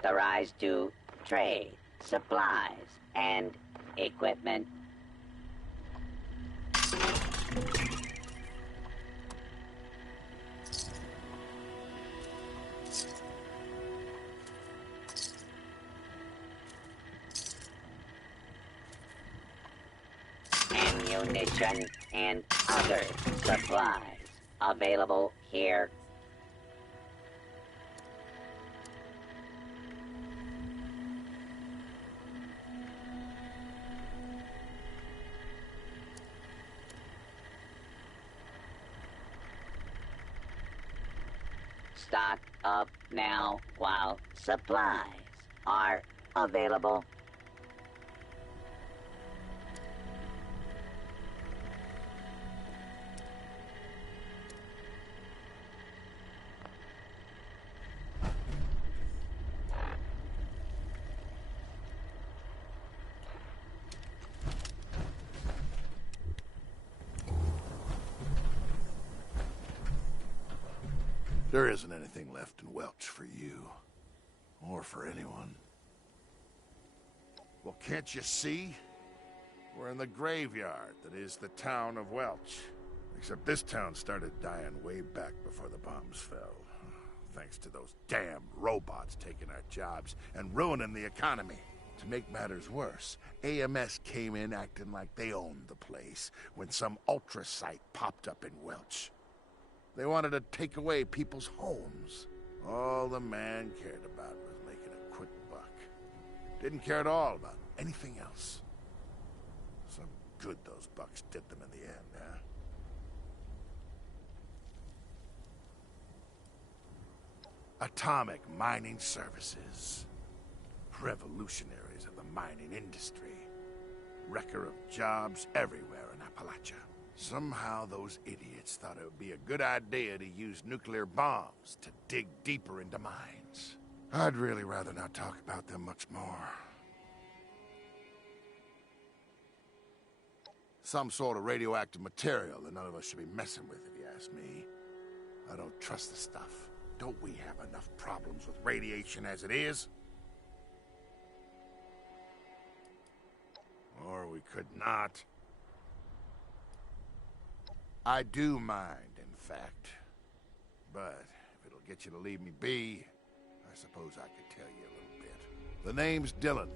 authorized to trade supplies and equipment. Ammunition and other supplies available here. Stock up now while supplies are available. There isn't anything left in Welch for you. Or for anyone. Well, can't you see? We're in the graveyard that is the town of Welch. Except this town started dying way back before the bombs fell. Thanks to those damn robots taking our jobs and ruining the economy. To make matters worse, AMS came in acting like they owned the place when some ultra site popped up in Welch. They wanted to take away people's homes. All the man cared about was making a quick buck. Didn't care at all about anything else. Some good those bucks did them in the end, huh? Atomic Mining Services. Revolutionaries of the mining industry. Wrecker of jobs everywhere in Appalachia. Somehow those idiots thought it would be a good idea to use nuclear bombs to dig deeper into mines. I'd really rather not talk about them much more. Some sort of radioactive material that none of us should be messing with, if you ask me. I don't trust the stuff. Don't we have enough problems with radiation as it is? Or we could not. I do mind, in fact. But if it'll get you to leave me be, I suppose I could tell you a little bit. The name's Dillon.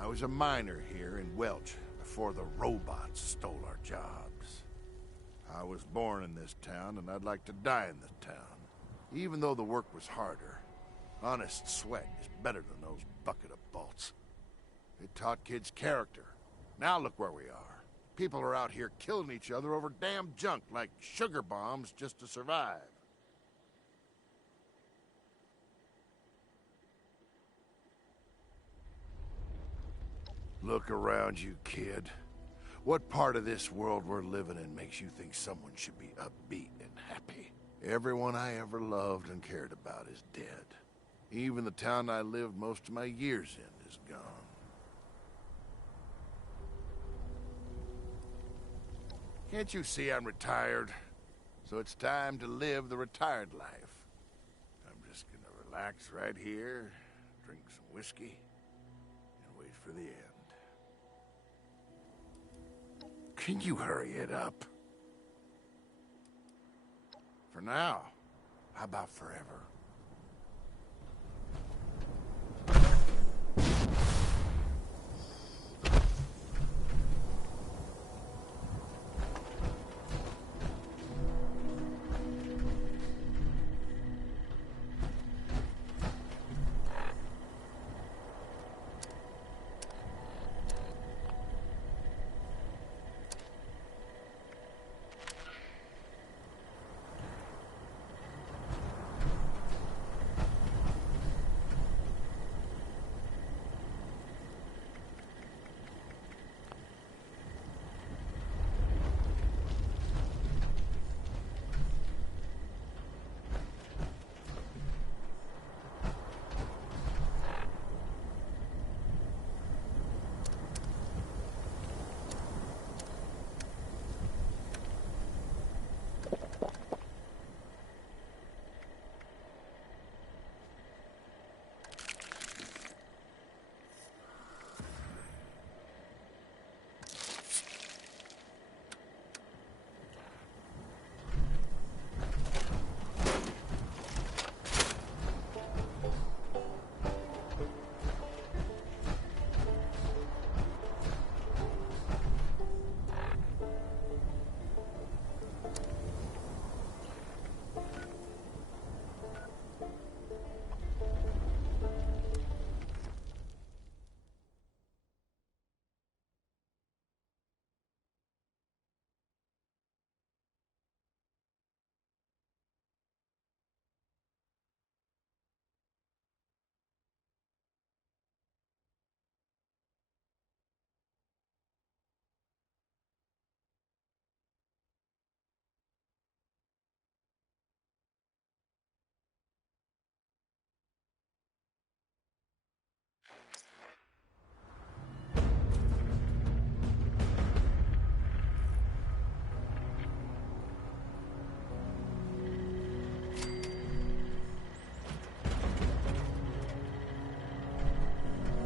I was a miner here in Welch before the robots stole our jobs. I was born in this town, and I'd like to die in this town. Even though the work was harder, honest sweat is better than those bucket of bolts. It taught kids character. Now look where we are. People are out here killing each other over damn junk like sugar bombs just to survive. Look around you, kid. What part of this world we're living in makes you think someone should be upbeat and happy? Everyone I ever loved and cared about is dead. Even the town I lived most of my years in is gone. Can't you see I'm retired? So it's time to live the retired life. I'm just gonna relax right here, drink some whiskey, and wait for the end. Can you hurry it up? For now. How about forever?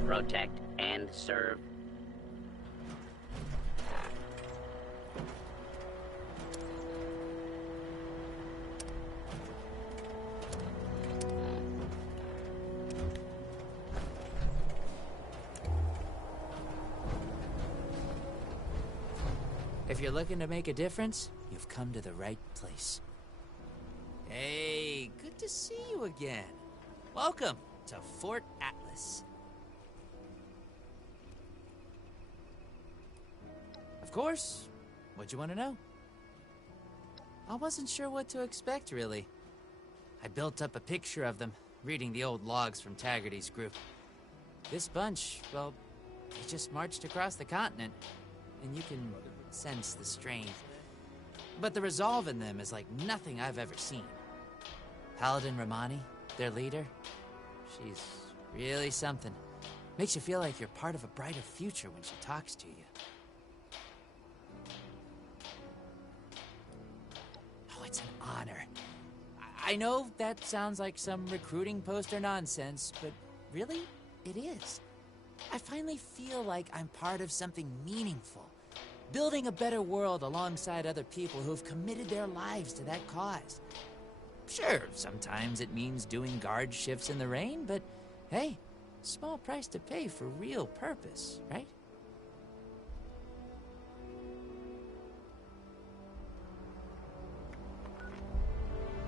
protect, and serve. If you're looking to make a difference, you've come to the right place. Hey, good to see you again. Welcome to Fort Atlas. Of course, what'd you want to know? I wasn't sure what to expect, really. I built up a picture of them, reading the old logs from Taggarty's group. This bunch, well, they just marched across the continent, and you can sense the strain. But the resolve in them is like nothing I've ever seen. Paladin Romani, their leader, she's really something. Makes you feel like you're part of a brighter future when she talks to you. Oh, it's an honor. I know that sounds like some recruiting poster nonsense, but really, it is. I finally feel like I'm part of something meaningful. Building a better world alongside other people who've committed their lives to that cause. Sure, sometimes it means doing guard shifts in the rain, but hey, small price to pay for real purpose, right?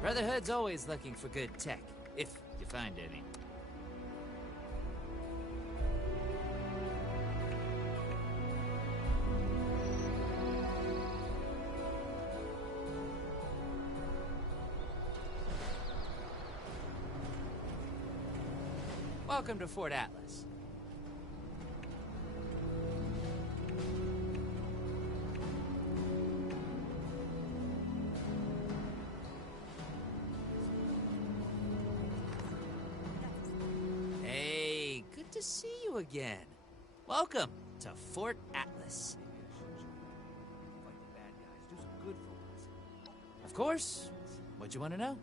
Brotherhood's always looking for good tech, if you find any. Welcome to Fort Atlas. Hey, good to see you again. Welcome to Fort Atlas. Of course. What'd you want to know?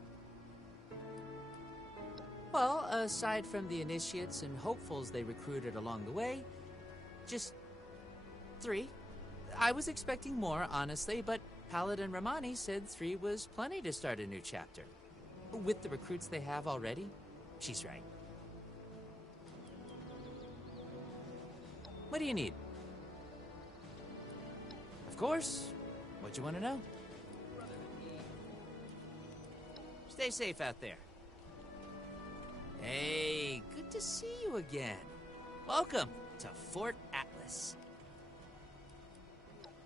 Well, aside from the initiates and hopefuls they recruited along the way, just 3. I was expecting more, honestly, but Paladin Romani said 3 was plenty to start a new chapter. With the recruits they have already, she's right. What do you need? Of course. What'd you want to know? Stay safe out there. Hey, good to see you again. Welcome to Fort Atlas.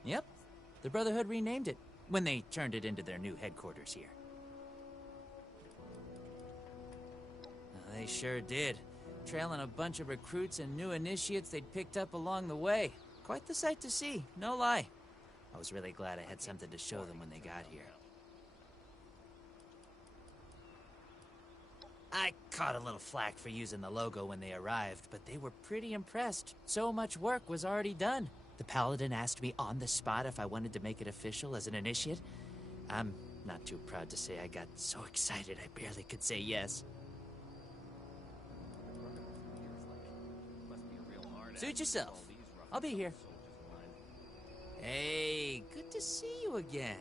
Yep, the Brotherhood renamed it when they turned it into their new headquarters here. They sure did. Trailing a bunch of recruits and new initiates they'd picked up along the way. Quite the sight to see, no lie. I was really glad I had something to show them when they got here. I caught a little flack for using the logo when they arrived, but they were pretty impressed. So much work was already done. The Paladin asked me on the spot if I wanted to make it official as an initiate. I'm not too proud to say I got so excited I barely could say yes. Suit yourself. I'll be here. Hey, good to see you again.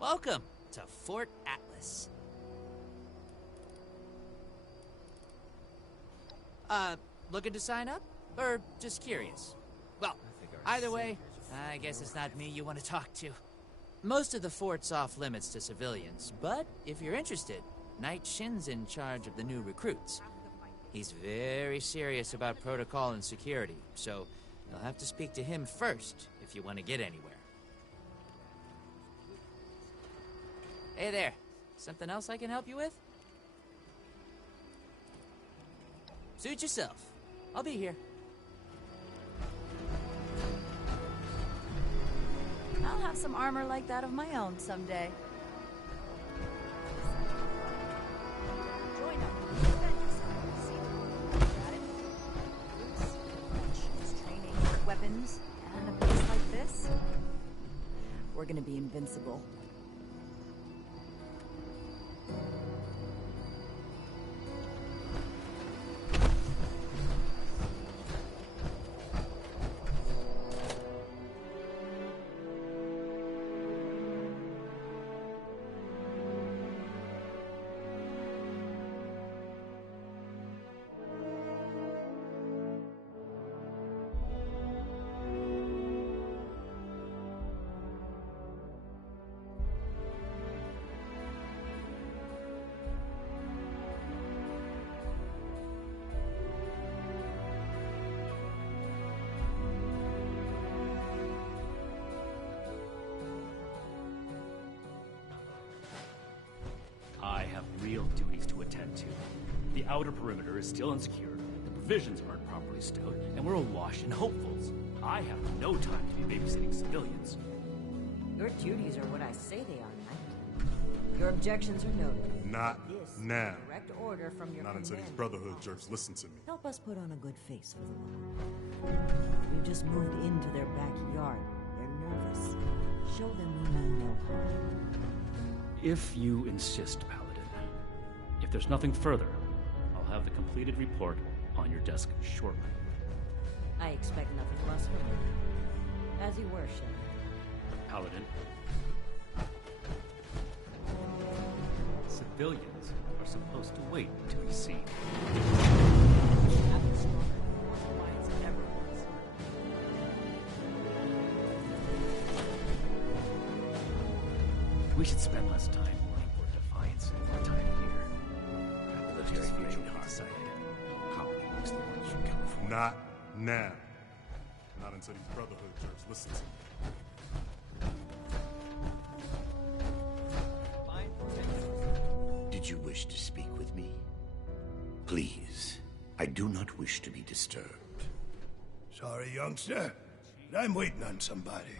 Welcome to Fort Atlas. Looking to sign up? Or just curious? Well, either way, I guess it's not me you want to talk to. Most of the fort's off limits to civilians, but if you're interested, Knight Shin's in charge of the new recruits. He's very serious about protocol and security, so you'll have to speak to him first if you want to get anywhere. Hey there, something else I can help you with? Suit yourself. I'll be here. I'll have some armor like that of my own someday. Join up. Training, weapons, and a place like this, we're gonna be invincible. attend to. The outer perimeter is still insecure, the provisions aren't properly stowed, and we're awash in hopefuls. I have no time to be babysitting civilians. Your duties are what I say they are, Knight. Your objections are noted. Not This now. is a direct order from your Not until these commander. Brotherhood jerks listen to me. Help us put on a good face for the law. We've just moved into their backyard. They're nervous. Show them we mean no harm. If you insist, Paladin. If there's nothing further, I'll have the completed report on your desk shortly. I expect nothing less from you. As you worship. Paladin. Civilians are supposed to wait to be seen. We should spend less time worrying for Defiance and more time here. Military Just grade future hard. decided. Colony makes the ones from California. Not now. Not until these Brotherhood jerks listen to me. Did you wish to speak with me? Please, I do not wish to be disturbed. Sorry, youngster, but I'm waiting on somebody.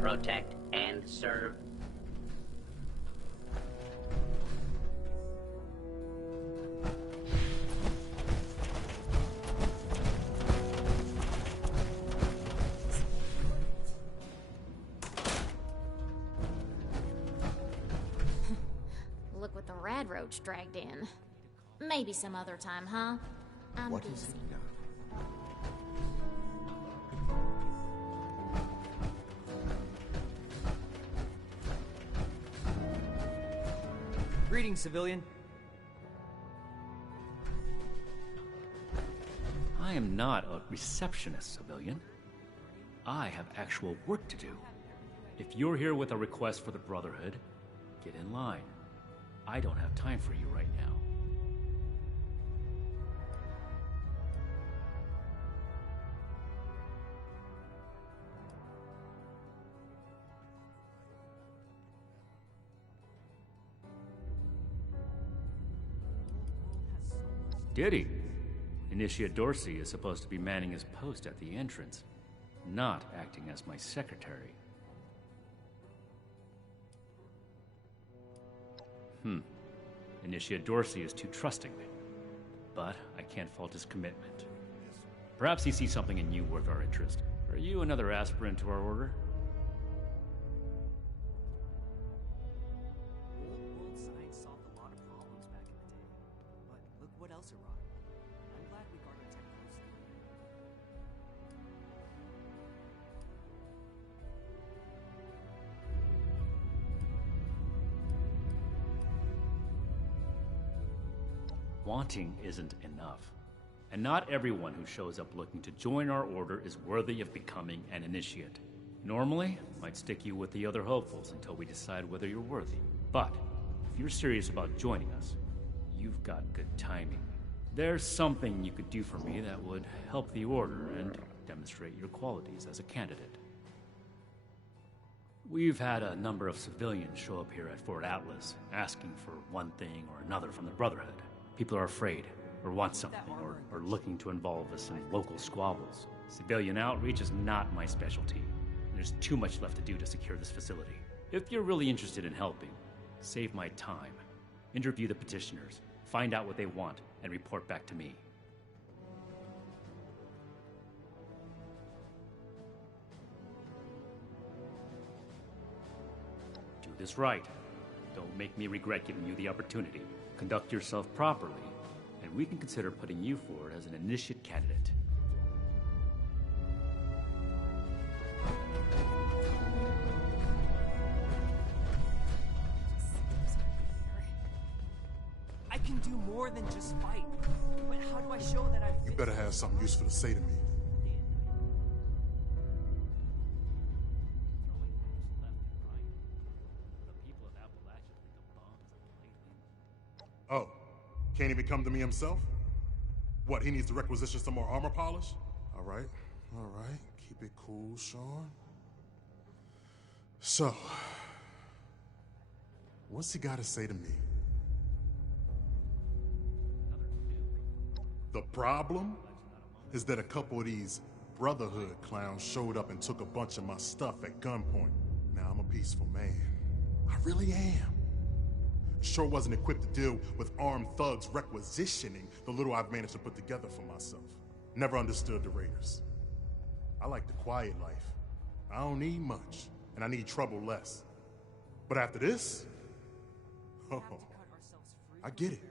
Protect and serve. Look what the rad roach dragged in. Maybe some other time, huh? I'm What busy. is it now? Greetings, civilian. I am not a receptionist, civilian. I have actual work to do. If you're here with a request for the Brotherhood, get in line. I don't have time for you right now. Did he? Initiate Dorsey is supposed to be manning his post at the entrance, not acting as my secretary. Initiate Dorsey is too trusting, but I can't fault his commitment. Perhaps he sees something in you worth our interest. Are you another aspirant to our order? Old science solved a lot of problems back in the day. But look what else arrived. I'm glad we guard our tech closely. Wanting isn't enough. And not everyone who shows up looking to join our order is worthy of becoming an initiate. Normally, I'd stick you with the other hopefuls until we decide whether you're worthy. But if you're serious about joining us, you've got good timing. There's something you could do for me that would help the order and demonstrate your qualities as a candidate. We've had a number of civilians show up here at Fort Atlas, asking for one thing or another from the Brotherhood. People are afraid, or want something, or looking to involve us in local squabbles. Civilian outreach is not my specialty. There's too much left to do to secure this facility. If you're really interested in helping, save my time. Interview the petitioners, find out what they want, and report back to me. Do this right. Don't make me regret giving you the opportunity. Conduct yourself properly, and we can consider putting you forward as an initiate candidate. I can do more than just fight. But how do I show that I'm You better have something useful to say to me. Oh, can't even come to me himself? What, he needs to requisition some more armor polish? All right. Keep it cool, Sean. So, what's he gotta say to me? The problem is that a couple of these Brotherhood clowns showed up and took a bunch of my stuff at gunpoint. Now I'm a peaceful man. I really am. Sure wasn't equipped to deal with armed thugs requisitioning the little I've managed to put together for myself. Never understood the Raiders. I like the quiet life. I don't need much, and I need trouble less. But after this, oh, I get it.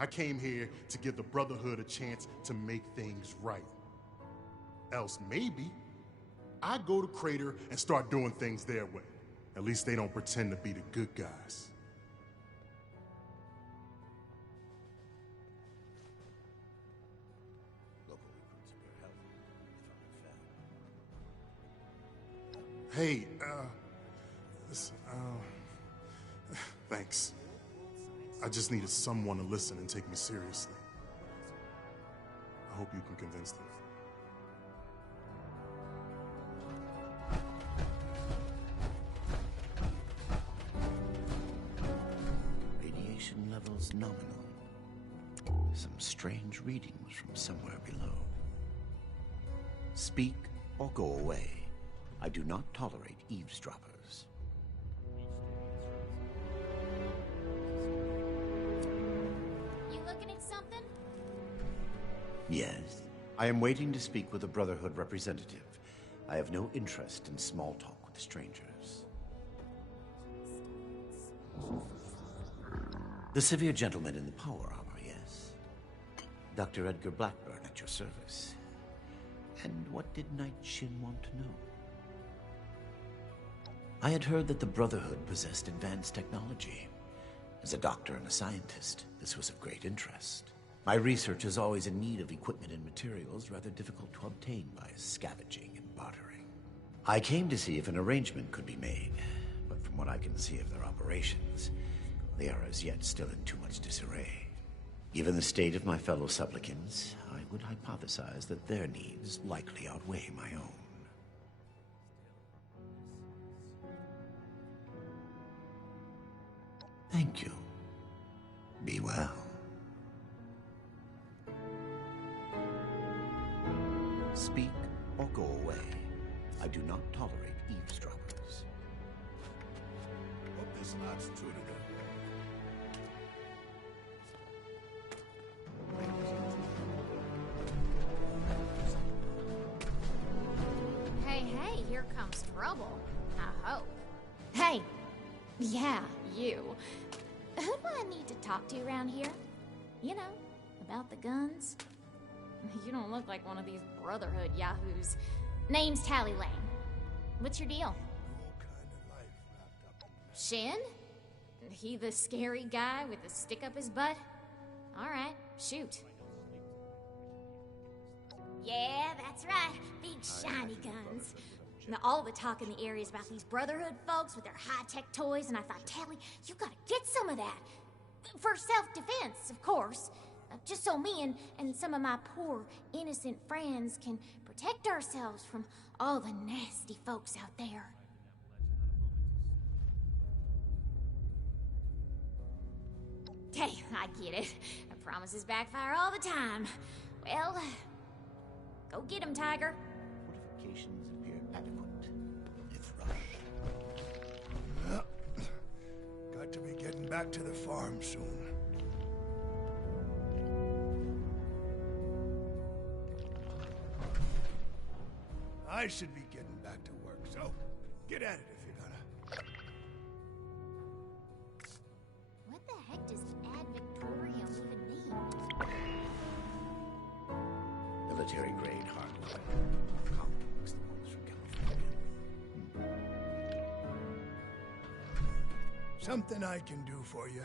I came here to give the Brotherhood a chance to make things right. Else maybe I go to Crater and start doing things their way. At least they don't pretend to be the good guys. Local recruits appear healthy, if Hey, thanks. I just needed someone to listen and take me seriously. I hope you can convince them. Radiation levels nominal. Some strange readings from somewhere below. Speak or go away. I do not tolerate eavesdroppers. You looking at something? Yes. I am waiting to speak with a Brotherhood representative. I have no interest in small talk with strangers. The severe gentleman in the power armor, yes. Dr. Edgar Blackburn at your service. And what did Knight Shin want to know? I had heard that the Brotherhood possessed advanced technology. As a doctor and a scientist, this was of great interest. My research is always in need of equipment and materials rather difficult to obtain by scavenging and bartering. I came to see if an arrangement could be made, but from what I can see of their operations, they are as yet still in too much disarray. Given the state of my fellow supplicants, I would hypothesize that their needs likely outweigh my own. Thank you. Be well. Speak or go away. I do not tolerate eavesdroppers. Hope this lot's true to them. Hey, here comes trouble. I hope. Hey! Yeah, you. Who do I need to talk to around here? You know, about the guns? You don't look like one of these Brotherhood yahoos. Name's Tally Lane. What's your deal? All kind of life wrapped up in Shin? He the scary guy with the stick up his butt? Alright, shoot. Yeah, that's right. Big shiny guns. Now, all the talk in the area is about these Brotherhood folks with their high-tech toys, and I thought, Tally, you gotta get some of that. For self-defense, of course. Just so me and some of my poor, innocent friends can protect ourselves from all the nasty folks out there. Hey, I get it. Promises backfire all the time. Well, go get him, Tiger. Fortifications appear adequate, if rushed. Got to be getting back to the farm soon. I should be getting back to work, so get at it if you're gonna. What the heck does Ad Victorium even mean? Military-grade hardware. Common amongst the ones from California. Something I can do for you.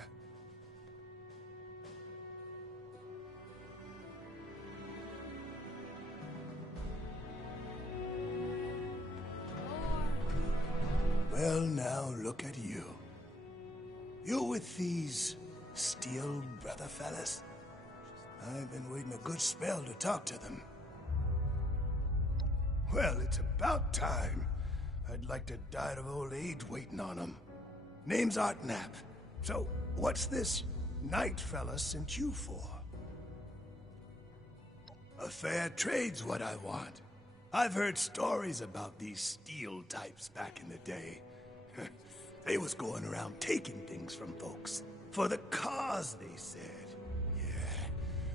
Well, now look at you. You with these Steel brother fellas? I've been waiting a good spell to talk to them. Well, it's about time. I'd like to die of old age waiting on them. Name's Art Knapp. So, what's this knight fella sent you for? A fair trade's what I want. I've heard stories about these steel types back in the day. They was going around taking things from folks. For the cause, they said. Yeah,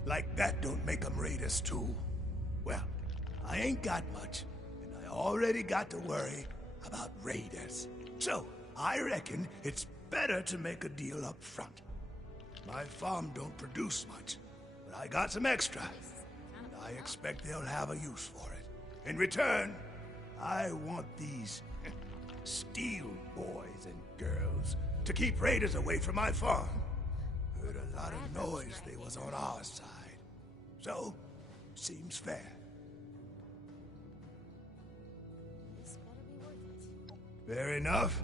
like that don't make them raiders too. Well, I ain't got much, and I already got to worry about raiders. So, I reckon it's better to make a deal up front. My farm don't produce much, but I got some extra. And I expect they'll have a use for it. In return, I want these steel boys and girls to keep raiders away from my farm. Heard a lot of noise they was on our side. So, seems fair. This better be worth it. Fair enough.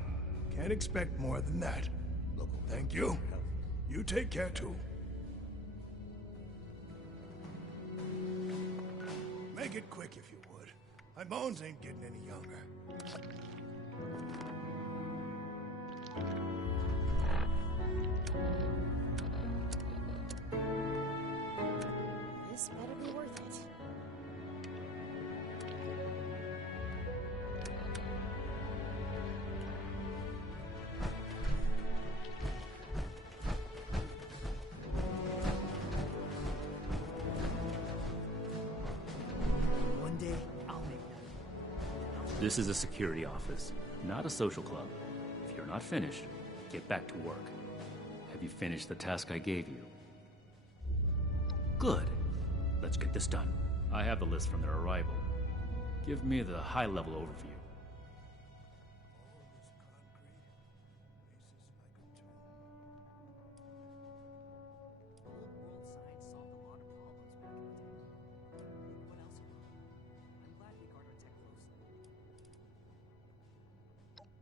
Can't expect more than that. Thank you. You take care too. Make it quick if you would. My bones ain't getting any younger. This better be worth it. One day, I'll make that. This is a security office, not a social club. If you're not finished, get back to work. Have you finished the task I gave you? Good. Let's get this done. I have the list from their arrival. Give me the high-level overview.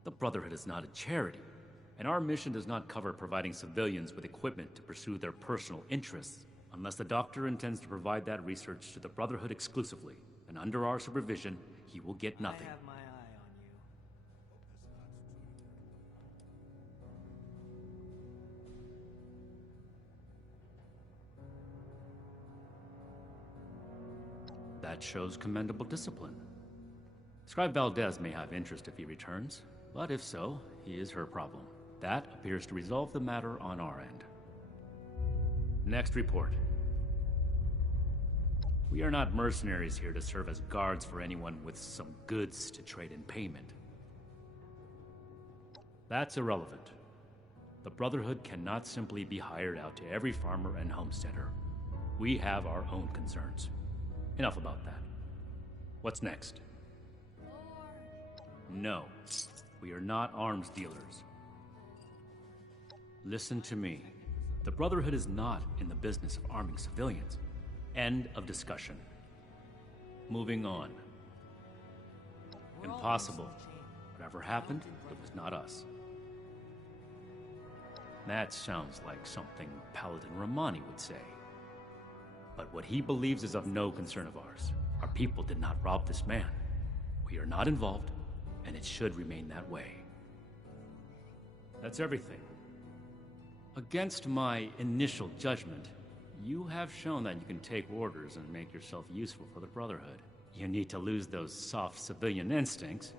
The Brotherhood is not a charity, and our mission does not cover providing civilians with equipment to pursue their personal interests. Unless the Doctor intends to provide that research to the Brotherhood exclusively, and under our supervision, he will get nothing. I have my eye on you. That shows commendable discipline. Scribe Valdez may have interest if he returns, but if so, he is her problem. That appears to resolve the matter on our end. Next report. We are not mercenaries here to serve as guards for anyone with some goods to trade in payment. That's irrelevant. The Brotherhood cannot simply be hired out to every farmer and homesteader. We have our own concerns. Enough about that. What's next? No, we are not arms dealers. Listen to me. The Brotherhood is not in the business of arming civilians. End of discussion. Moving on. Impossible. Whatever happened, it was not us. That sounds like something Paladin Romani would say. But what he believes is of no concern of ours. Our people did not rob this man. We are not involved, and it should remain that way. That's everything. Against my initial judgment, you have shown that you can take orders and make yourself useful for the Brotherhood. You need to lose those soft civilian instincts,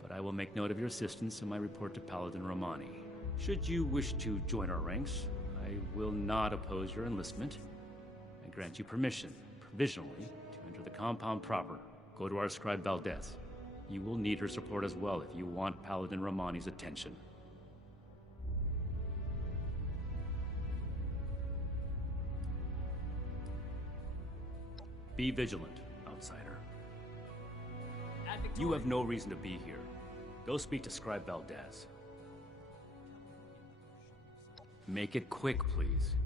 but I will make note of your assistance in my report to Paladin Romani. Should you wish to join our ranks, I will not oppose your enlistment. I grant you permission, provisionally, to enter the compound proper. Go to our scribe Valdez. You will need her support as well if you want Paladin Romani's attention. Be vigilant, outsider. You have no reason to be here. Go speak to Scribe Valdez. Make it quick, please.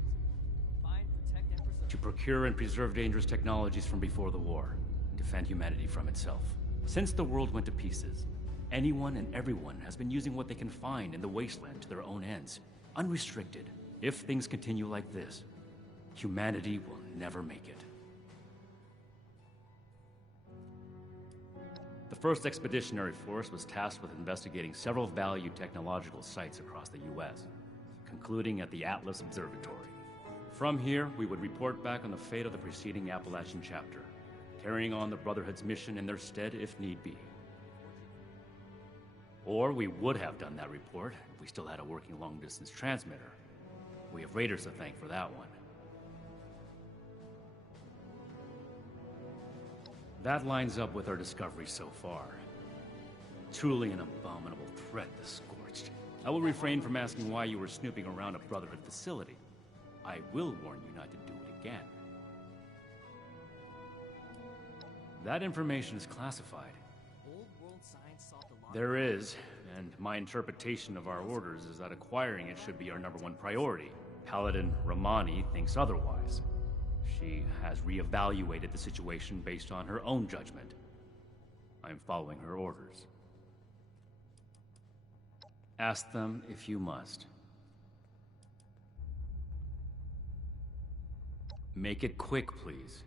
To procure and preserve dangerous technologies from before the war, and defend humanity from itself. Since the world went to pieces, anyone and everyone has been using what they can find in the wasteland to their own ends, unrestricted. If things continue like this, humanity will never make it. The 1st Expeditionary Force was tasked with investigating several valued technological sites across the U.S., concluding at the Atlas Observatory. From here, we would report back on the fate of the preceding Appalachian chapter, carrying on the Brotherhood's mission in their stead if need be. Or we would have done that report if we still had a working long-distance transmitter. We have Raiders to thank for that one. That lines up with our discovery so far. Truly an abominable threat, the Scorched. I will refrain from asking why you were snooping around a Brotherhood facility. I will warn you not to do it again. That information is classified. There is, and my interpretation of our orders is that acquiring it should be our #1 priority. Paladin Romani thinks otherwise. She has reevaluated the situation based on her own judgment. I'm following her orders. Ask them if you must. Make it quick, please.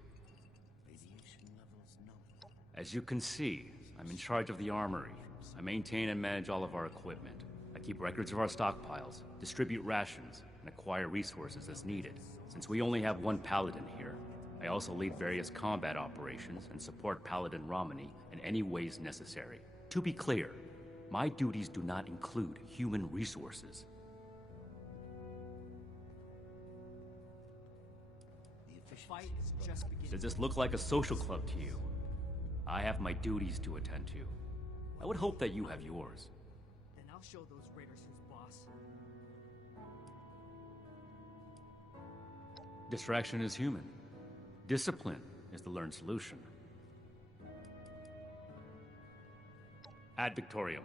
As you can see, I'm in charge of the armory. I maintain and manage all of our equipment. I keep records of our stockpiles, distribute rations, and acquire resources as needed. Since we only have one Paladin here, I also lead various combat operations and support Paladin Romani in any ways necessary. To be clear, my duties do not include human resources. Does this look like a social club to you? I have my duties to attend to. I would hope that you have yours. Then I'll show those raiders who's boss. Distraction is human. Discipline is the learned solution. Ad Victoriam.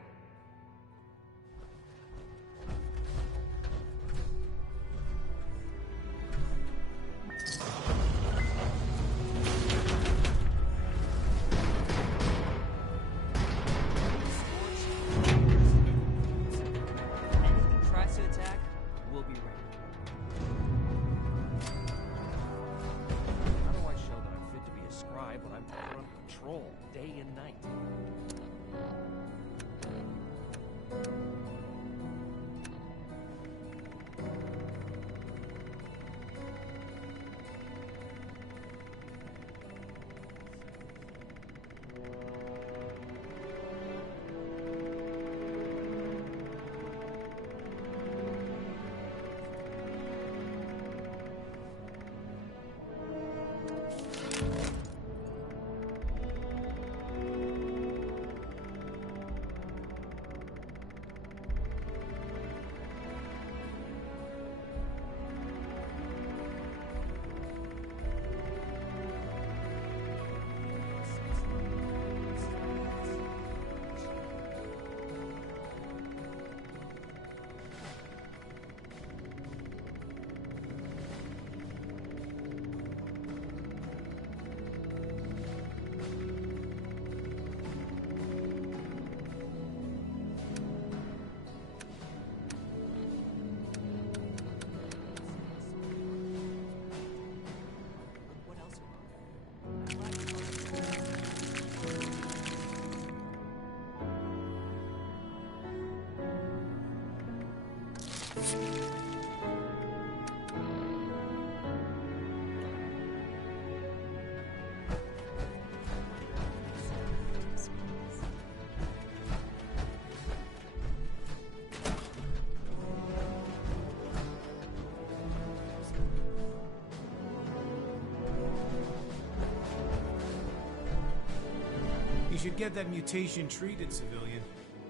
You should get that mutation treated, civilian,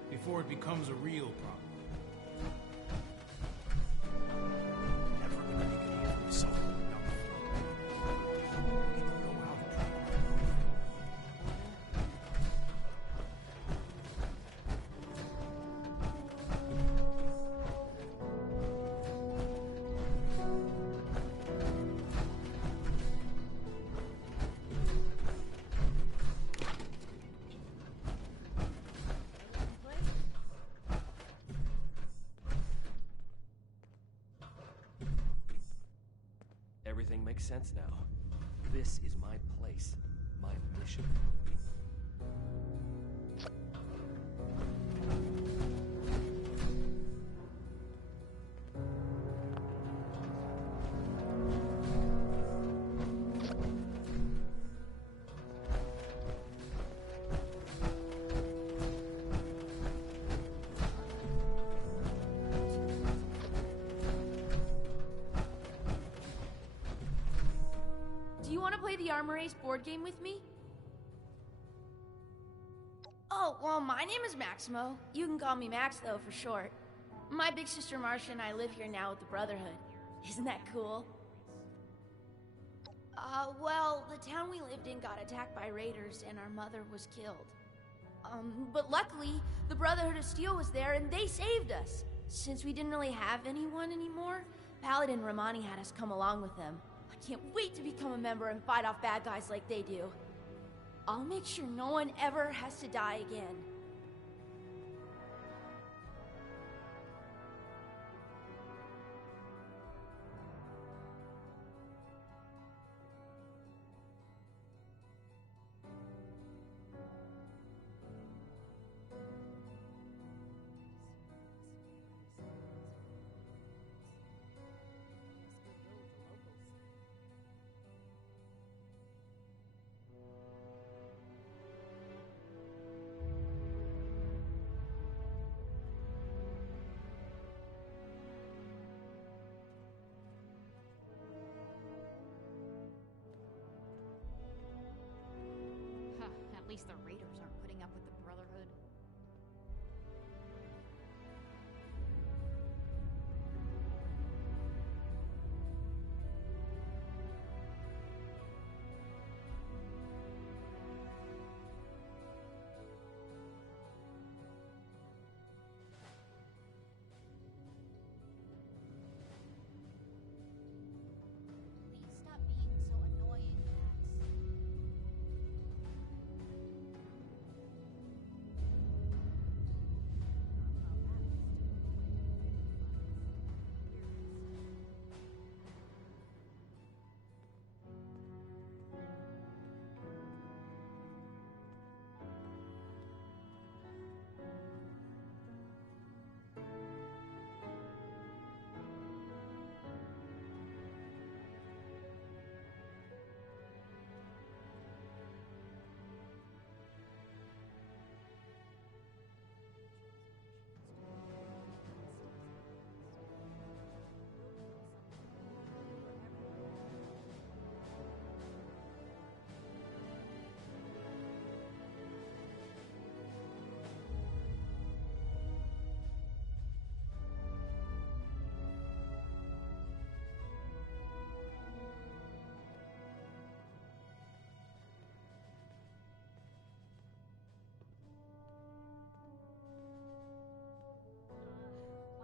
before it becomes a real problem. Never gonna make it here for so long. Everything makes sense now. This is my place, my mission. Do you want to play the Armor Ace board game with me? Oh, well, my name is Maximo. You can call me Max, though, for short. My big sister Marcia and I live here now with the Brotherhood. Isn't that cool? Well, the town we lived in got attacked by raiders and our mother was killed. But luckily, the Brotherhood of Steel was there and they saved us. Since we didn't really have anyone anymore, Paladin Romani had us come along with them. I can't wait to become a member and fight off bad guys like they do. I'll make sure no one ever has to die again. At least the raiders aren't putting up with the Brotherhood. Please stop being so annoying, Max.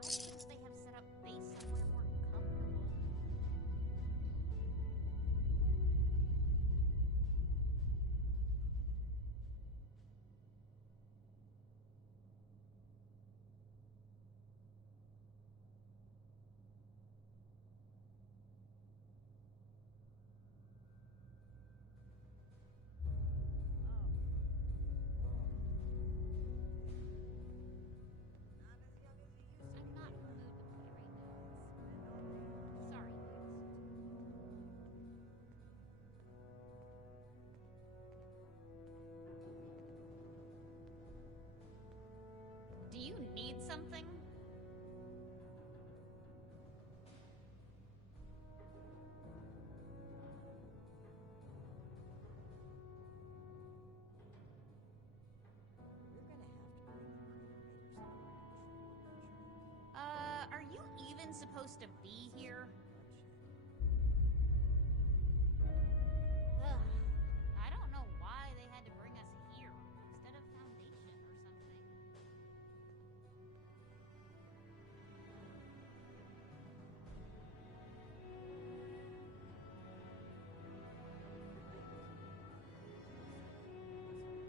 Why couldn't they have set up base somewhere more comfortable? I'm not in the mood to play right now. Sorry, Max. Do you need something? Are you even supposed to be here? Ugh. I don't know why they had to bring us here instead of Foundation or something. The Brotherhood of Steel aren't the heroes you think they are.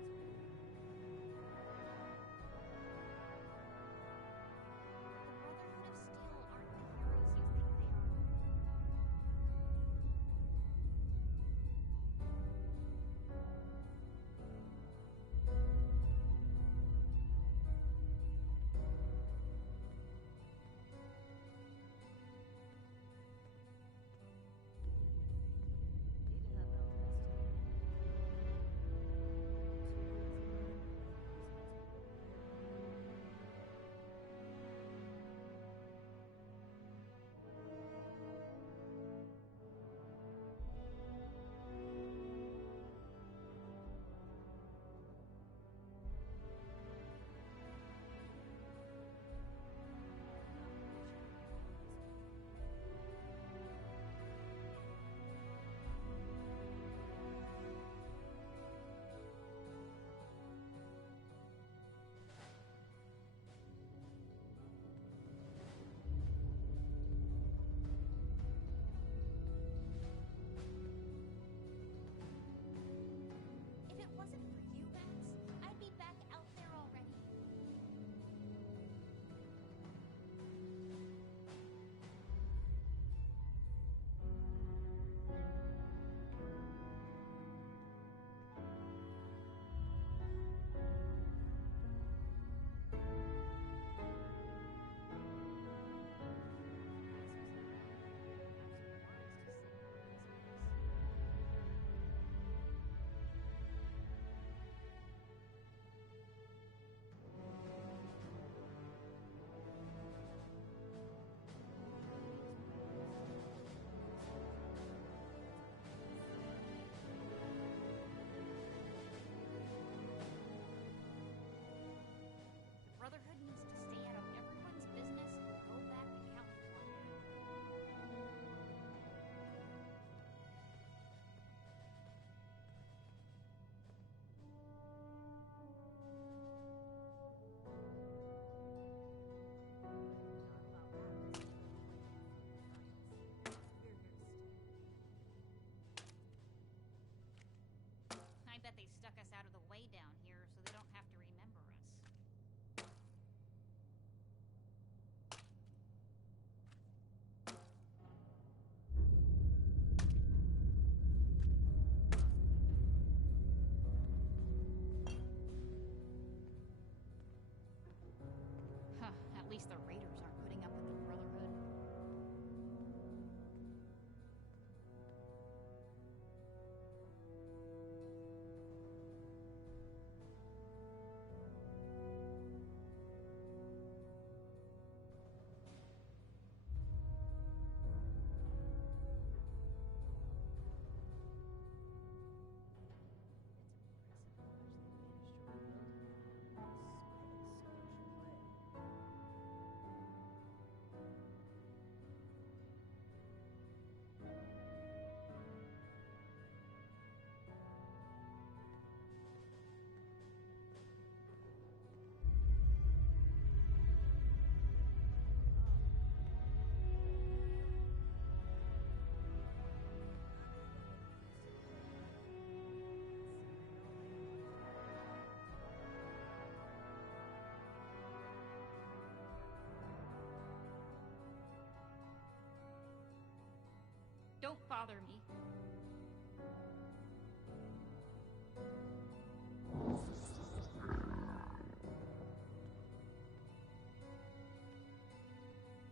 Don't bother me.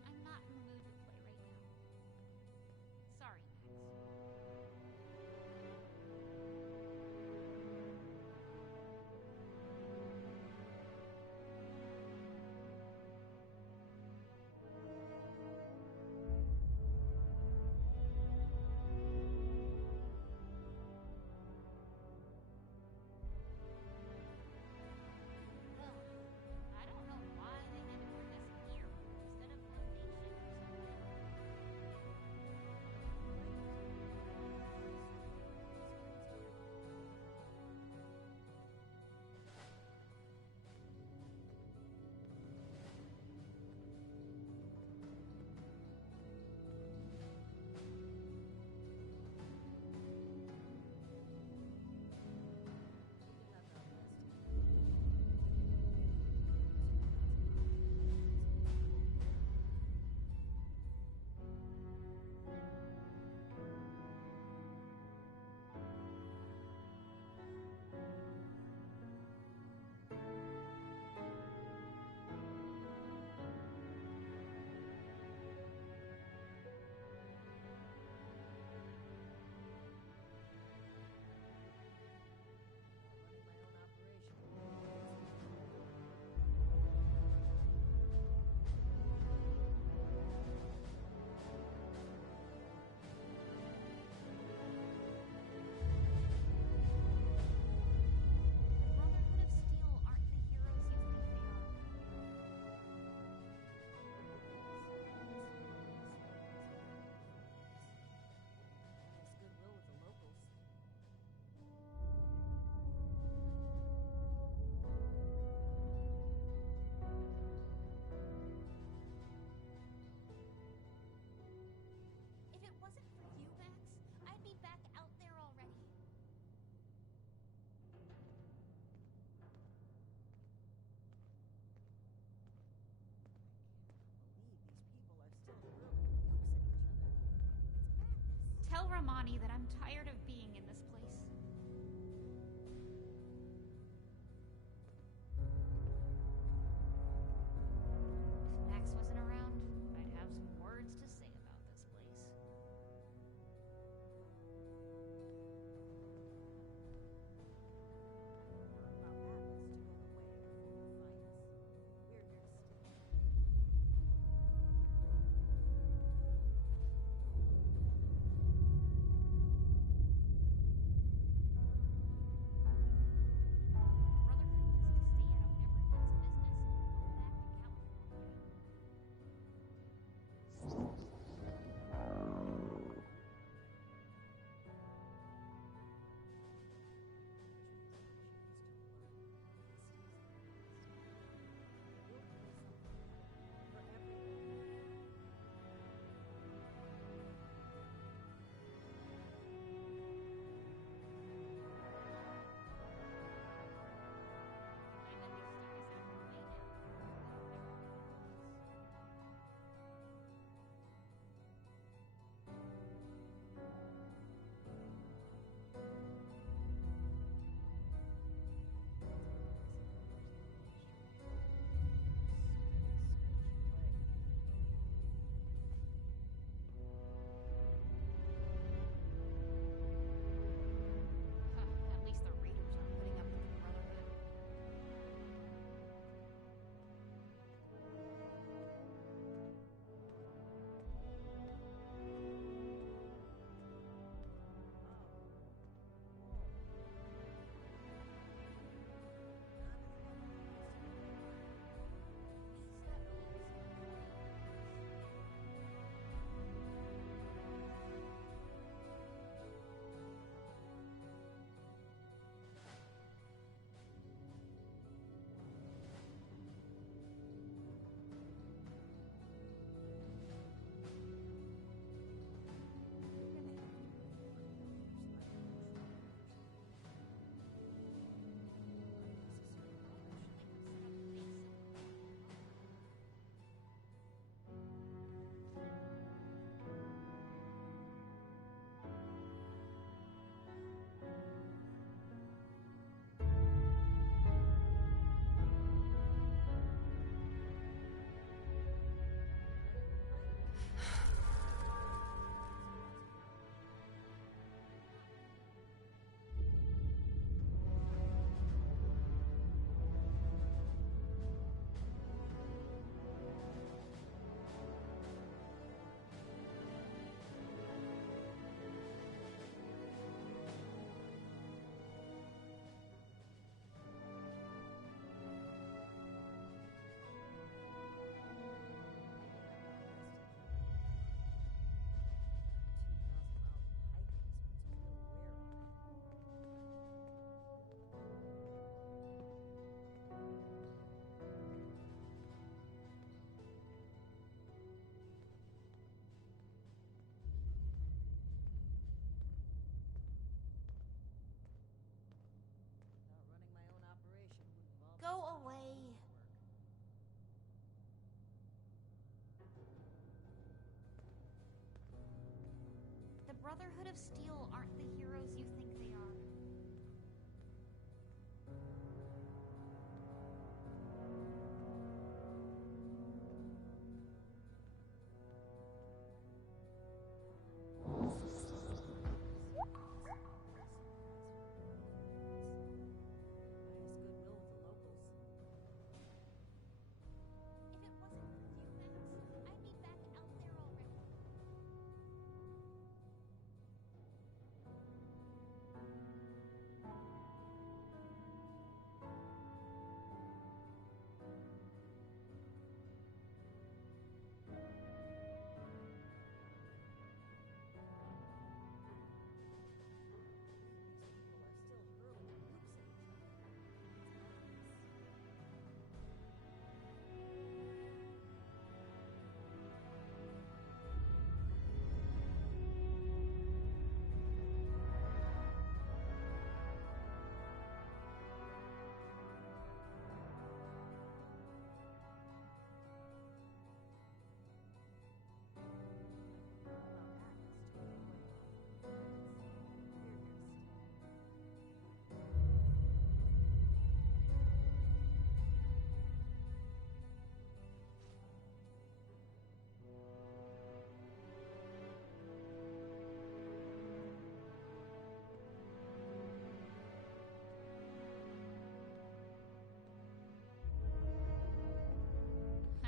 I'm not in the mood to play right now. Sorry, Max. Well, I don't know why they had to bring us here instead of Foundation or something. Running my own operation. The Brotherhood of Steel aren't the heroes you think they are. Nice goodwill with the locals. If it wasn't for you, Max, I'd be back out there already. Believe these people are still hurling nukes at each other. It's madness. Tell Ramani that I'm tired of being in this place. If Max wasn't around, I'd have some words to say about this place. Not allow Atlas to go away before you find us. We're here to stay. Brotherhood of Steel aren't the heroes you think they are. If it wasn't for you, Max, I'd be back out there already.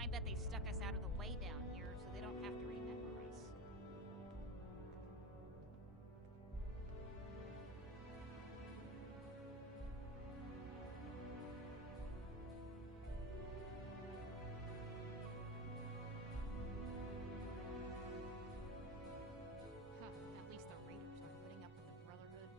I bet they stuck us out of the way down here so they don't have to remember us. Huh, at least the Raiders aren't putting up with the Brotherhood.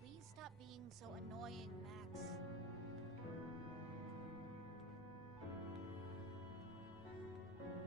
Please stop being so annoying, Max. Why couldn't they have set up base?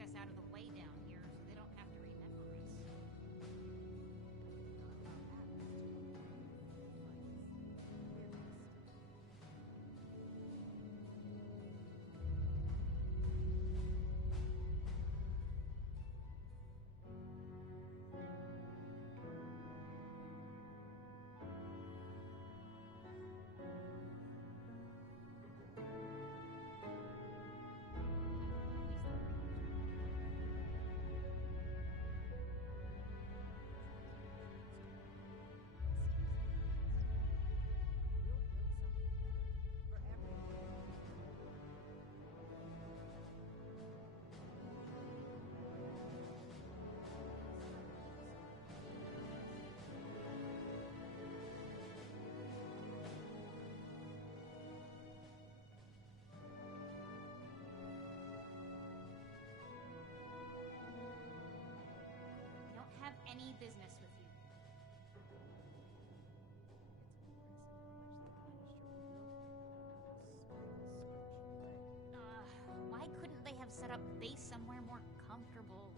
us out of the way down here so they don't have to remember us. We don't have any business with you. Why couldn't they have set up base somewhere more comfortable?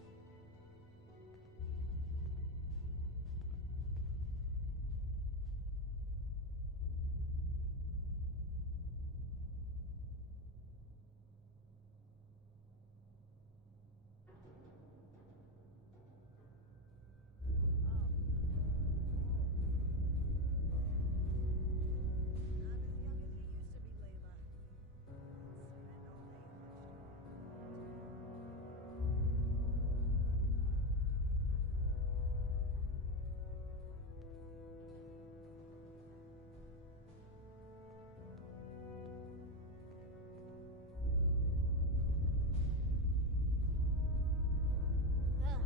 Ugh.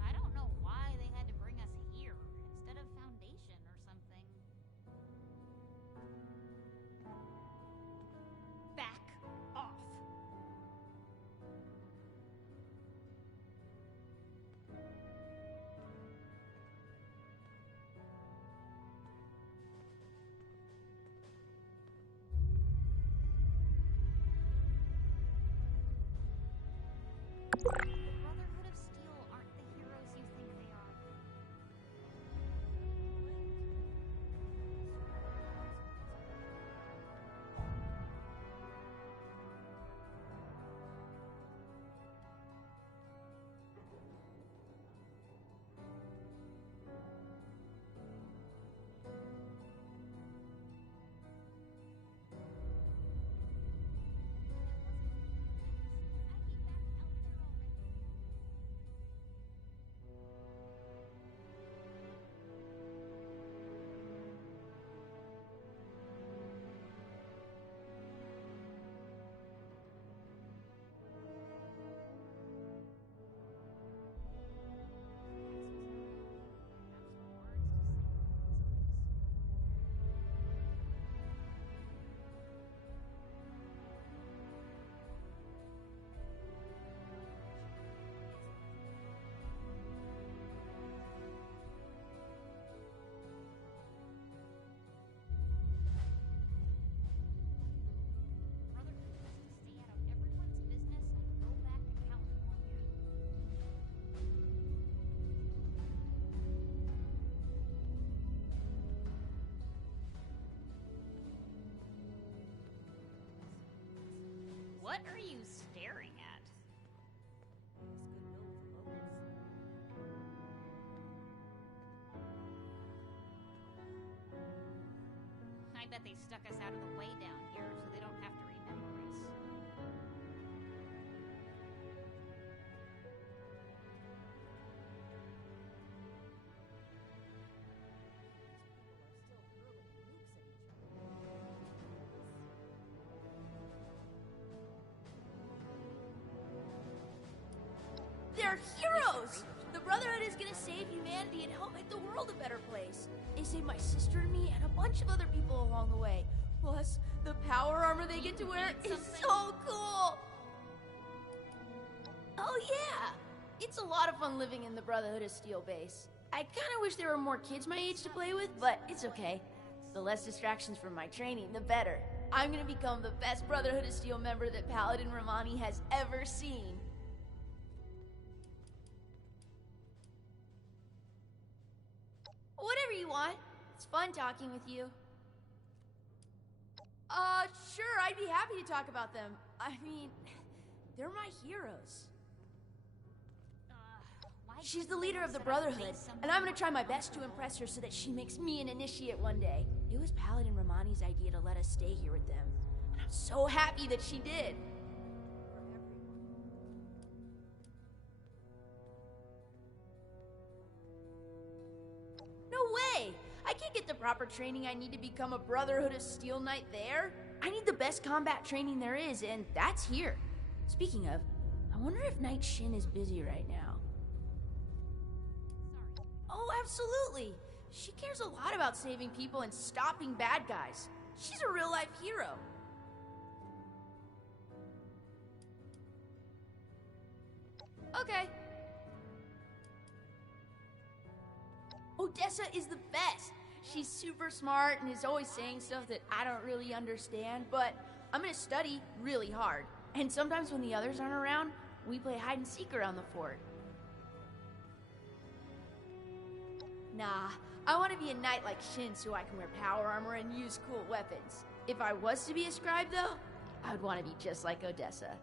I don't know why they had to bring us here instead of Foundation or something. Back off. The Brotherhood of Steel aren't the heroes you think they are. I'd be back out there already. Brotherhood needs to stay out of everyone's business and go back to California. What are you staring at? I bet they stuck us out of the way down here so they don't have to remember us. They're heroes! The Brotherhood is gonna save humanity and help make the world a better place. They saved my sister and me and a bunch of other people along the way. Plus, the power armor they get to wear is so cool! Oh yeah! It's a lot of fun living in the Brotherhood of Steel base. I kinda wish there were more kids my age to play with, but it's okay. The less distractions from my training, the better. I'm gonna become the best Brotherhood of Steel member that Paladin Romani has ever seen. fun talking with you. Sure, I'd be happy to talk about them. I mean, they're my heroes. She's the leader of the Brotherhood, and I'm gonna try my best to impress her so that she makes me an initiate one day. It was Paladin Romani's idea to let us stay here with them, and I'm so happy that she did. No way! I can't get the proper training I need to become a Brotherhood of Steel Knight there. I need the best combat training there is, and that's here. Speaking of, I wonder if Knight Shin is busy right now. Oh, absolutely! She cares a lot about saving people and stopping bad guys. She's a real-life hero. Okay. Odessa is the best. She's super smart and is always saying stuff that I don't really understand, but I'm gonna study really hard. And sometimes when the others aren't around, we play hide and seek around the fort. Nah, I want to be a knight like Shin so I can wear power armor and use cool weapons. If I was to be a scribe, though, I would want to be just like Odessa.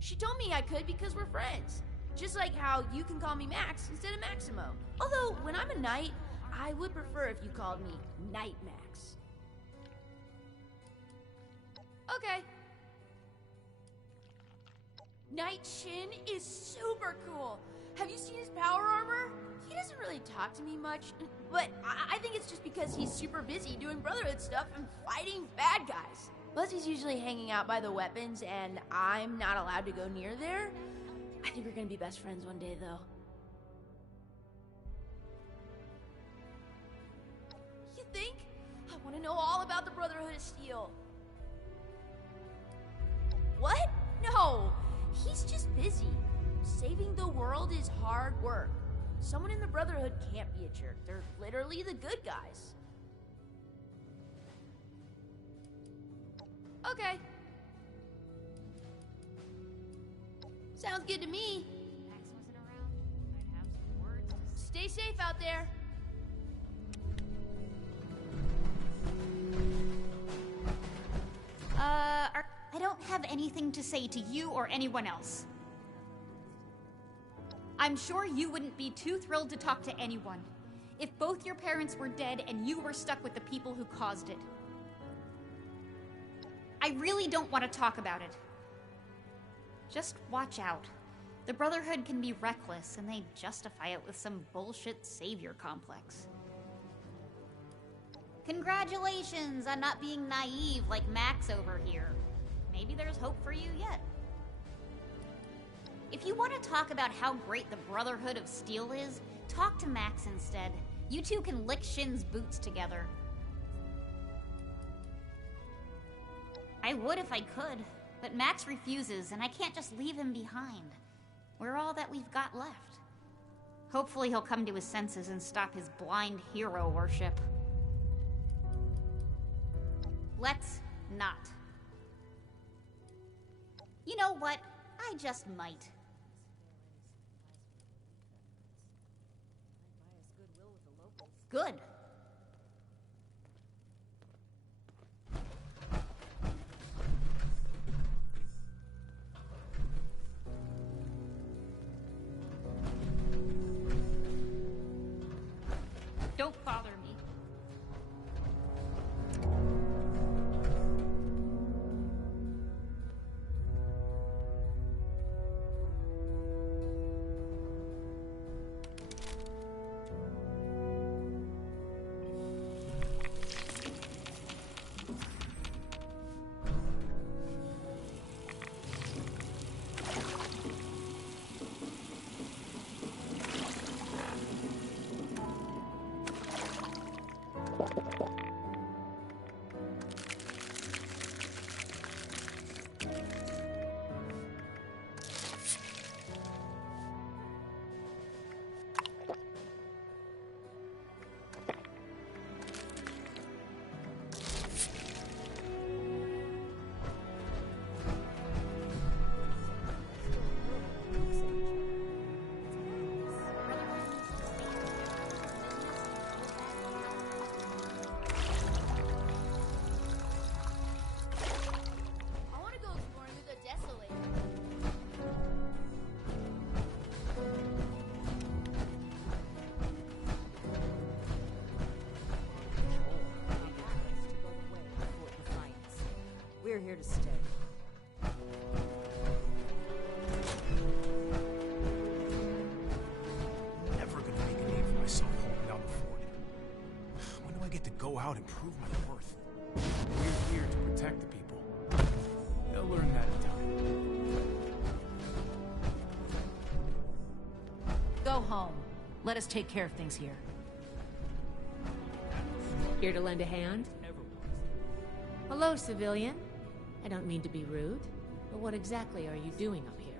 She told me I could because we're friends. Just like how you can call me Max instead of Maximo. Although, when I'm a knight, I would prefer if you called me Knight Max. Okay. Knight Shin is super cool. Have you seen his power armor? He doesn't really talk to me much, but I think it's just because he's super busy doing Brotherhood stuff and fighting bad guys. Plus, he's usually hanging out by the weapons, and I'm not allowed to go near there. I think we're gonna be best friends one day, though. You think? I want to know all about the Brotherhood of Steel. What? No! He's just busy. Saving the world is hard work. Someone in the Brotherhood can't be a jerk. They're literally the good guys. Okay. Sounds good to me. Max wasn't around. I'd have some words to say. Stay safe out there. I don't have anything to say to you or anyone else. I'm sure you wouldn't be too thrilled to talk to anyone if both your parents were dead and you were stuck with the people who caused it. I really don't want to talk about it. Just watch out. The Brotherhood can be reckless, and they justify it with some bullshit savior complex. Congratulations on not being naive like Max over here. Maybe there's hope for you yet. If you want to talk about how great the Brotherhood of Steel is, talk to Max instead. You two can lick Shin's boots together. I would if I could, but Max refuses, and I can't just leave him behind. We're all that we've got left. Hopefully he'll come to his senses and stop his blind hero worship. Let's not. You know what? I just might. Good. Don't bother me. to stay. Never gonna make a name for myself holding down the fort. When do I get to go out and prove my worth? We're here to protect the people. They'll learn that in time. Go home. Let us take care of things here. Here to lend a hand? Hello, civilian. I don't mean to be rude, but what exactly are you doing up here?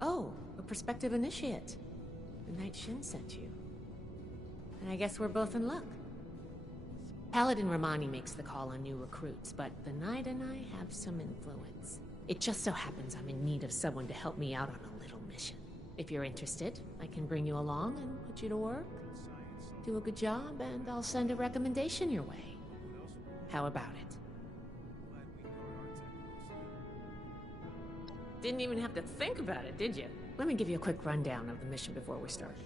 Oh, a prospective initiate. The Knight Shin sent you. And I guess we're both in luck. Paladin Romani makes the call on new recruits, but the Knight and I have some influence. It just so happens I'm in need of someone to help me out on a little mission. If you're interested, I can bring you along and put you to work. Do a good job, and I'll send a recommendation your way. How about it? Didn't even have to think about it, did you? Let me give you a quick rundown of the mission before we start.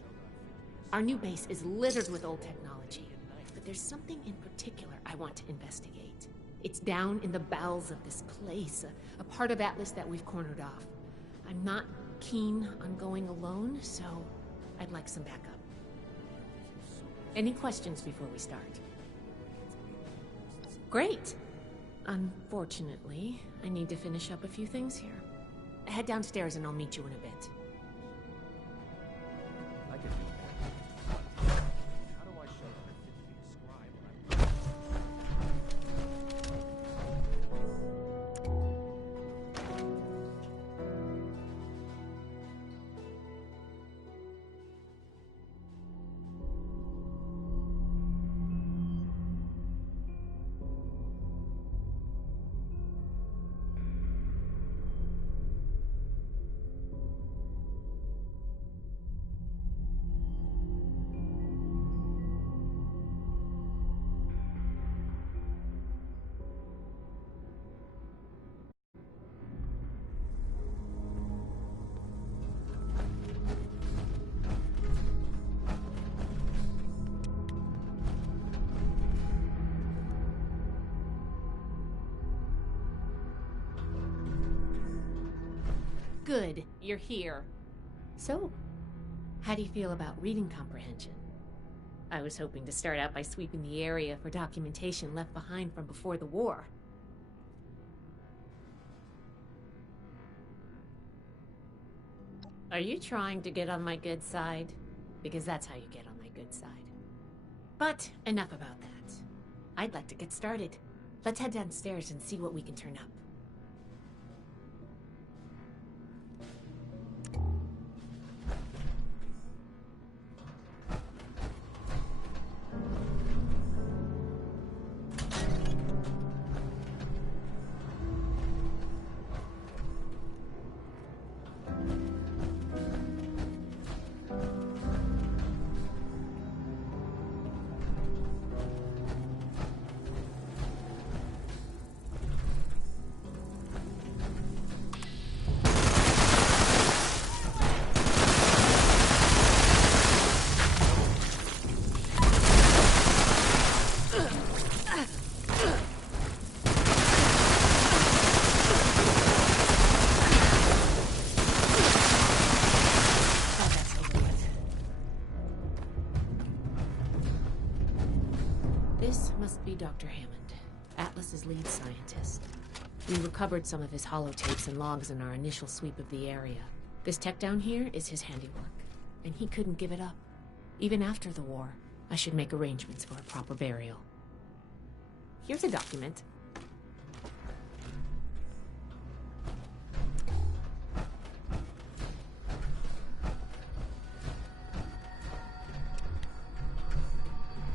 Our new base is littered with old technology, but there's something in particular I want to investigate. It's down in the bowels of this place, a part of Atlas that we've cornered off. I'm not keen on going alone, so I'd like some backup. Any questions before we start? Great! Unfortunately, I need to finish up a few things here. Head downstairs and I'll meet you in a bit. I can do that. How do I show that I'm fit to be the scribe when I'm... Good, you're here. So, how do you feel about reading comprehension? I was hoping to start out by sweeping the area for documentation left behind from before the war. Are you trying to get on my good side? Because that's how you get on my good side. But enough about that. I'd like to get started. Let's head downstairs and see what we can turn up. Dr. Hammond, Atlas's lead scientist. We recovered some of his holotapes and logs in our initial sweep of the area. This tech down here is his handiwork, and he couldn't give it up. Even after the war, I should make arrangements for a proper burial. Here's a document.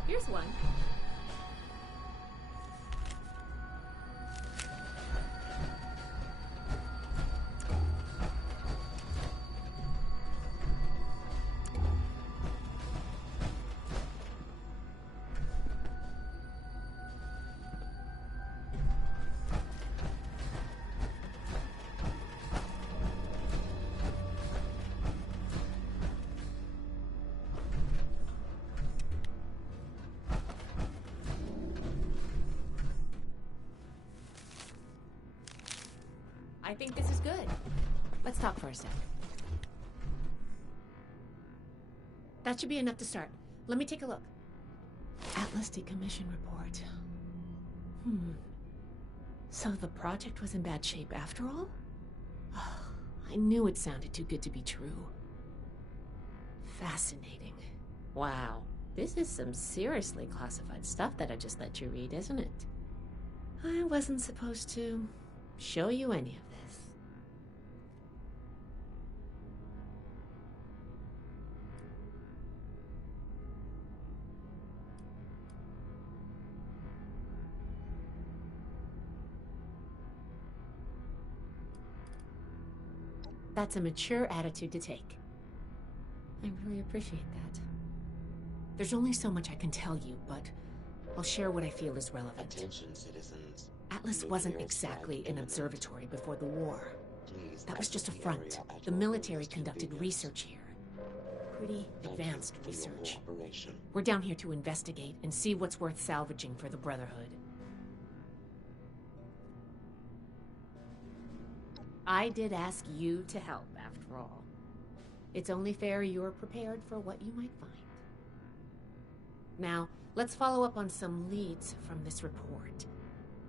Here's one. I think this is good. Let's talk for a sec. That should be enough to start. Let me take a look. Atlas decommission report. So the project was in bad shape after all? I knew it sounded too good to be true. Fascinating. Wow. This is some seriously classified stuff that I just let you read, isn't it? I wasn't supposed to show you any of this. That's a mature attitude to take. I really appreciate that. There's only so much I can tell you, but I'll share what I feel is relevant. Attention, citizens. Atlas wasn't exactly an observatory before the war. That was just a front. The military conducted research here. Pretty advanced research. We're down here to investigate and see what's worth salvaging for the Brotherhood. I did ask you to help, after all. It's only fair you're prepared for what you might find. Now, let's follow up on some leads from this report.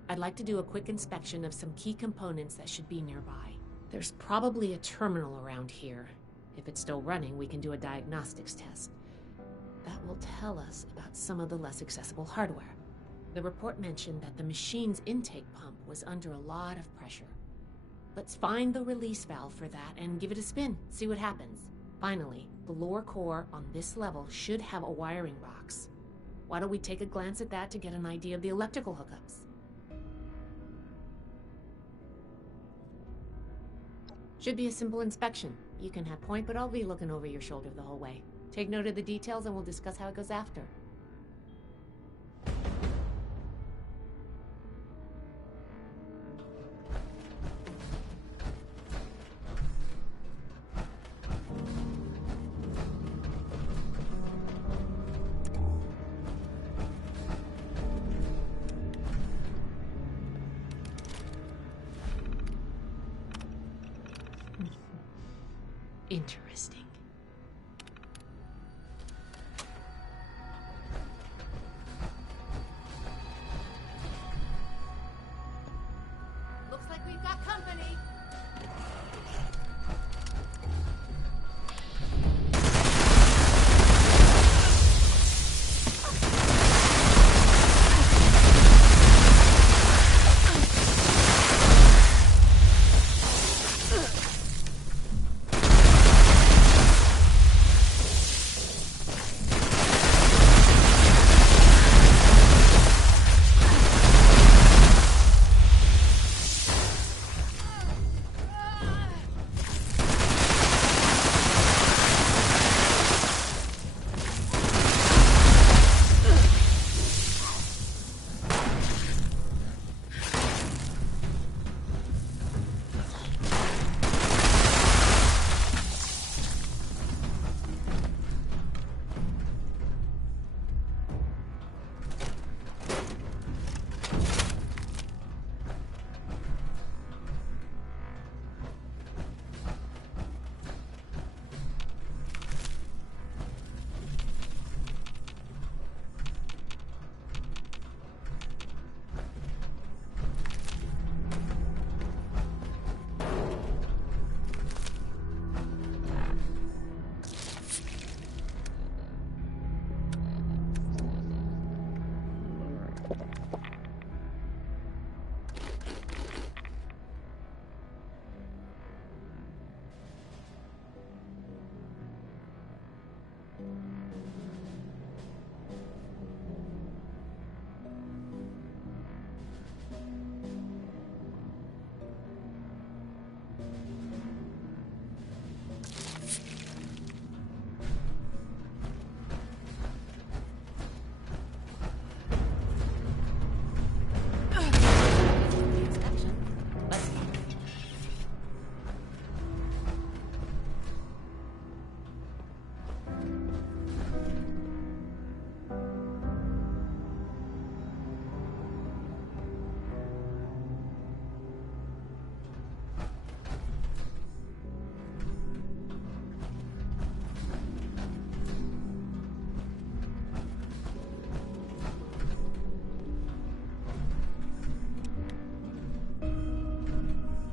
I'd like to do a quick inspection of some key components that should be nearby. There's probably a terminal around here. If it's still running, we can do a diagnostics test. That will tell us about some of the less accessible hardware. The report mentioned that the machine's intake pump was under a lot of pressure. Let's find the release valve for that and give it a spin, see what happens. Finally, the lower core on this level should have a wiring box. Why don't we take a glance at that to get an idea of the electrical hookups? Should be a simple inspection. You can have point, but I'll be looking over your shoulder the whole way. Take note of the details and we'll discuss how it goes after. Interesting. Looks like we've got company.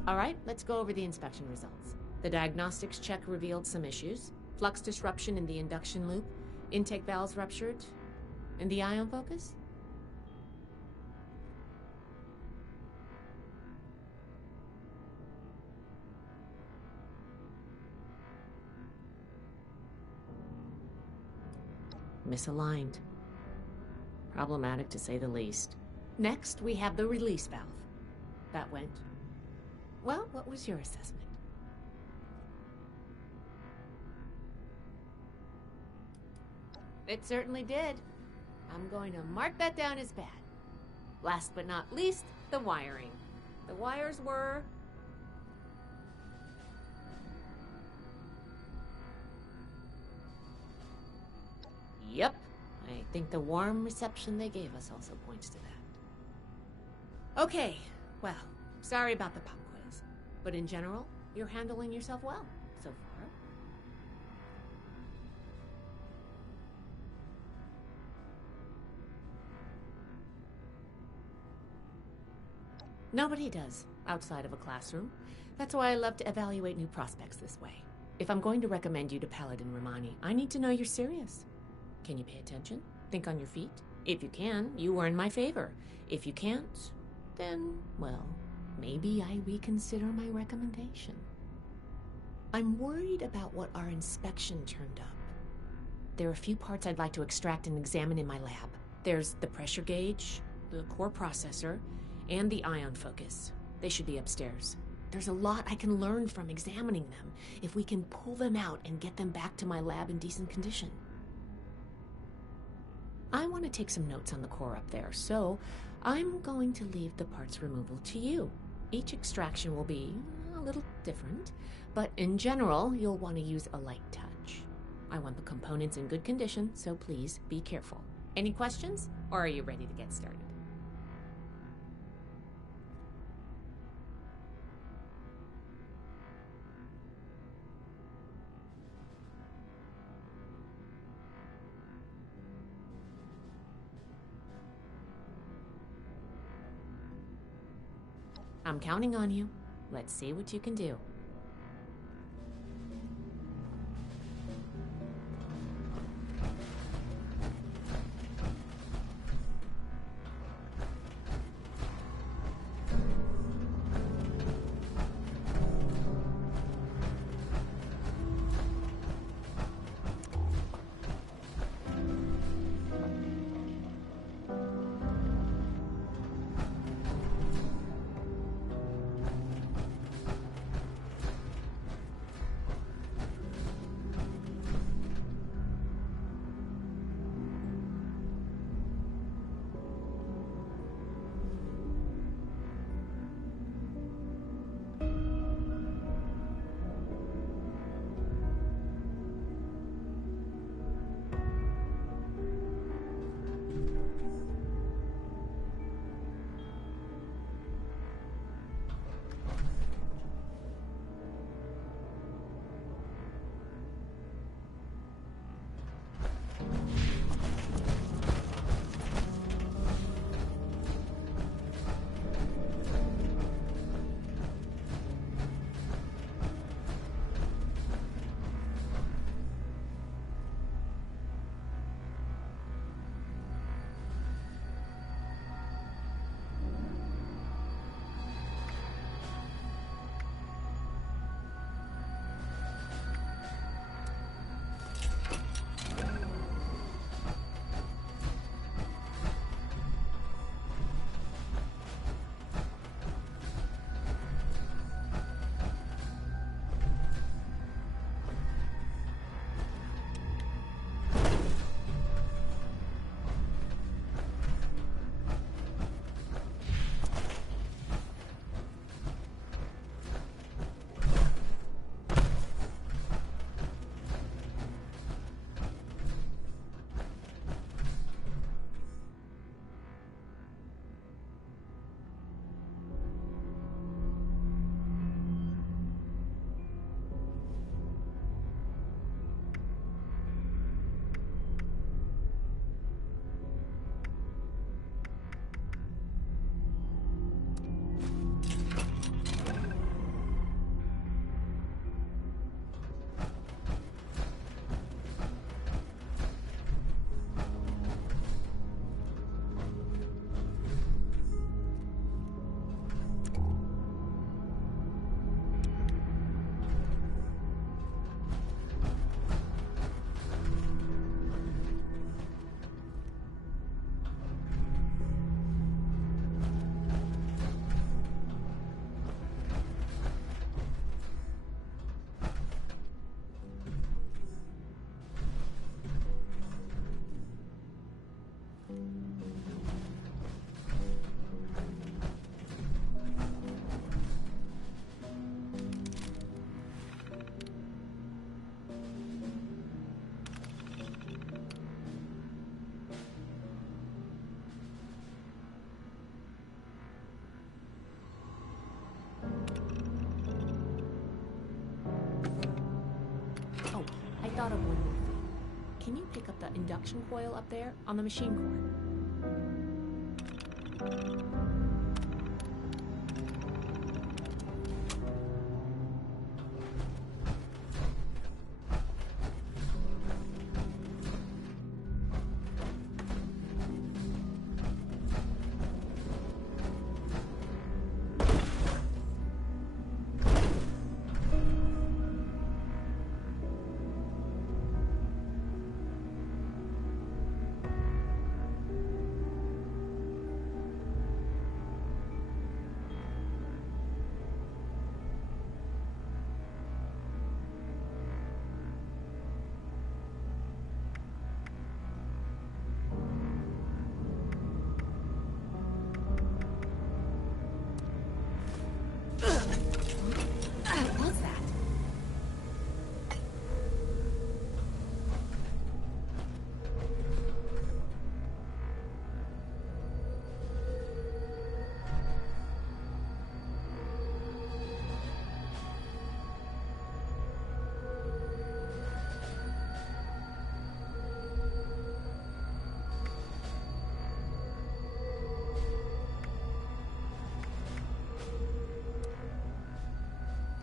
All right, let's go over the inspection results. The diagnostics check revealed some issues. Flux disruption in the induction loop, intake valves ruptured, and the ion focus? Misaligned. Problematic to say the least. Next, we have the release valve. That went. Well, what was your assessment? It certainly did. I'm going to mark that down as bad. Last but not least, the wiring. The wires were... Yep. I think the warm reception they gave us also points to that. Okay, well, sorry about the pop quiz. But in general, you're handling yourself well so far. Nobody does, outside of a classroom. That's why I love to evaluate new prospects this way. If I'm going to recommend you to Paladin Romani, I need to know you're serious. Can you pay attention? Think on your feet? If you can, you are in my favor. If you can't, then, well, maybe I reconsider my recommendation. I'm worried about what our inspection turned up. There are a few parts I'd like to extract and examine in my lab. There's the pressure gauge, the core processor, and the ion focus. They should be upstairs. There's a lot I can learn from examining them if we can pull them out and get them back to my lab in decent condition. I want to take some notes on the core up there, so I'm going to leave the parts removal to you. Each extraction will be a little different, but in general, you'll want to use a light touch. I want the components in good condition, so please be careful. Any questions, or are you ready to get started? I'm counting on you. Let's see what you can do. thought of one more thing. Can you pick up the induction coil up there on the machine core? What's that?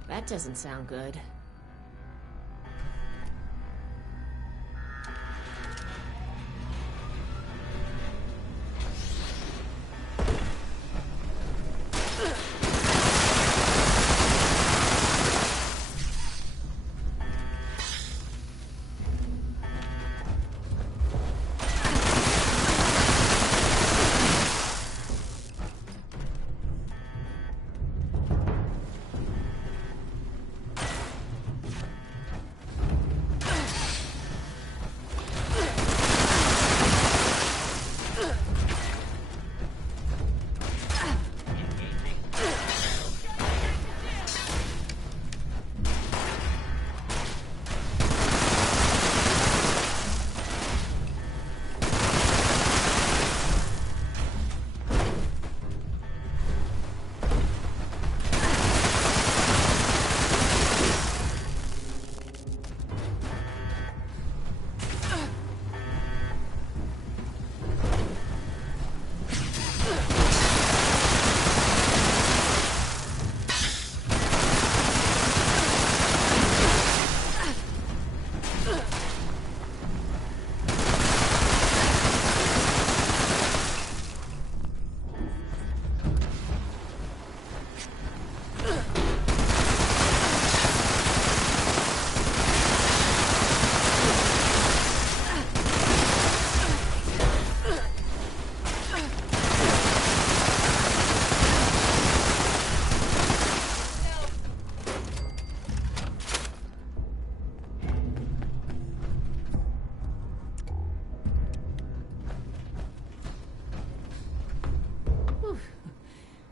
That doesn't sound good.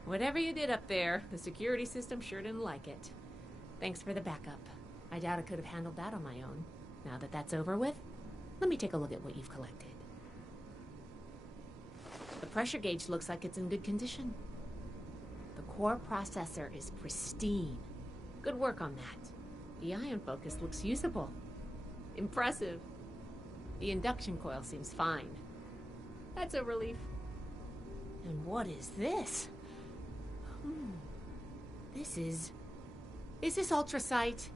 Whatever you did up there, the security system sure didn't like it. Thanks for the backup. I doubt I could have handled that on my own. Now that that's over with, let me take a look at what you've collected. The pressure gauge looks like it's in good condition. The core processor is pristine. Good work on that. The ion focus looks usable. Impressive. The induction coil seems fine. That's a relief. And what is this? Is this ultrasight?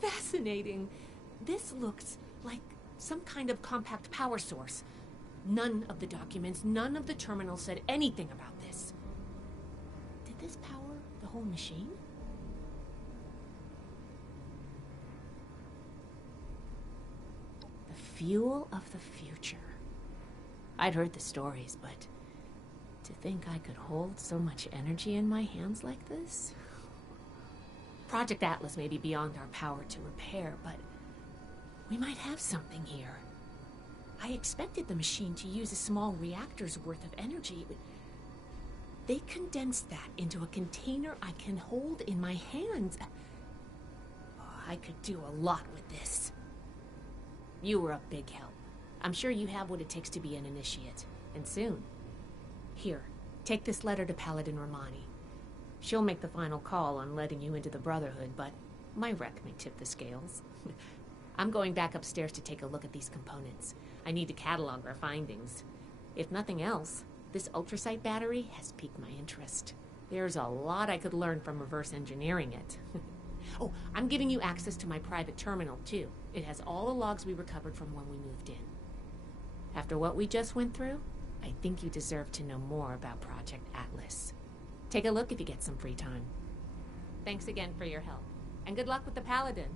Fascinating. This looks like some kind of compact power source. None of the documents, none of the terminals said anything about this. Did this power the whole machine? The fuel of the future. I'd heard the stories, but to think I could hold so much energy in my hands like this? Project Atlas may be beyond our power to repair, but we might have something here. I expected the machine to use a small reactor's worth of energy, but they condensed that into a container I can hold in my hands. I could do a lot with this. You were a big help. I'm sure you have what it takes to be an initiate, and soon. Here, take this letter to Paladin Romani. She'll make the final call on letting you into the Brotherhood, but my wreck may tip the scales. I'm going back upstairs to take a look at these components. I need to catalog our findings. If nothing else, this ultrasight battery has piqued my interest. There's a lot I could learn from reverse engineering it. Oh, I'm giving you access to my private terminal, too. It has all the logs we recovered from when we moved in. After what we just went through, I think you deserve to know more about Project Atlas. Take a look if you get some free time. Thanks again for your help, and good luck with the Paladin.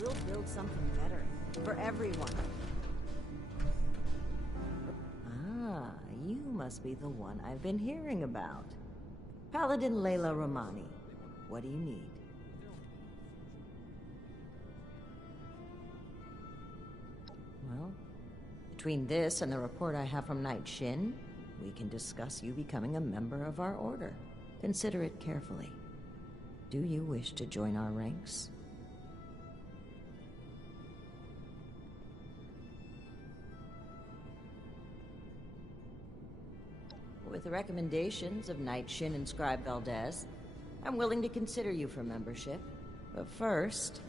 We'll build something better for everyone. Ah, you must be the one I've been hearing about. Paladin Layla Romani. What do you need? Well, between this and the report I have from Knight Shin, we can discuss you becoming a member of our order. Consider it carefully. Do you wish to join our ranks? With the recommendations of Knight Shin and Scribe Valdez, I'm willing to consider you for membership. But first,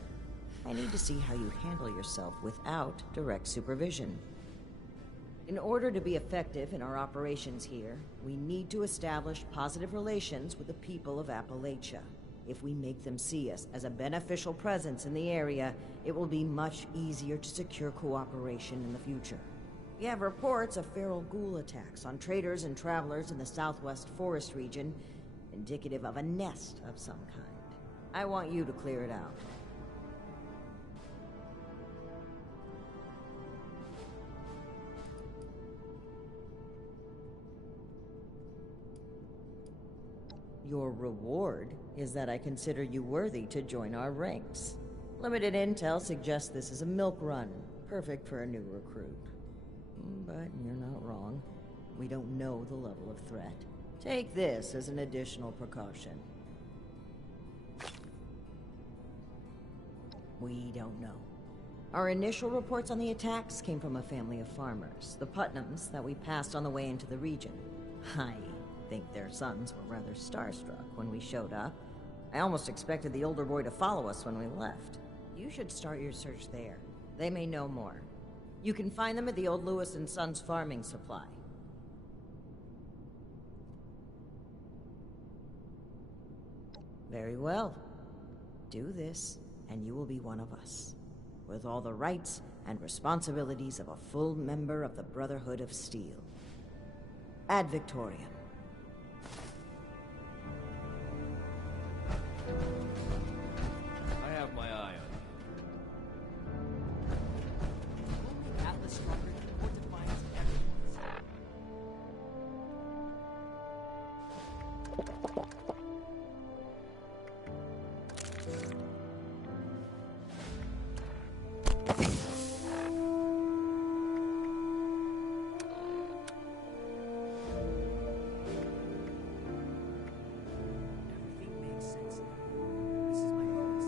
I need to see how you handle yourself without direct supervision. In order to be effective in our operations here, we need to establish positive relations with the people of Appalachia. If we make them see us as a beneficial presence in the area, it will be much easier to secure cooperation in the future. We have reports of feral ghoul attacks on traders and travelers in the southwest forest region, indicative of a nest of some kind. I want you to clear it out. Your reward is that I consider you worthy to join our ranks. Limited intel suggests this is a milk run, perfect for a new recruit. But you're not wrong. We don't know the level of threat. Take this as an additional precaution. We don't know. Our initial reports on the attacks came from a family of farmers, the Putnams, that we passed on the way into the region. I think their sons were rather starstruck when we showed up. I almost expected the older boy to follow us when we left. You should start your search there. They may know more. You can find them at the old Lewis and Sons farming supply. Very well. Do this, and you will be one of us, with all the rights and responsibilities of a full member of the Brotherhood of Steel. Ad Victoriam. I have my eye on Only Atlas stronger than more defiance than everyone's. Everything makes sense now. This is my focus.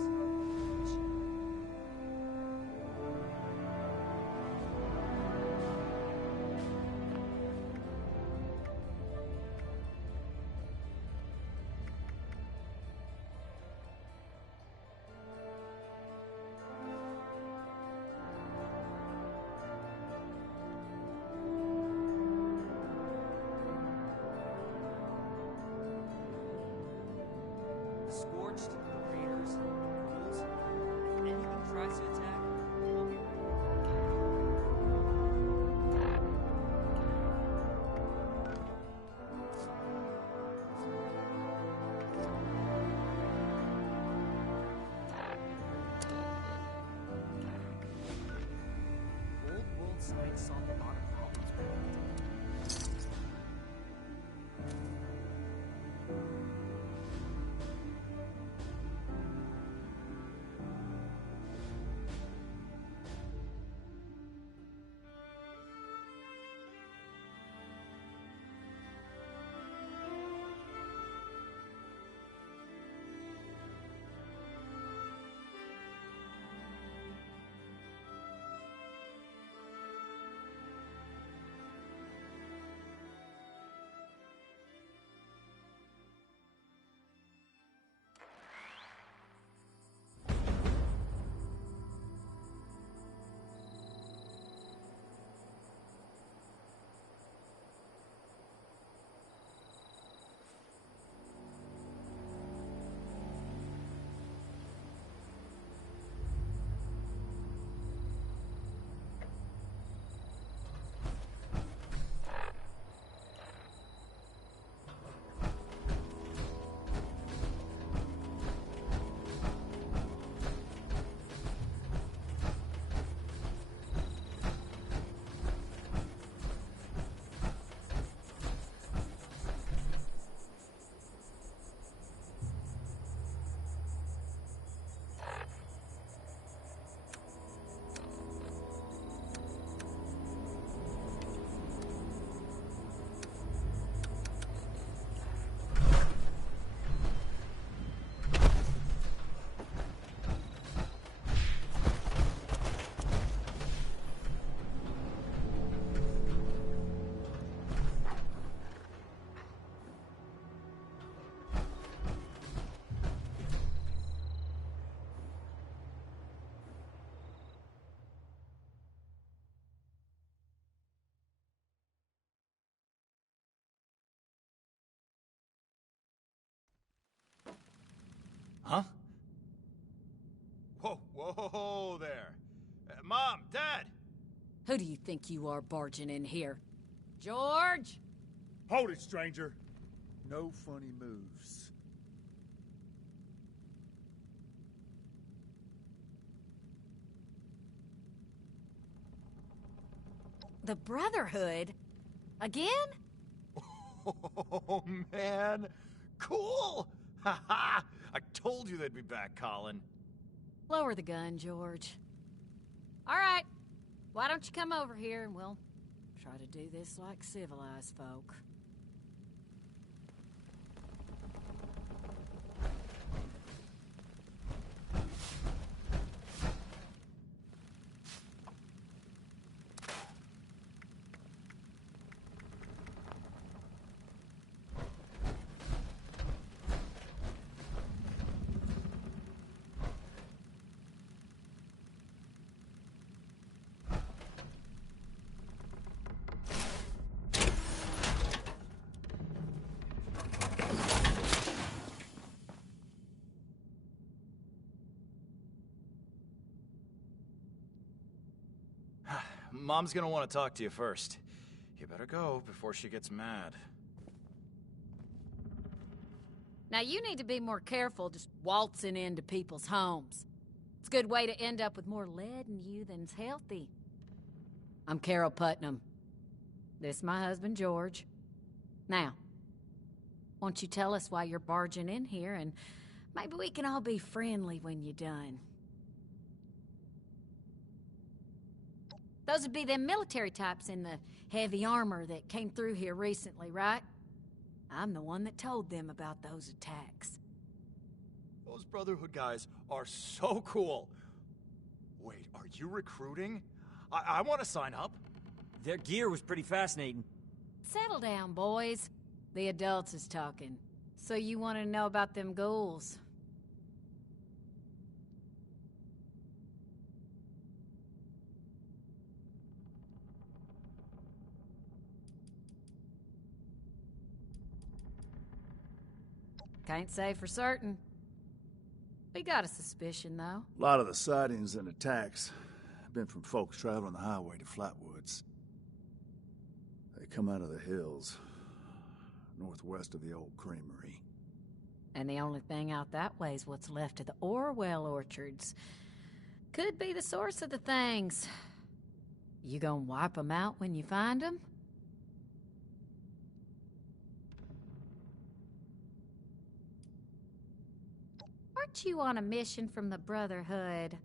Scorched, raiders, ghouls. If anything tries to attack, I'll be ready. Old world science solved a lot of problems back in the day. Huh? Whoa, whoa there. Mom, Dad! Who do you think you are barging in here? George? Hold it, stranger. No funny moves. The Brotherhood? Again? Oh, man. Cool! Ha ha! I told you they'd be back, Colin. Lower the gun, George. All right. Why don't you come over here and we'll try to do this like civilized folk. Mom's gonna want to talk to you first. You better go before she gets mad. Now you need to be more careful just waltzing into people's homes. It's a good way to end up with more lead in you than's healthy. I'm Carol Putnam. This is my husband, George. Now, won't you tell us why you're barging in here, and maybe we can all be friendly when you're done. Those would be them military types in the heavy armor that came through here recently, right? I'm the one that told them about those attacks. Those Brotherhood guys are so cool. Wait, are you recruiting? I want to sign up. Their gear was pretty fascinating. Settle down, boys. The adults is talking. So you want to know about them ghouls? Can't say for certain. We got a suspicion, though. A lot of the sightings and attacks have been from folks traveling the highway to Flatwoods. They come out of the hills, northwest of the old creamery. And the only thing out that way is what's left of the Orwell orchards. Could be the source of the things. You gonna wipe them out when you find them? Aren't you on a mission from the Brotherhood?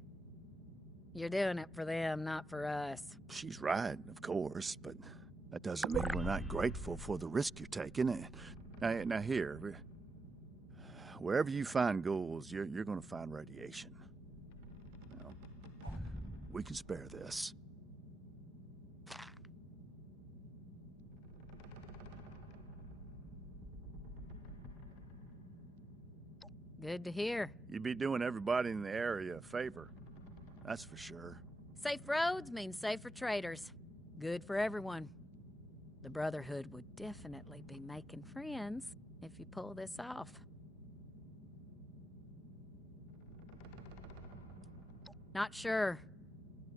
You're doing it for them, not for us. She's right, of course, but that doesn't mean we're not grateful for the risk you're taking. Now here, wherever you find ghouls, you're going to find radiation. Now, we can spare this. Good to hear. You'd be doing everybody in the area a favor. That's for sure. Safe roads means safer traders. Good for everyone. The Brotherhood would definitely be making friends if you pull this off. Not sure.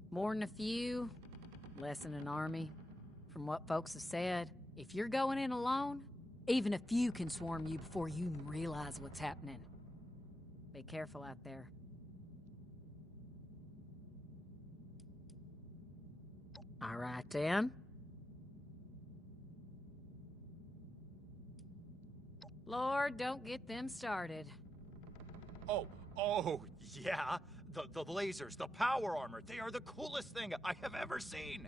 More than a few, less than an army. From what folks have said, if you're going in alone, even a few can swarm you before you even realize what's happening. Be careful out there. All right, then. Lord, don't get them started. Oh, yeah. The lasers, the power armor, they are the coolest thing I have ever seen.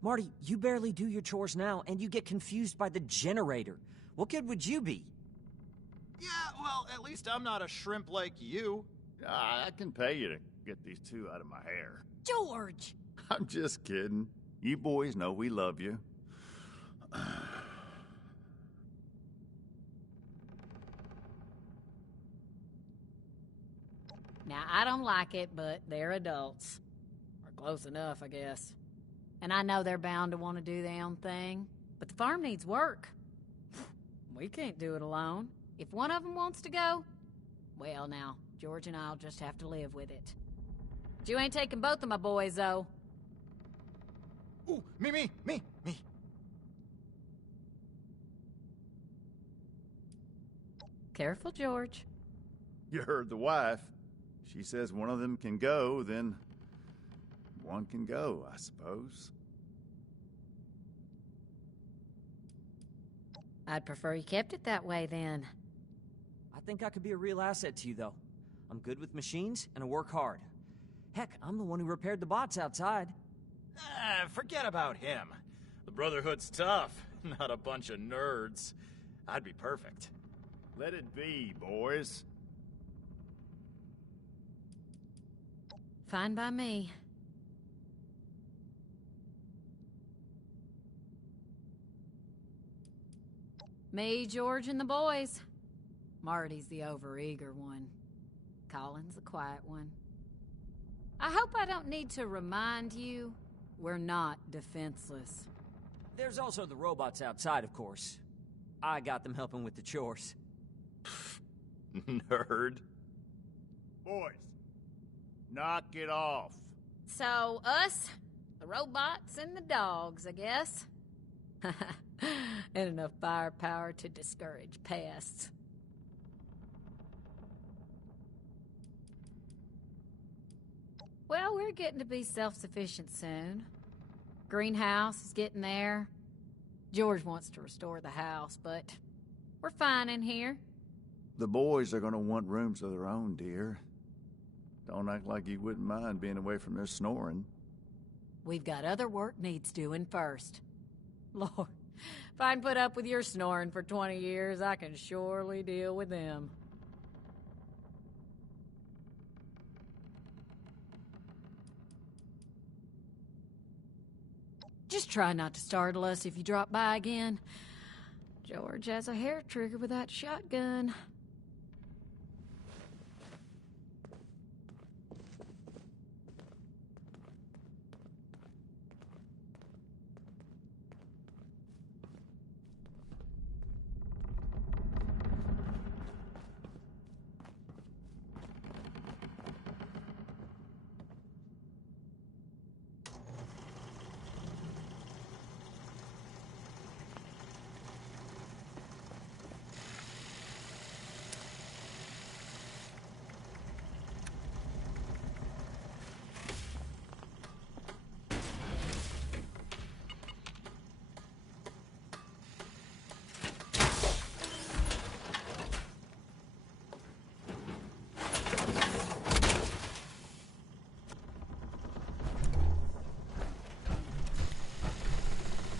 Marty, you barely do your chores now, and you get confused by the generator. What good would you be? Yeah, well, at least I'm not a shrimp like you. I can pay you to get these two out of my hair. George! I'm just kidding. You boys know we love you. Now, I don't like it, but they're adults. Or close enough, I guess. And I know they're bound to want to do their own thing, but the farm needs work. We can't do it alone. If one of them wants to go, well now, George and I'll just have to live with it. But you ain't taking both of my boys, though. Ooh, me. Careful, George. You heard the wife. She says one of them can go, then one can go, I suppose. I'd prefer you kept it that way, then. I think I could be a real asset to you, though. I'm good with machines, and I work hard. Heck, I'm the one who repaired the bots outside. Forget about him. The Brotherhood's tough, not a bunch of nerds. I'd be perfect. Let it be, boys. Fine by me. Me, George, and the boys. Marty's the overeager one. Colin's the quiet one. I hope I don't need to remind you, we're not defenseless. There's also the robots outside, of course. I got them helping with the chores. Nerd. Boys, knock it off. So, us? The robots and the dogs, I guess. And enough firepower to discourage pests. Well, we're getting to be self-sufficient soon. Greenhouse is getting there. George wants to restore the house, but we're fine in here. The boys are gonna want rooms of their own, dear. Don't act like you wouldn't mind being away from their snoring. We've got other work needs doing first. Lord, if I can put up with your snoring for 20 years, I can surely deal with them. Just try not to startle us if you drop by again. George has a hair trigger with that shotgun.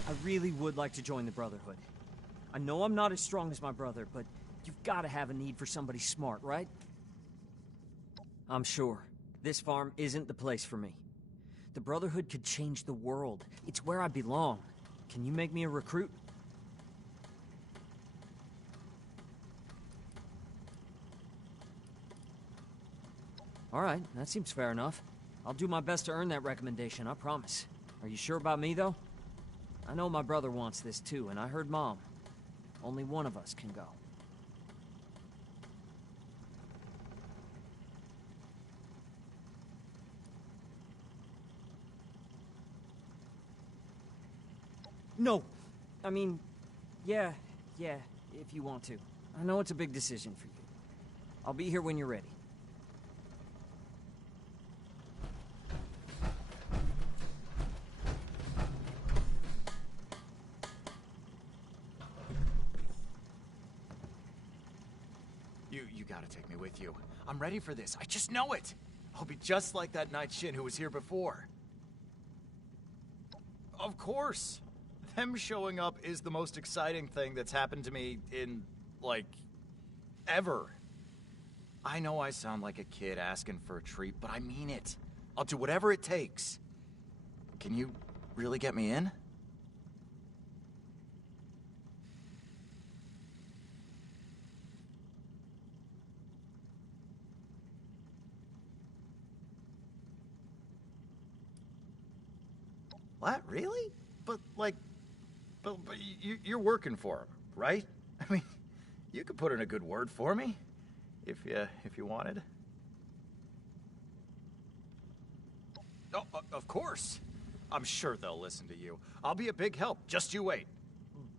I really would like to join the Brotherhood. I know I'm not as strong as my brother, but you've got to have a need for somebody smart, right? I'm sure. This farm isn't the place for me. The Brotherhood could change the world. It's where I belong. Can you make me a recruit? All right, that seems fair enough. I'll do my best to earn that recommendation, I promise. Are you sure about me, though? I know my brother wants this too, and I heard Mom. Only one of us can go. No! I mean, yeah, if you want to. I know it's a big decision for you. I'll be here when you're ready. You gotta take me with you. I'm ready for this. I just know it. I'll be just like that Night Shin who was here before. Of course. Them showing up is the most exciting thing that's happened to me in, like, ever. I know I sound like a kid asking for a treat, but I mean it. I'll do whatever it takes. Can you really get me in? What? Really? But, like, but you're working for him, right? I mean, you could put in a good word for me, if you wanted. Oh, of course. I'm sure they'll listen to you. I'll be a big help. Just you wait.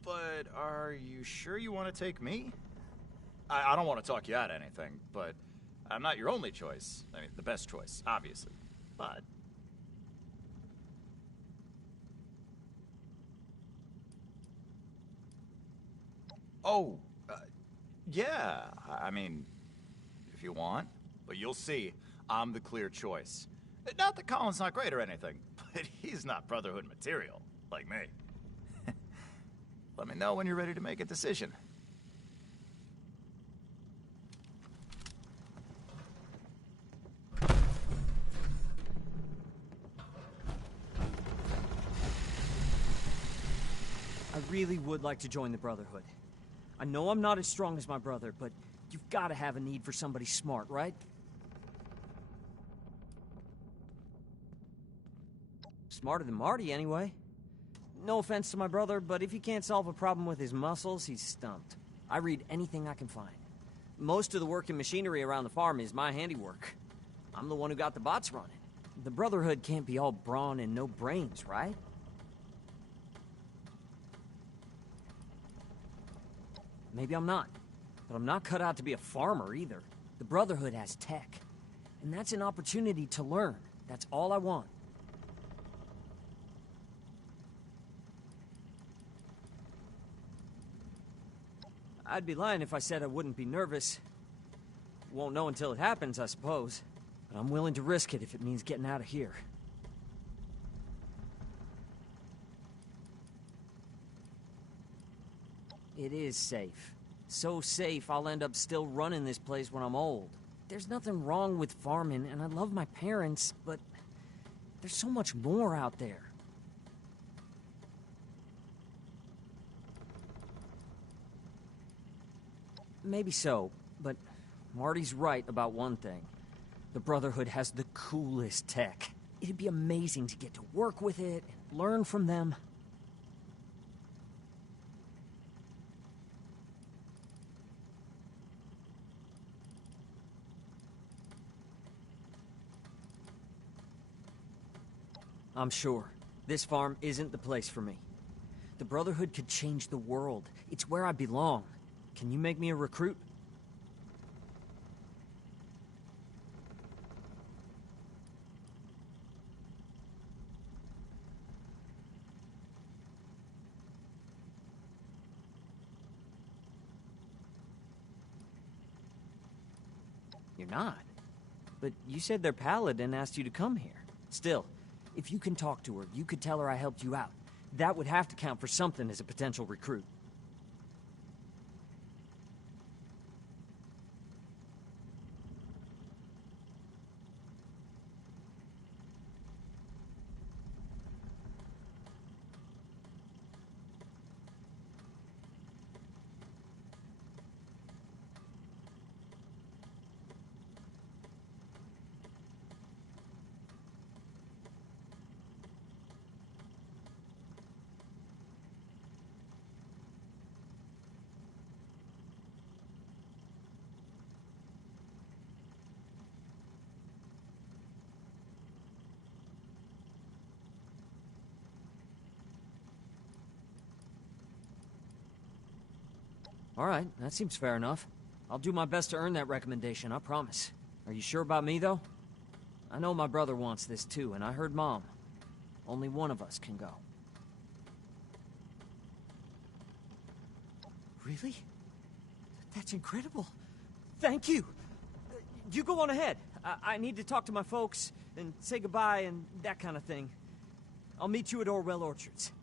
But are you sure you want to take me? I don't want to talk you out of anything, but I'm not your only choice. I mean, the best choice, obviously. But... Oh, yeah, I mean, if you want. But you'll see, I'm the clear choice. Not that Colin's not great or anything, but he's not Brotherhood material, like me. Let me know when you're ready to make a decision. I really would like to join the Brotherhood. I know I'm not as strong as my brother, but you've got to have a need for somebody smart, right? Smarter than Marty, anyway. No offense to my brother, but if he can't solve a problem with his muscles, he's stumped. I read anything I can find. Most of the work and machinery around the farm is my handiwork. I'm the one who got the bots running. The Brotherhood can't be all brawn and no brains, right? Maybe I'm not. But I'm not cut out to be a farmer either. The Brotherhood has tech. And that's an opportunity to learn. That's all I want. I'd be lying if I said I wouldn't be nervous. Won't know until it happens, I suppose. But I'm willing to risk it if it means getting out of here. It is safe. So safe, I'll end up still running this place when I'm old. There's nothing wrong with farming, and I love my parents, but there's so much more out there. Maybe so, but Marty's right about one thing. The Brotherhood has the coolest tech. It'd be amazing to get to work with it and learn from them. I'm sure. This farm isn't the place for me. The Brotherhood could change the world. It's where I belong. Can you make me a recruit? You're not. But you said their paladin asked you to come here. Still, if you can talk to her, you could tell her I helped you out. That would have to count for something as a potential recruit. All right, that seems fair enough. I'll do my best to earn that recommendation, I promise. Are you sure about me, though? I know my brother wants this too, and I heard Mom. Only one of us can go. Really? That's incredible. Thank you! You go on ahead. I need to talk to my folks and say goodbye and that kind of thing. I'll meet you at Orwell Orchards.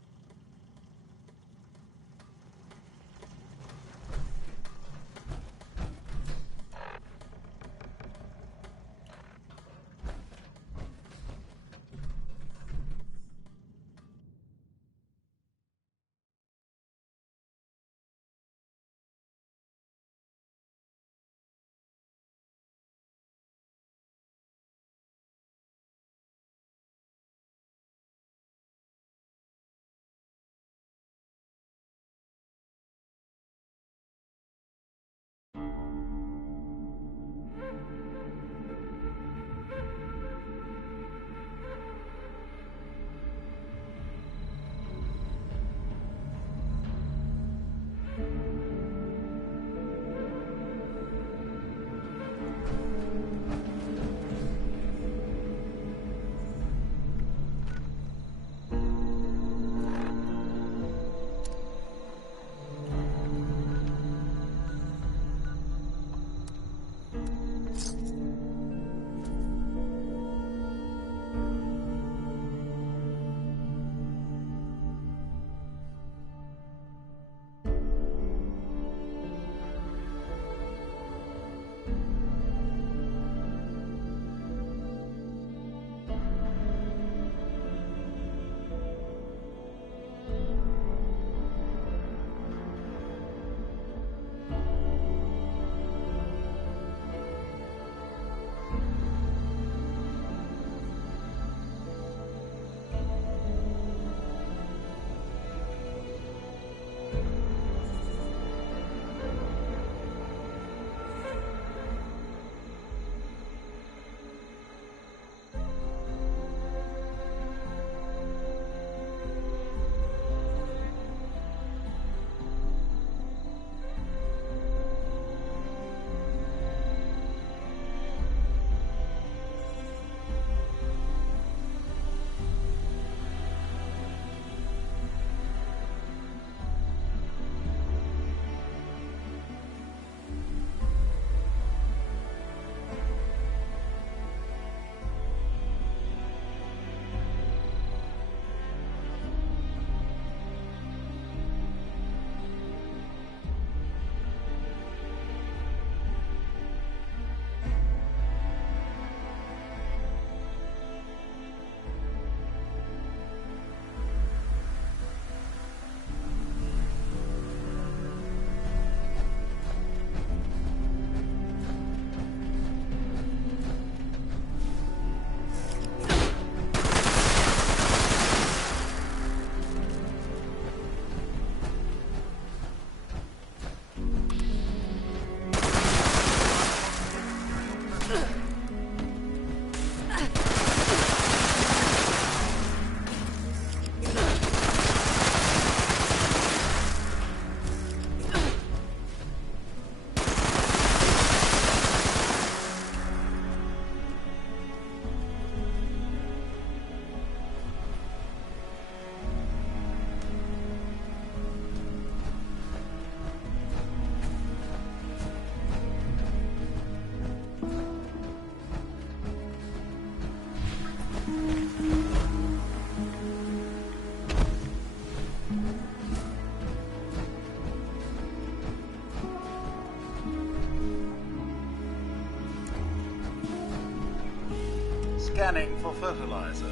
Scanning for fertilizer.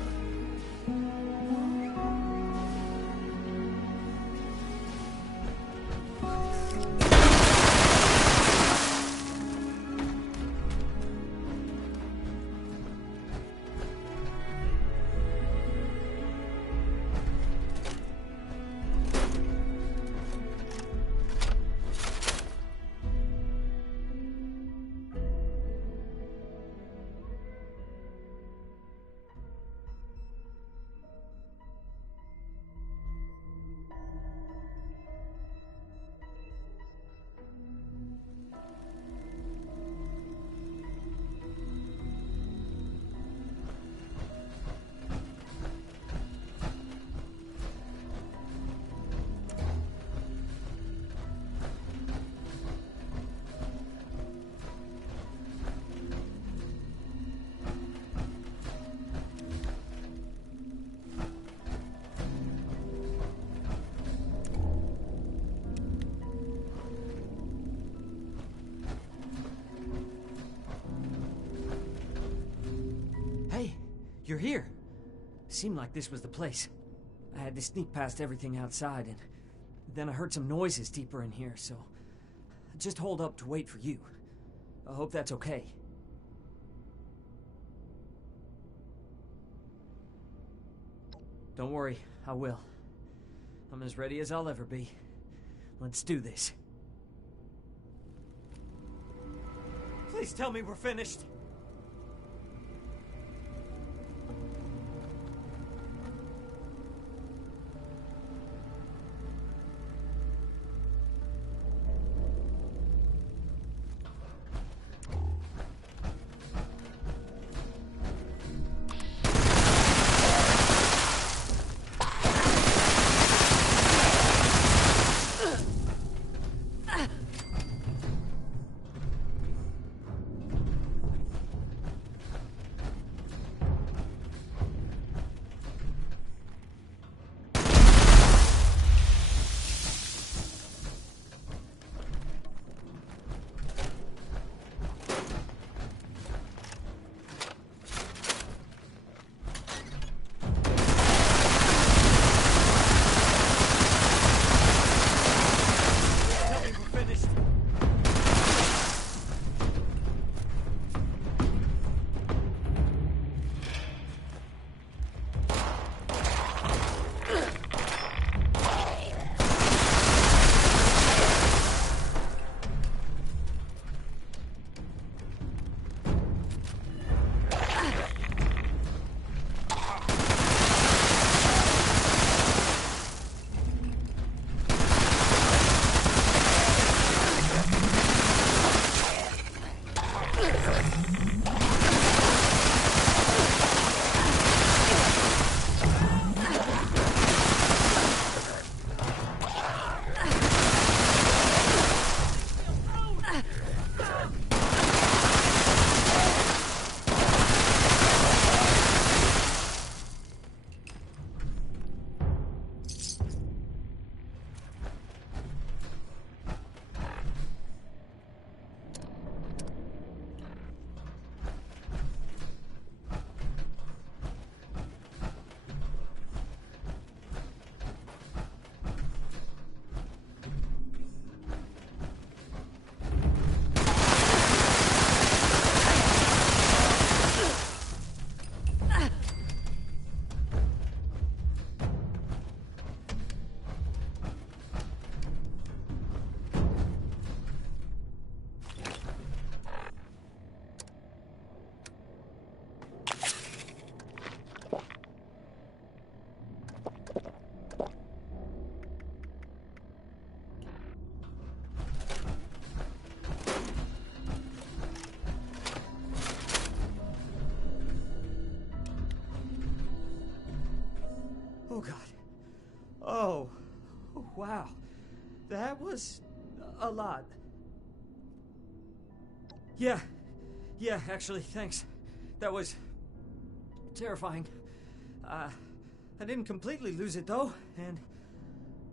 You're here. Seemed like this was the place. I had to sneak past everything outside, and then I heard some noises deeper in here, so I just holed up to wait for you. I hope that's okay. Don't worry, I will. I'm as ready as I'll ever be. Let's do this. Please tell me we're finished. Oh, God. Oh, wow. That was a lot. Yeah, actually, thanks. That was terrifying. I didn't completely lose it, though, and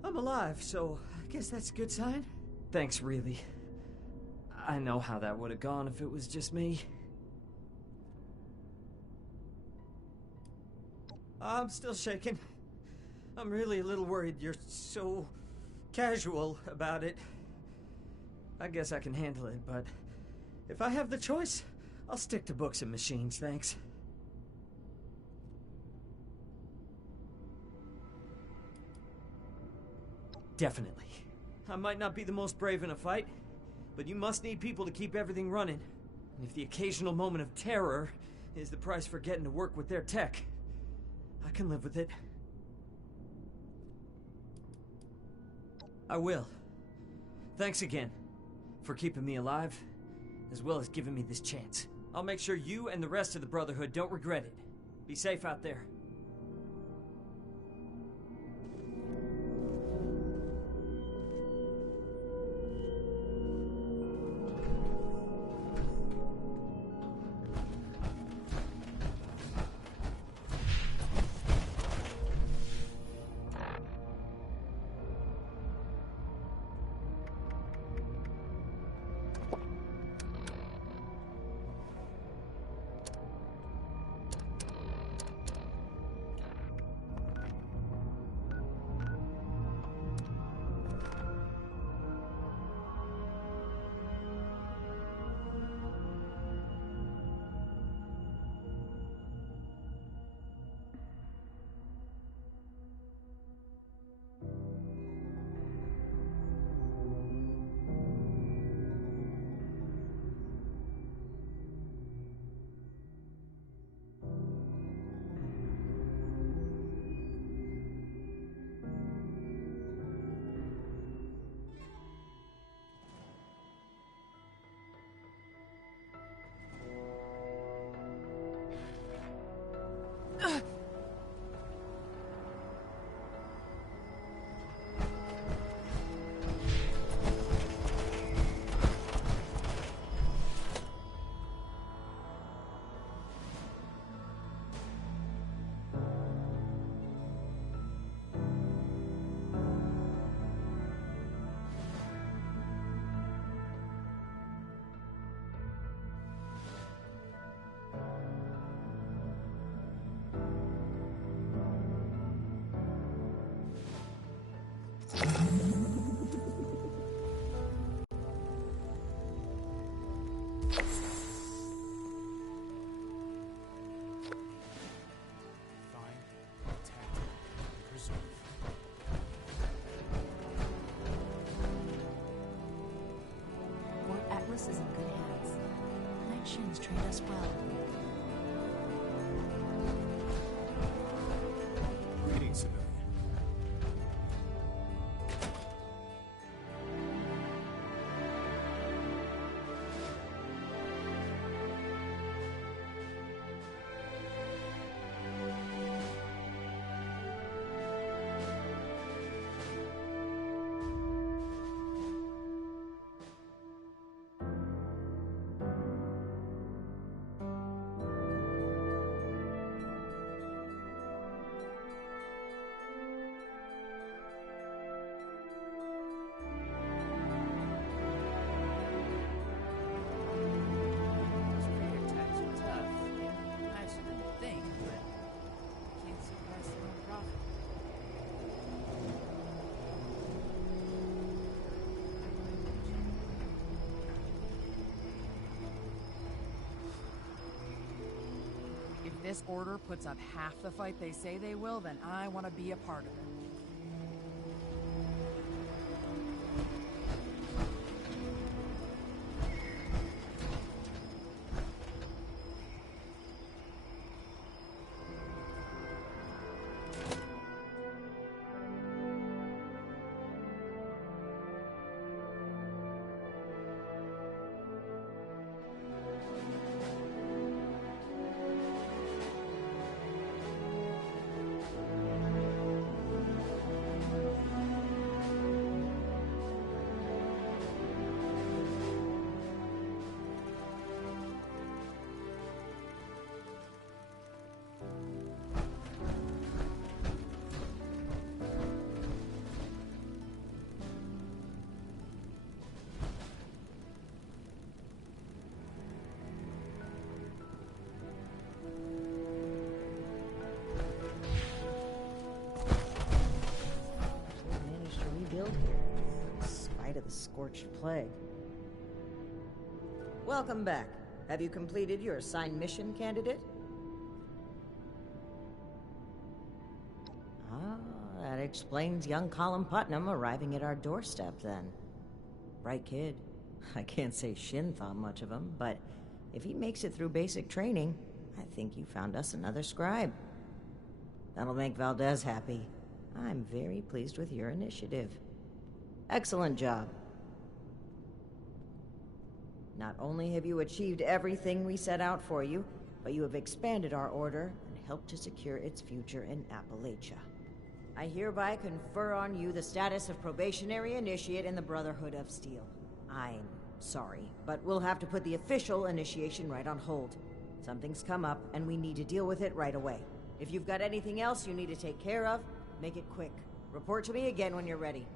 I'm alive, so I guess that's a good sign. Thanks, really. I know how that would have gone if it was just me. I'm still shaking. I'm really a little worried you're so casual about it. I guess I can handle it, but if I have the choice, I'll stick to books and machines, thanks. Definitely. I might not be the most brave in a fight, but you must need people to keep everything running. And if the occasional moment of terror is the price for getting to work with their tech, I can live with it. I will. Thanks again for keeping me alive, as well as giving me this chance. I'll make sure you and the rest of the Brotherhood don't regret it. Be safe out there. Atlas is in good hands. Night Shin's trained us well. Greetings, civilian. If this order puts up half the fight they say they will, then I want to be a part of it. of the scorched plague. Welcome back. Have you completed your assigned mission, candidate? Ah, that explains young Colin Putnam arriving at our doorstep then. Bright kid. I can't say Shin thought much of him, but if he makes it through basic training, I think you found us another scribe. That'll make Valdez happy. I'm very pleased with your initiative. Excellent job. Not only have you achieved everything we set out for you, but you have expanded our order and helped to secure its future in Appalachia. I hereby confer on you the status of probationary initiate in the Brotherhood of Steel. I'm sorry, but we'll have to put the official initiation right on hold. Something's come up, and we need to deal with it right away. If you've got anything else you need to take care of, make it quick. Report to me again when you're ready.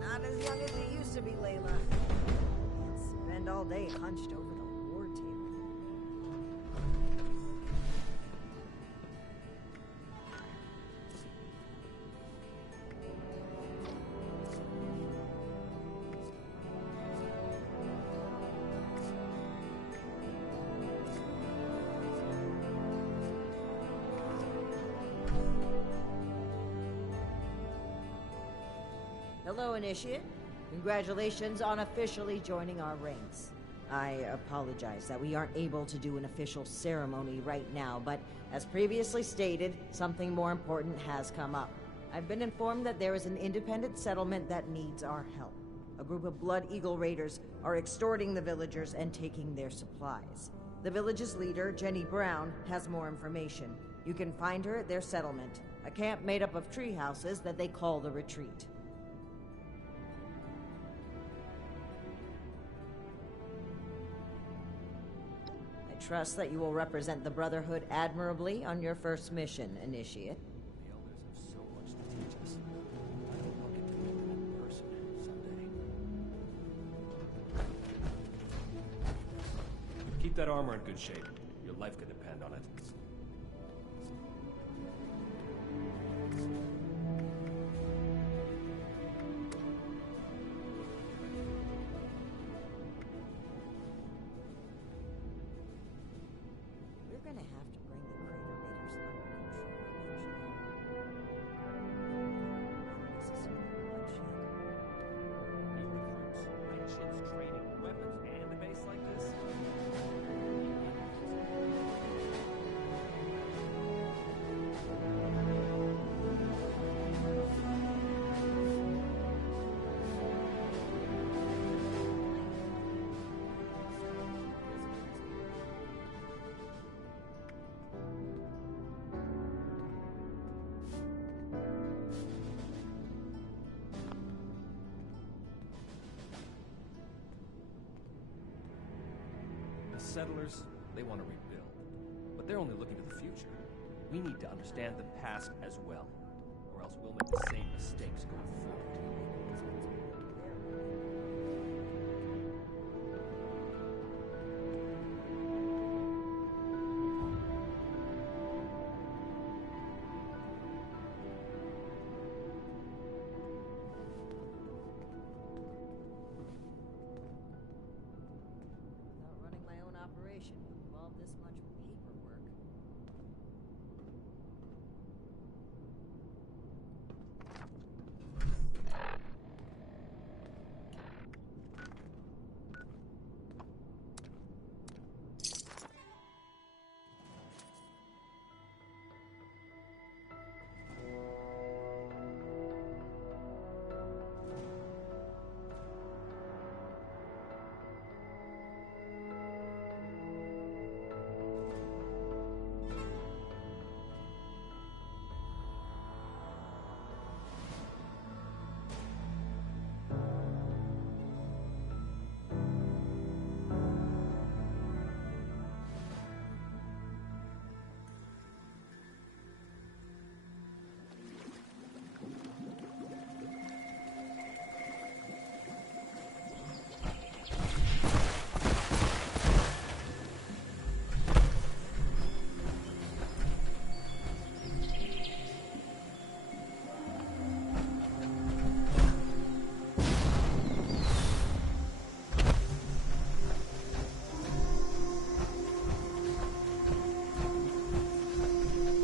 Not as young as you used to be, Layla. Can't spend all day hunched over the war table. Hello, Initiate. Congratulations on officially joining our ranks. I apologize that we aren't able to do an official ceremony right now, but as previously stated, something more important has come up. I've been informed that there is an independent settlement that needs our help. A group of Blood Eagle raiders are extorting the villagers and taking their supplies. The village's leader, Jenny Brown, has more information. You can find her at their settlement, a camp made up of tree houses that they call the Retreat. I trust that you will represent the Brotherhood admirably on your first mission, Initiate. The elders have so much to teach us. I hope I'll get to meet them in person someday. Keep that armor in good shape. Your life could depend on it. We're gonna have to bring the Crater Raiders under control eventually. New recruits, night shifts, training, weapons, and a base like this? The settlers, they want to rebuild. But they're only looking to the future. We need to understand the past as well, or else we'll make the same mistakes going forward. Without running my own operation would involve this much paperwork.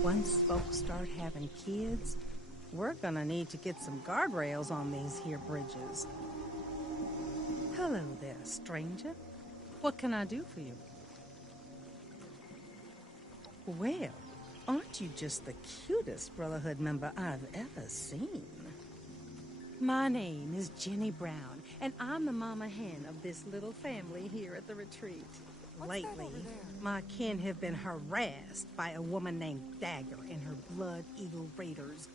Once folks start having kids, we're gonna need to get some guardrails on these here bridges. Hello there, stranger. What can I do for you? Well, aren't you just the cutest Brotherhood member I've ever seen? My name is Jenny Brown, and I'm the mama hen of this little family here at the retreat. Lately, my kin have been harassed by a woman named Dagger and her Blood Eagle Raiders.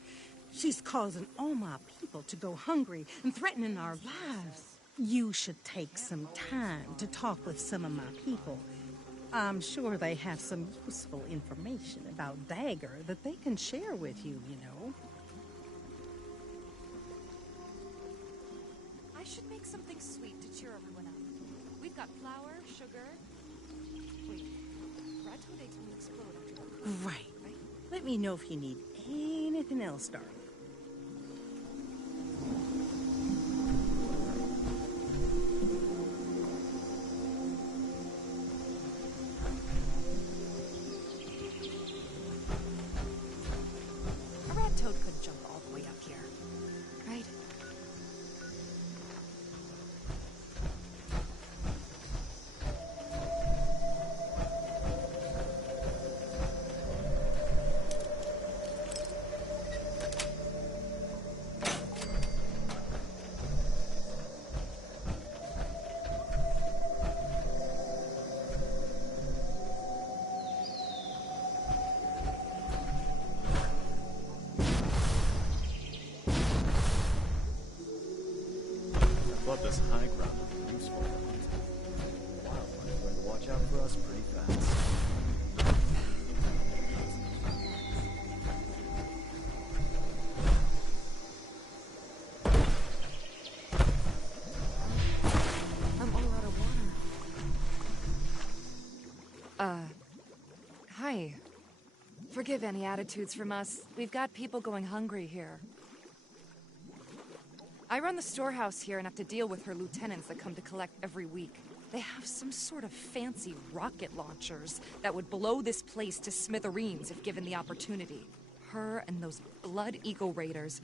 She's causing all my people to go hungry and threatening our lives. You should take some time to talk with some of my people. I'm sure they have some useful information about Dagger that they can share with you, you know. I should make something sweet to cheer everyone up. We've got flour, sugar... Wait, rat toad eggs won't explode after that. Right. Let me know if you need anything else, darling. A rat toad couldn't jump all the way up here, right? I thought this high ground would be useful. Wildlife going to watch out for us pretty fast. I'm all out of water. Hi. Forgive any attitudes from us. We've got people going hungry here. I run the storehouse here and have to deal with her lieutenants that come to collect every week. They have some sort of fancy rocket launchers that would blow this place to smithereens if given the opportunity. Her and those Blood Eagle Raiders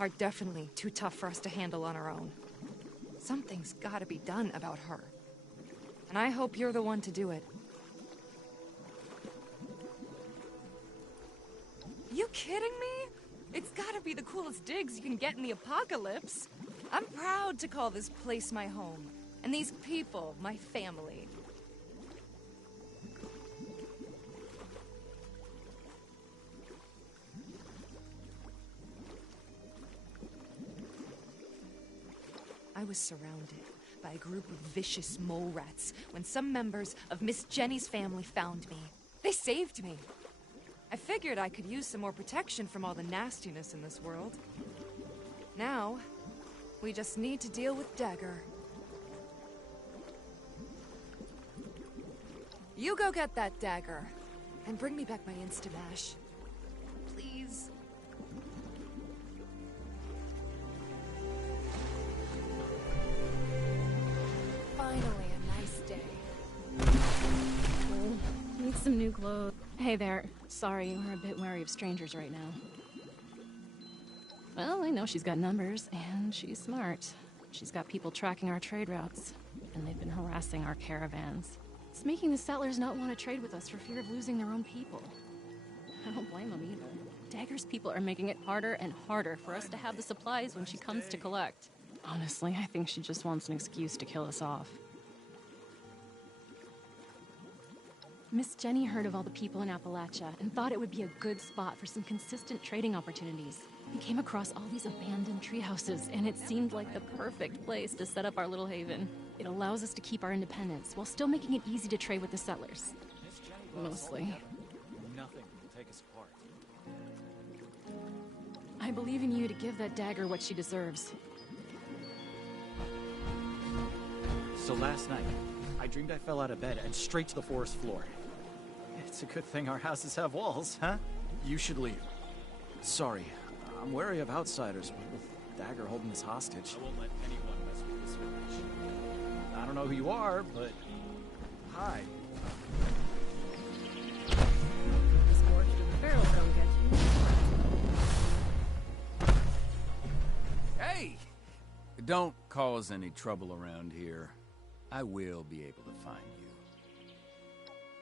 are definitely too tough for us to handle on our own. Something's gotta be done about her. And I hope you're the one to do it. You kidding me? It's gotta be the coolest digs you can get in the apocalypse. I'm proud to call this place my home, and these people my family. I was surrounded by a group of vicious mole rats when some members of Miss Jenny's family found me. They saved me. I figured I could use some more protection from all the nastiness in this world. Now, we just need to deal with Dagger. You go get that dagger, and bring me back my Instamash. Please. Finally, a nice day. Need some new clothes. Hey there. Sorry, we're a bit wary of strangers right now. Well, I know she's got numbers, and she's smart. She's got people tracking our trade routes, and they've been harassing our caravans. It's making the settlers not want to trade with us for fear of losing their own people. I don't blame them either. Dagger's people are making it harder and harder for us to have the supplies when she comes to collect. Honestly, I think she just wants an excuse to kill us off. Miss Jenny heard of all the people in Appalachia and thought it would be a good spot for some consistent trading opportunities. We came across all these abandoned treehouses, and it seemed like the perfect place to set up our little haven. It allows us to keep our independence while still making it easy to trade with the settlers. Mostly. Nothing will take us apart. I believe in you to give that dagger what she deserves. So last night, I dreamed I fell out of bed and straight to the forest floor. It's a good thing our houses have walls, huh? You should leave. Sorry, I'm wary of outsiders, but with Dagger holding us hostage. I won't let anyone mess with this village. I don't know who you are, but... Hi. This fortune barrel comes don't cause any trouble around here, I will be able to find you.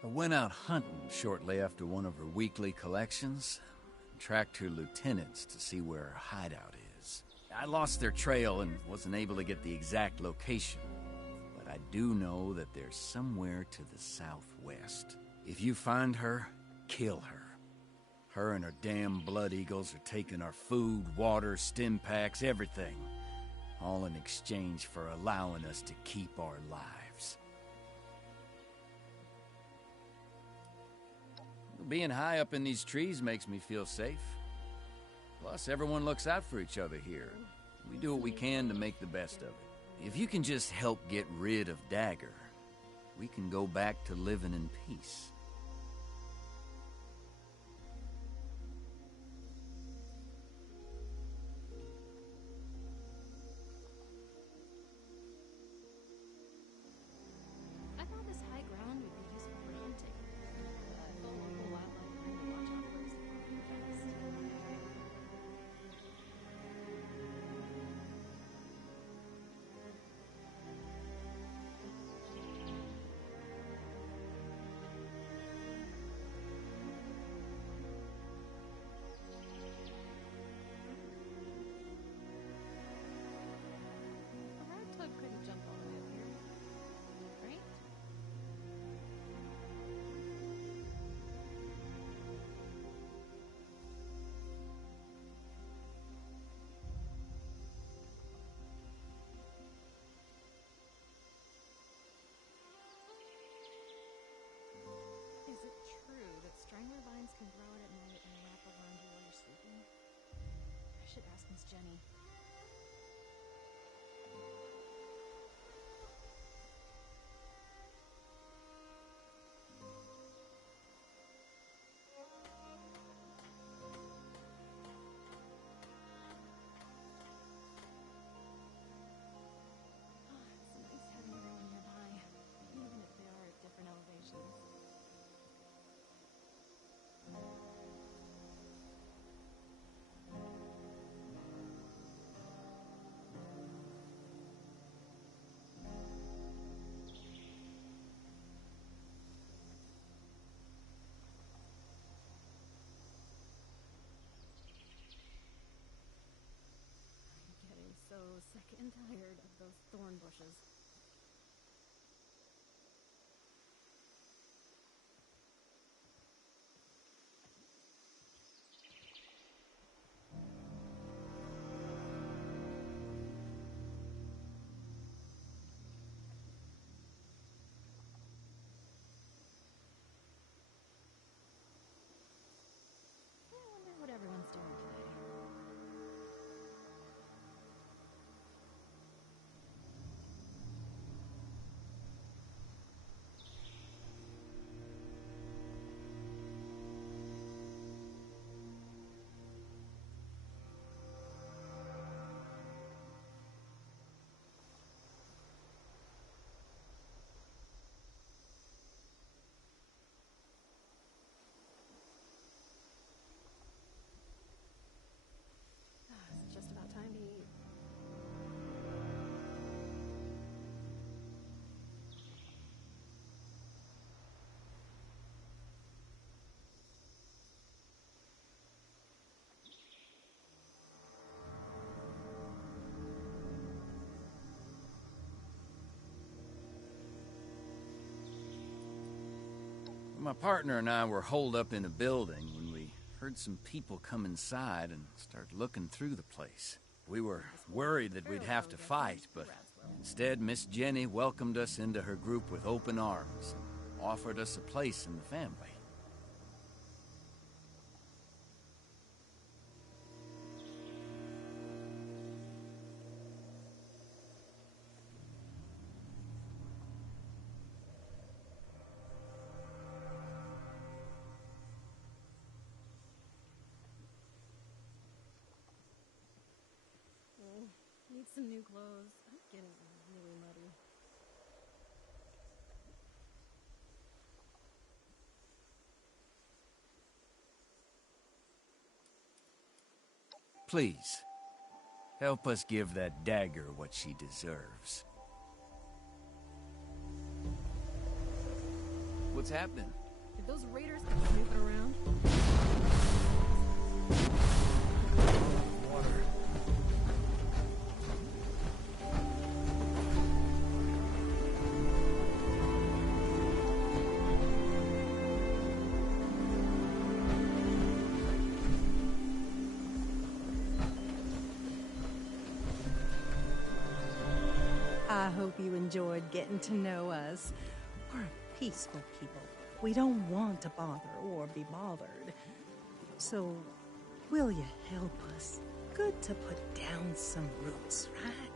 I went out hunting shortly after one of her weekly collections, and tracked her lieutenants to see where her hideout is. I lost their trail and wasn't able to get the exact location, but I do know that they're somewhere to the southwest. If you find her, kill her. Her and her damn blood eagles are taking our food, water, stim packs, everything. All in exchange for allowing us to keep our lives. Being high up in these trees makes me feel safe. Plus, everyone looks out for each other here. We do what we can to make the best of it. If you can just help get rid of Dagger, we can go back to living in peace. I thought this high ground would be useful for hunting. The local wildlife bring the watch out for us fast. A ragtug couldn't jump all the way up here, right? Is it true that strangler vines can grow out at night and wrap around you while you're sleeping? I should ask Miss Jenny. It's nice having everyone nearby, even if they are at different elevations. I'm getting so sick and tired of those thorn bushes. I wonder what everyone's doing today. It's just about time to eat. My partner and I were holed up in a building when we heard some people come inside and start looking through the place. We were worried that we'd have to fight, but instead Miss Jenny welcomed us into her group with open arms and offered us a place in the family. Need some new clothes. I'm getting really muddy. Please, Help us give that dagger what she deserves. What's happening? Did those raiders come snooping around? Water. I hope you enjoyed getting to know us. We're a peaceful people. We don't want to bother or be bothered. So, will you help us? Good to put down some roots, right?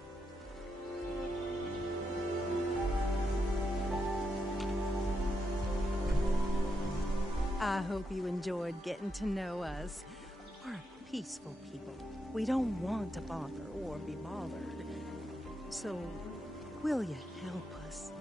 I hope you enjoyed getting to know us. We're a peaceful people. We don't want to bother or be bothered. So, will you help us?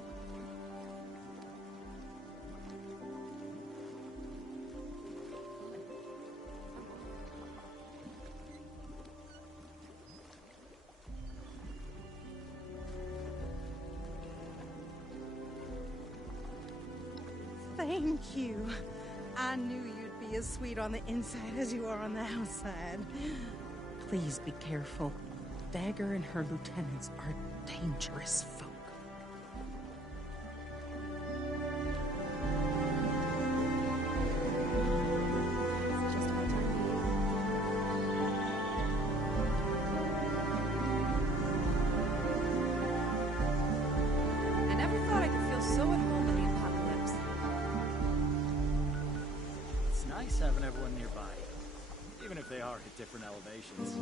Thank you. I knew you'd be as sweet on the inside as you are on the outside. Please be careful. Dagger and her lieutenants are dangerous folk. I never thought I could feel so at home in the apocalypse. It's nice having everyone nearby, even if they are at different elevations.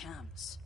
counts.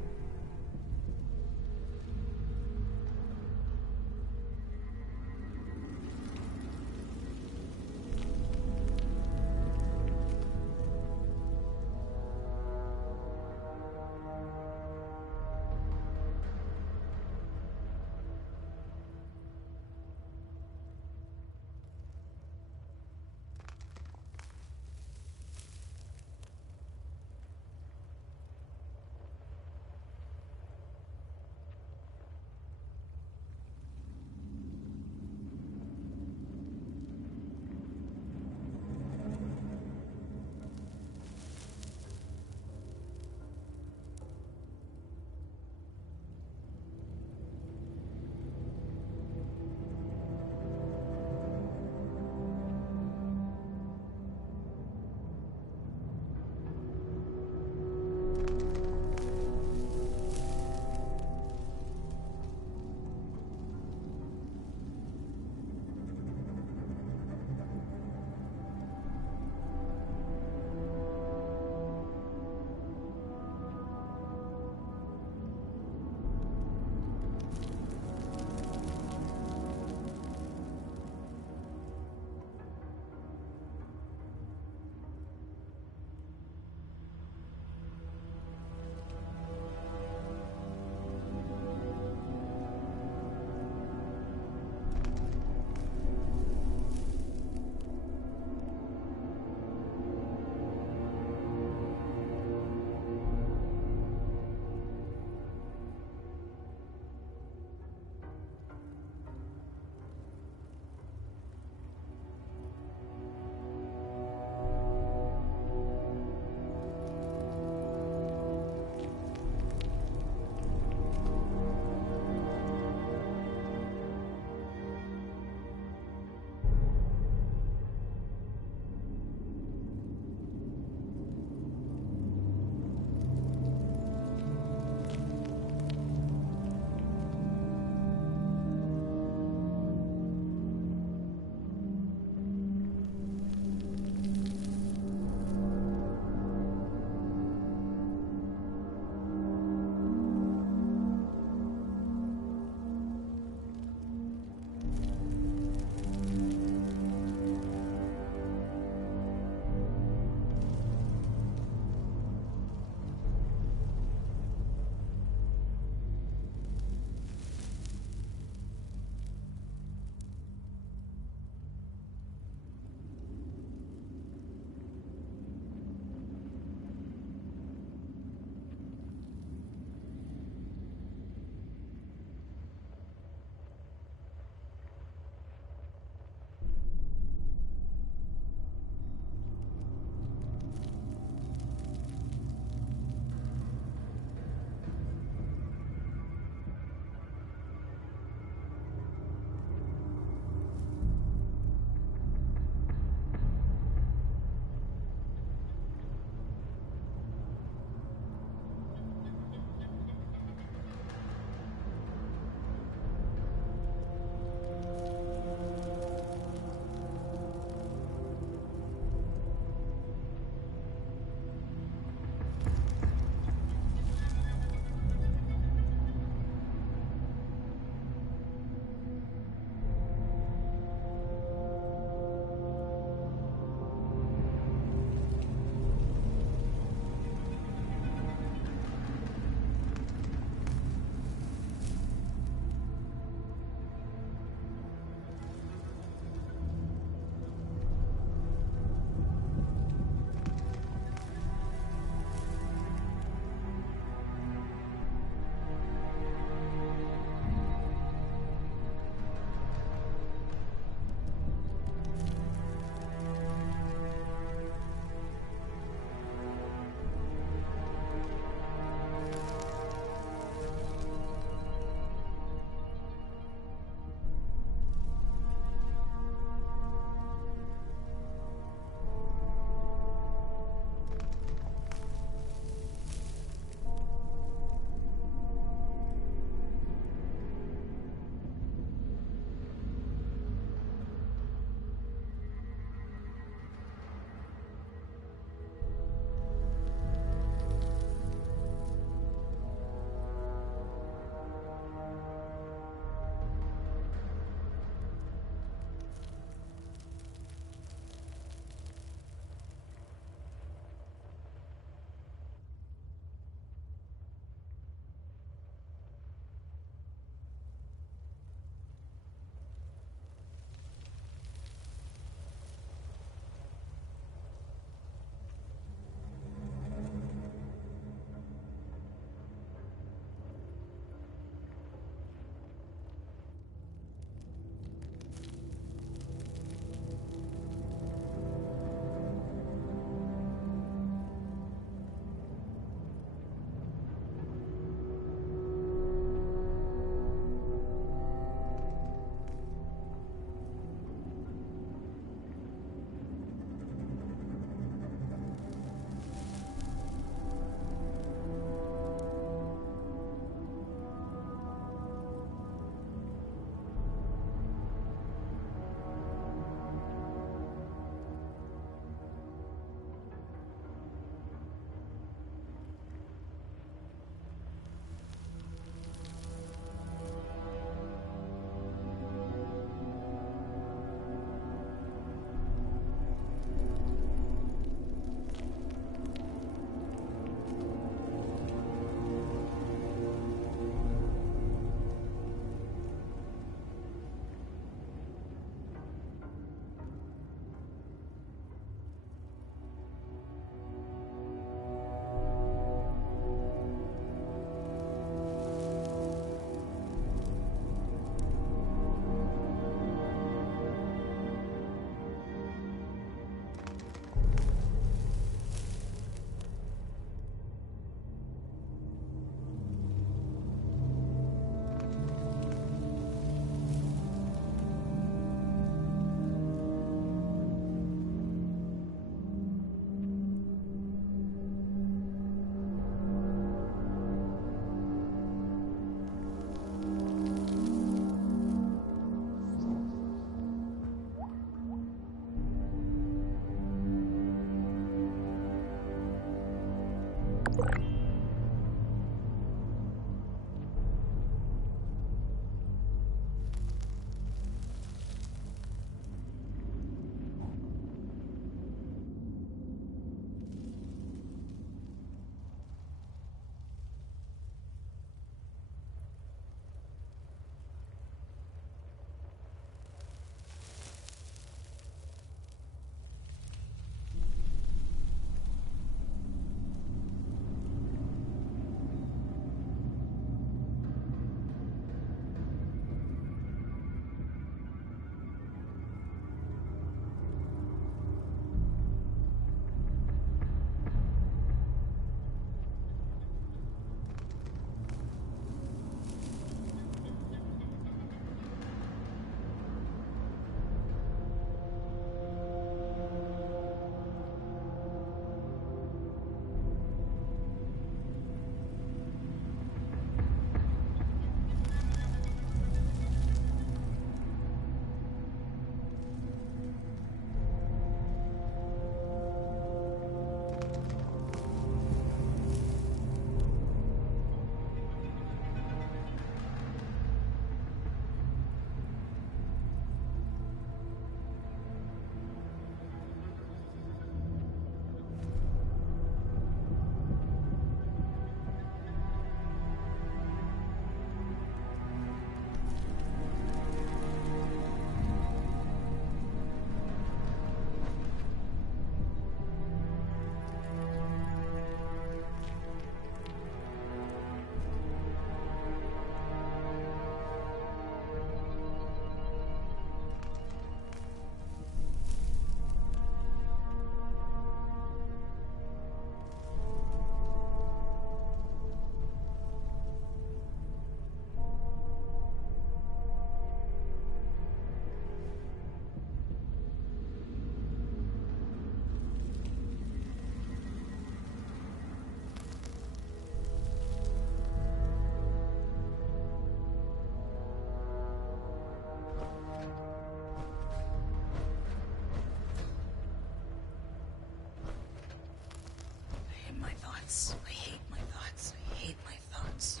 I hate my thoughts. I hate my thoughts.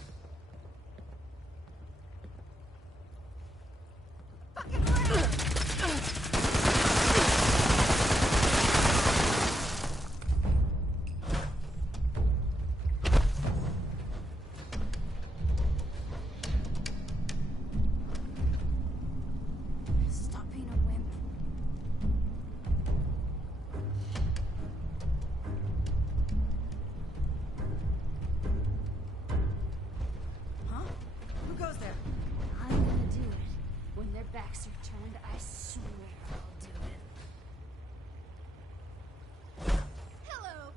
Stop being a wimp. Huh? Who goes there? I'm gonna do it. When their backs are turned, I swear I'll do it. Hello.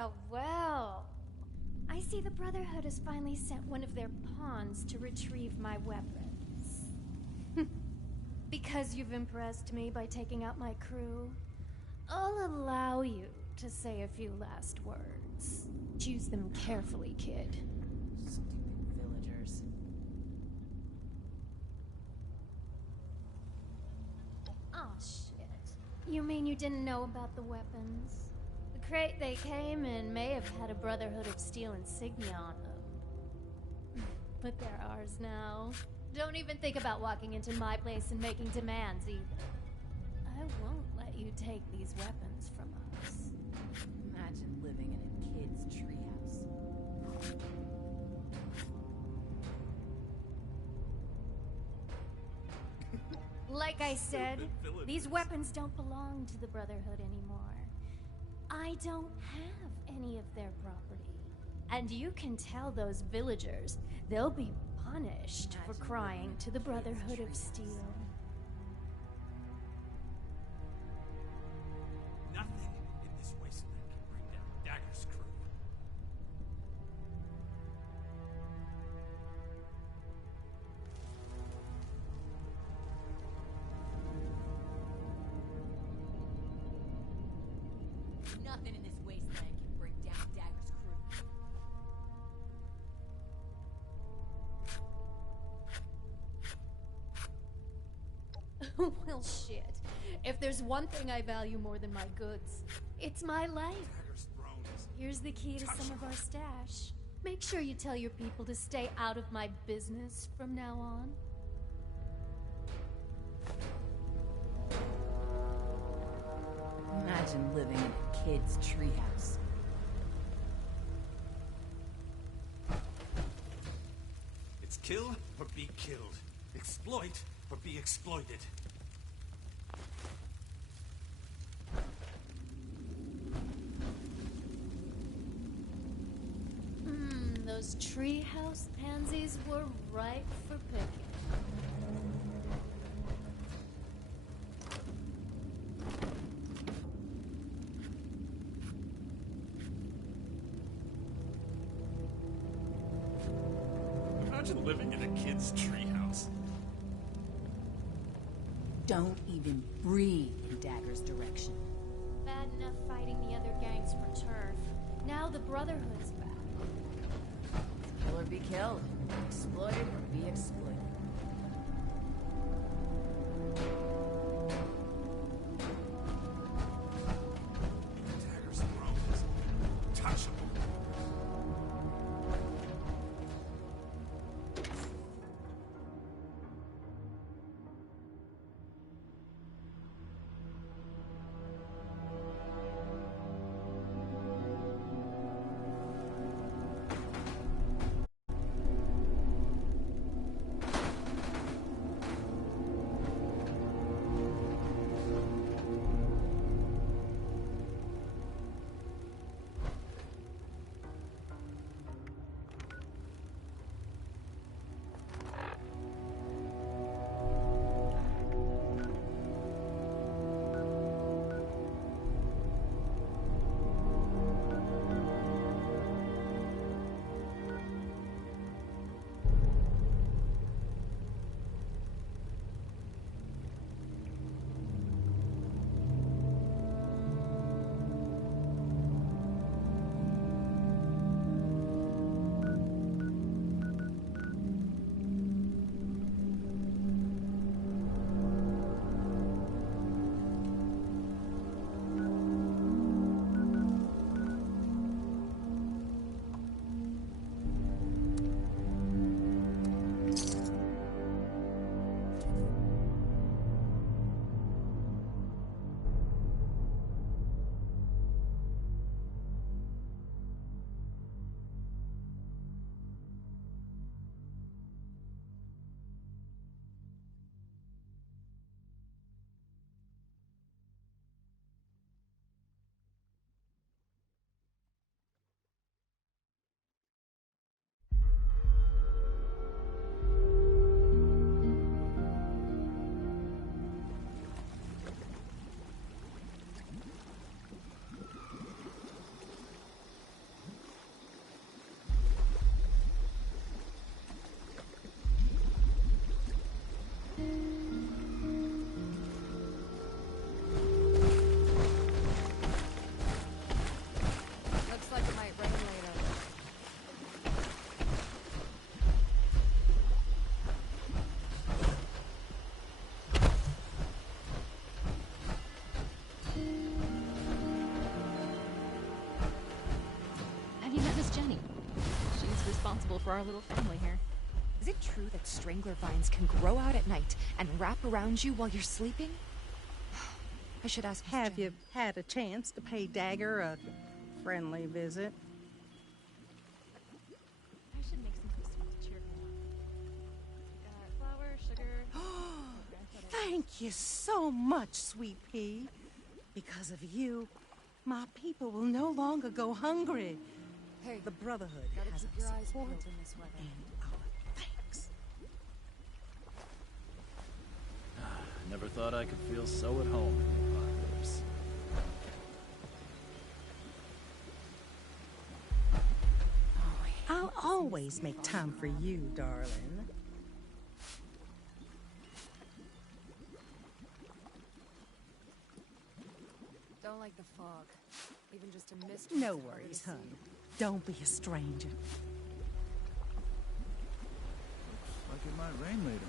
Well, well. I see the Brotherhood has finally sent one of their pawns to retrieve my weapons. Because you've impressed me by taking out my crew, I'll allow you to say a few last words. Choose them carefully, kid. Stupid villagers. Oh, shit. You mean you didn't know about the weapons? The crate they came in may have had a Brotherhood of Steel insignia on them. But they're ours now. Don't even think about walking into my place and making demands, either. I won't let you take these weapons from us. Imagine living in a kid's treehouse. Like I said, these weapons don't belong to the Brotherhood anymore. I don't have any of their property. And you can tell those villagers they'll be punished for crying to the Brotherhood of Steel. Nothing in this wasteland can bring down Dagger's crew. Nothing in this wasteland can bring down Dagger's crew. Well, shit. If there's one thing I value more than my goods, it's my life. Here's the key to some of our stash. Make sure you tell your people to stay out of my business from now on. Imagine living in a kid's treehouse. It's kill or be killed. Exploit or be exploited. Those treehouse pansies were ripe for picking. Imagine living in a kid's treehouse. Don't even breathe in Dagger's direction. Bad enough fighting the other gangs for turf. Now the Brotherhood's back. Kill or be killed. Exploited or be exploited. Dagger's throne is untouchable. responsible for our little family here. Is it true that strangler vines can grow out at night and wrap around you while you're sleeping? I should ask Miss Have Jenny. you had a chance to pay Dagger a friendly visit? I should make something sweet to cheer him up. Got flour, sugar. Thank you so much, Sweet Pea. Because of you, my people will no longer go hungry. Hey, the Brotherhood gotta has keep our your eyes support peeled in this weather. and our thanks. Never thought I could feel so at home in the apocalypse. I'll always make time for you, darling. Don't like the fog. Even just a mist. No worries, hon. Don't be a stranger. Like it might rain later.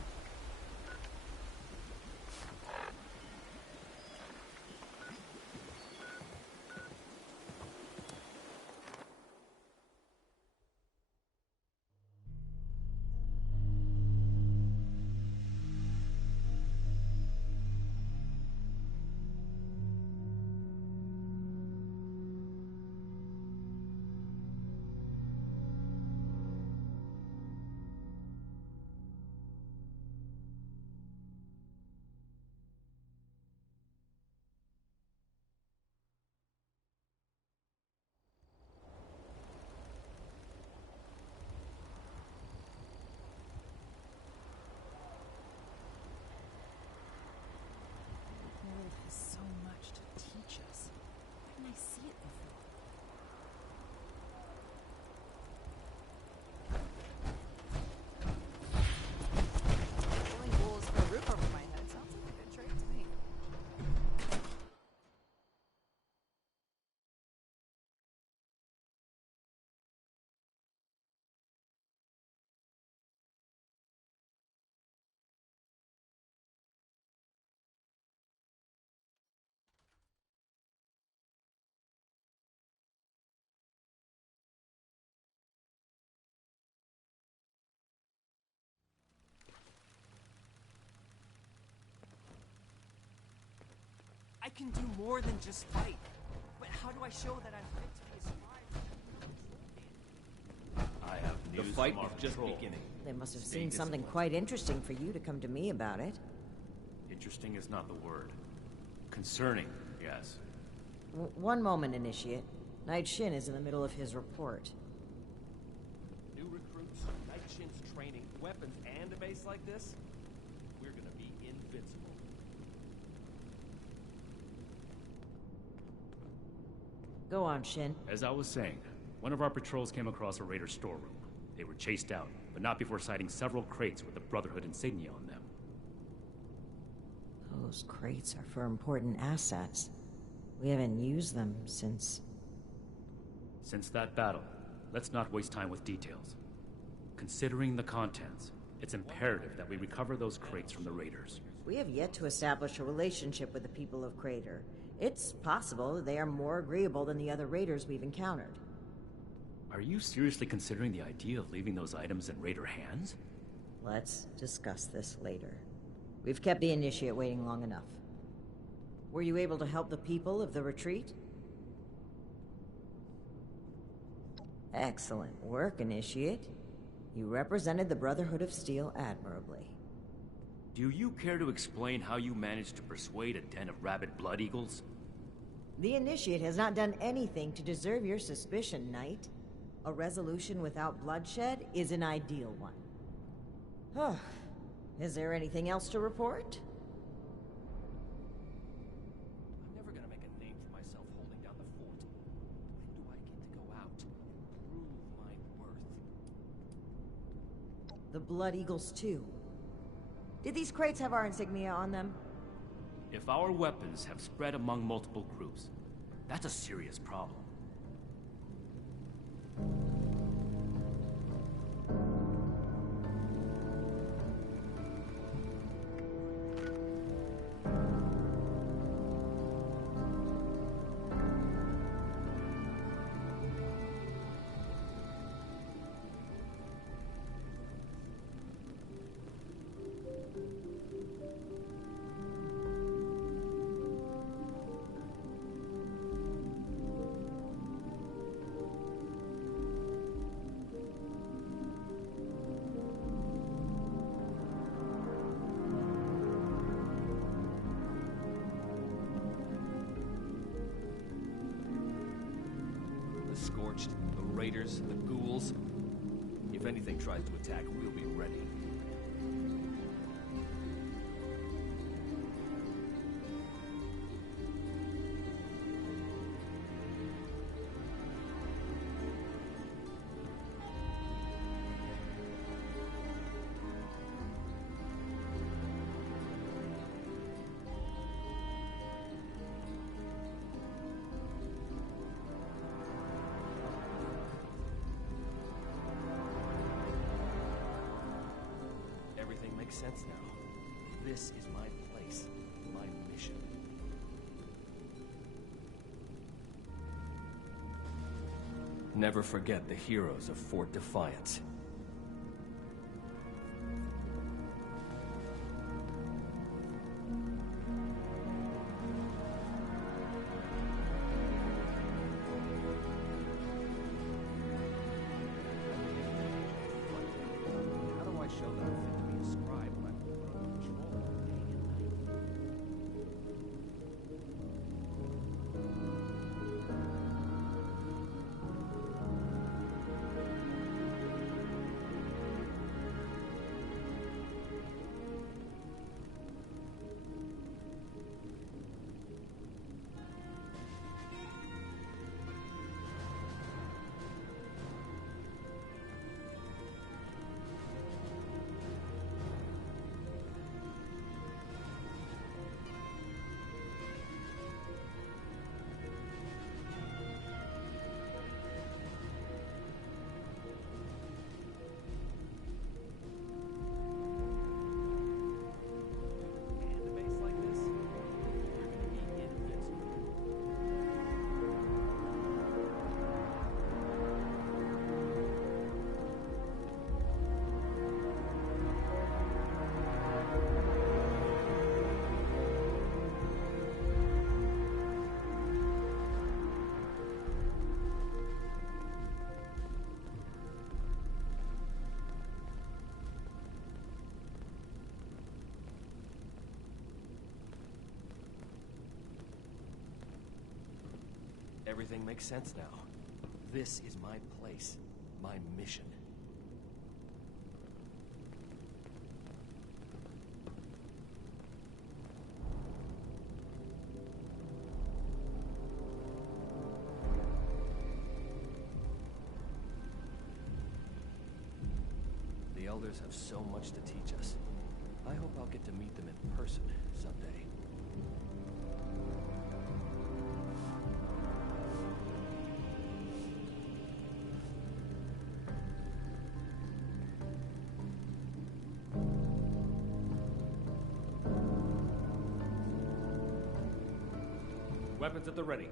The world has so much to teach us. Why didn't I see it before? Killing wolves for a roof over my head sounds like a good trade to me. I can do more than just fight. But how do I show that I'm fit to be a scribe? I have news. The fight is just beginning. They must have seen something quite interesting for you to come to me about it. Interesting is not the word. Concerning, yes. One moment, Initiate. Knight Shin is in the middle of his report. New recruits, Night Shin's training, weapons, and a base like this? We're gonna be invincible. Go on, Shin. As I was saying, one of our patrols came across a raider storeroom. They were chased out, but not before sighting several crates with the Brotherhood insignia on them. Those crates are for important assets. We haven't used them since... Since that battle, let's not waste time with details. Considering the contents, it's imperative that we recover those crates from the raiders. We have yet to establish a relationship with the people of Crater. It's possible that they are more agreeable than the other raiders we've encountered. Are you seriously considering the idea of leaving those items in raider hands? Let's discuss this later. We've kept the Initiate waiting long enough. Were you able to help the people of the retreat? Excellent work, Initiate. You represented the Brotherhood of Steel admirably. Do you care to explain how you managed to persuade a den of rabid blood eagles? The Initiate has not done anything to deserve your suspicion, Knight. A resolution without bloodshed is an ideal one. Is there anything else to report? I'm never gonna make a name for myself holding down the fort. When do I get to go out and prove my worth? The Blood Eagles, too. Did these crates have our insignia on them? If our weapons have spread among multiple groups, that's a serious problem. Scorched, the raiders, the ghouls. If anything tries to attack, we'll be ready. Everything makes sense now. This is my place, my mission. Never forget the heroes of Fort Defiance. How do I show that I'm fit to be a scribe when I'm put on patrol day and night? And a base like this, you're gonna be invincible. Everything makes sense now. This is my place, my mission. The elders have so much to teach us. I hope I'll get to meet them in person someday. Weapons at the ready.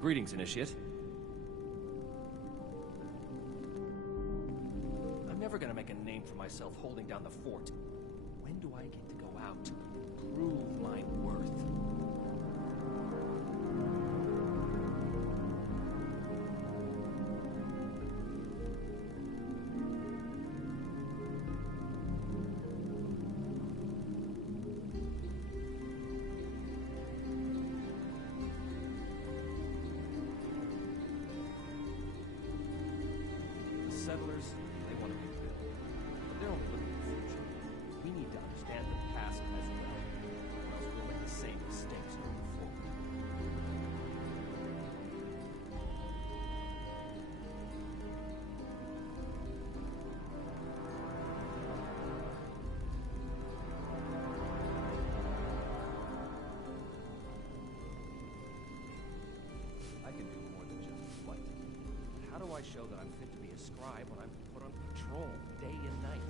Greetings, Initiate. I'm never gonna make a name for myself holding down the fort. When do I get to go out? Prove my worth. Settlers, they want to rebuild, but they're only looking at the future. We need to understand the past as well, or else we'll make the same mistakes going forward. I can do more than just fight. How do I show that I'm fit to be a scribe when I'm put on patrol day and night?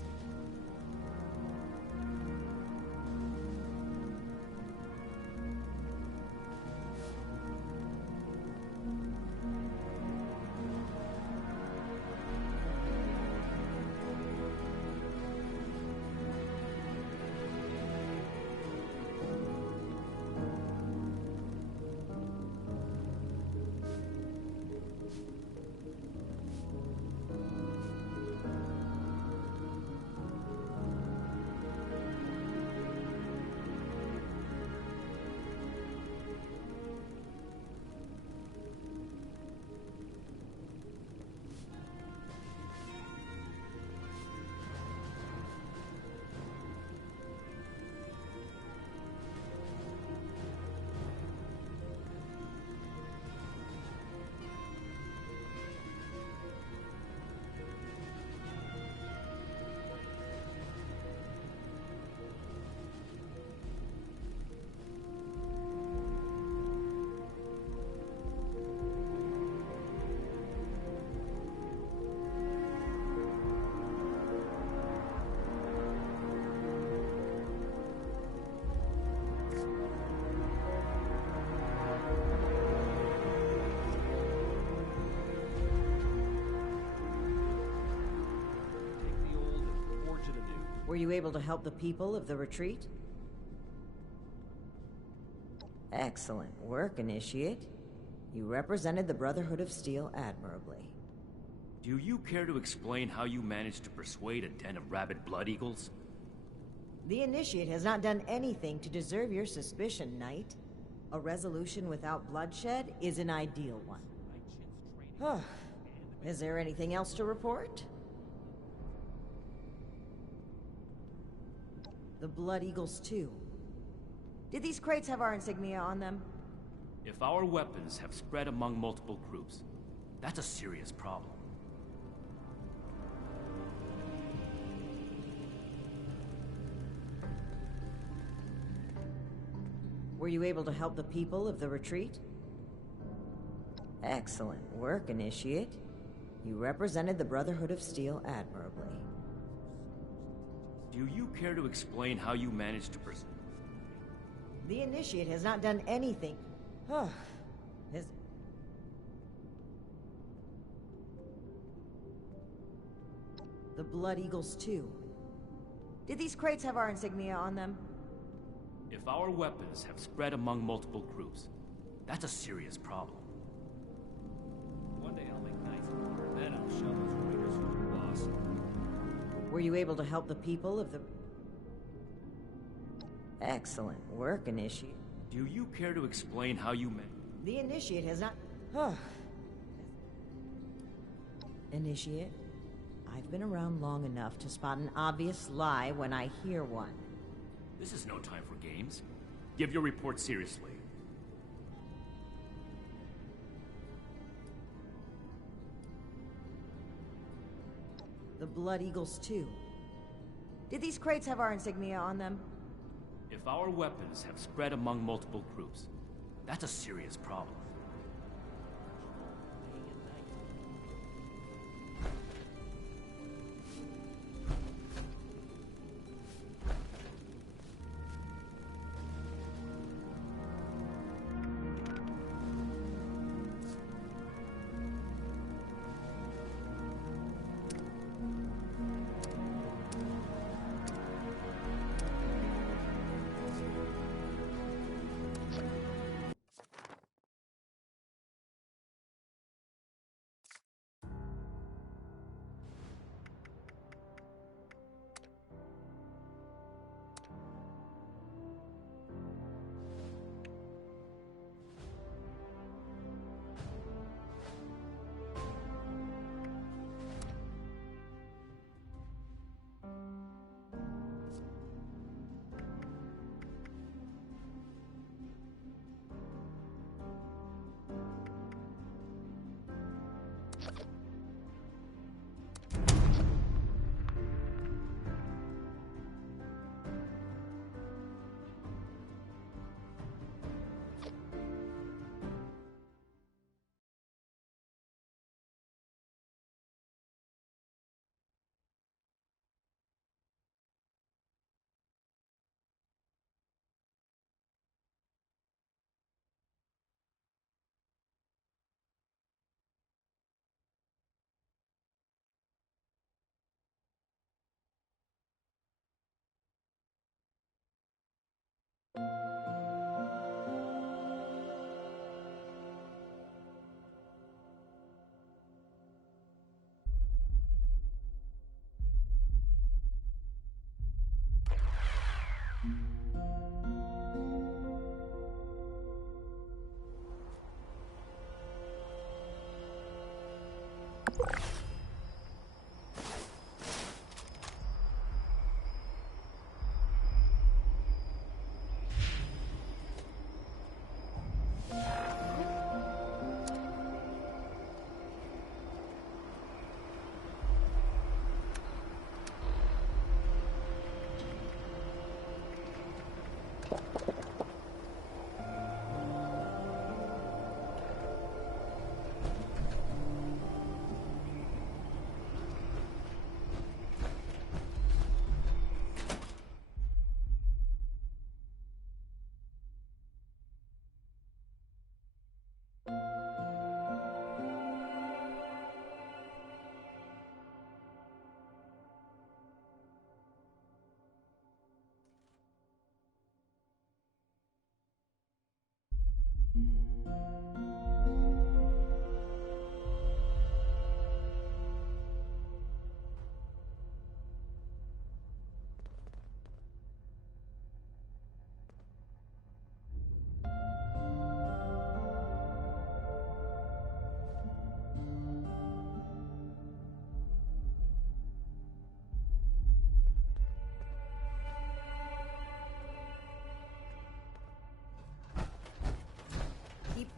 Were you able to help the people of the retreat? Excellent work, Initiate. You represented the Brotherhood of Steel admirably. Do you care to explain how you managed to persuade a den of rabid blood eagles? The Initiate has not done anything to deserve your suspicion, Knight. A resolution without bloodshed is an ideal one. Is there anything else to report? The Blood Eagles, too. Did these crates have our insignia on them? If our weapons have spread among multiple groups, that's a serious problem. Were you able to help the people of the retreat? Excellent work, Initiate. You represented the Brotherhood of Steel admirably. Do you care to explain how you managed to The Initiate has not done anything. The Blood Eagles, too. Did these crates have our insignia on them? If our weapons have spread among multiple groups, that's a serious problem. One day I'll make nice and then I'll show those raiders who's boss. Were you able to help the people of the... Excellent work, Initiate. Do you care to explain how you The Initiate has not... Initiate, I've been around long enough to spot an obvious lie when I hear one. This is no time for games. Give your report seriously. The Blood Eagles, too. Did these crates have our insignia on them? If our weapons have spread among multiple groups, that's a serious problem.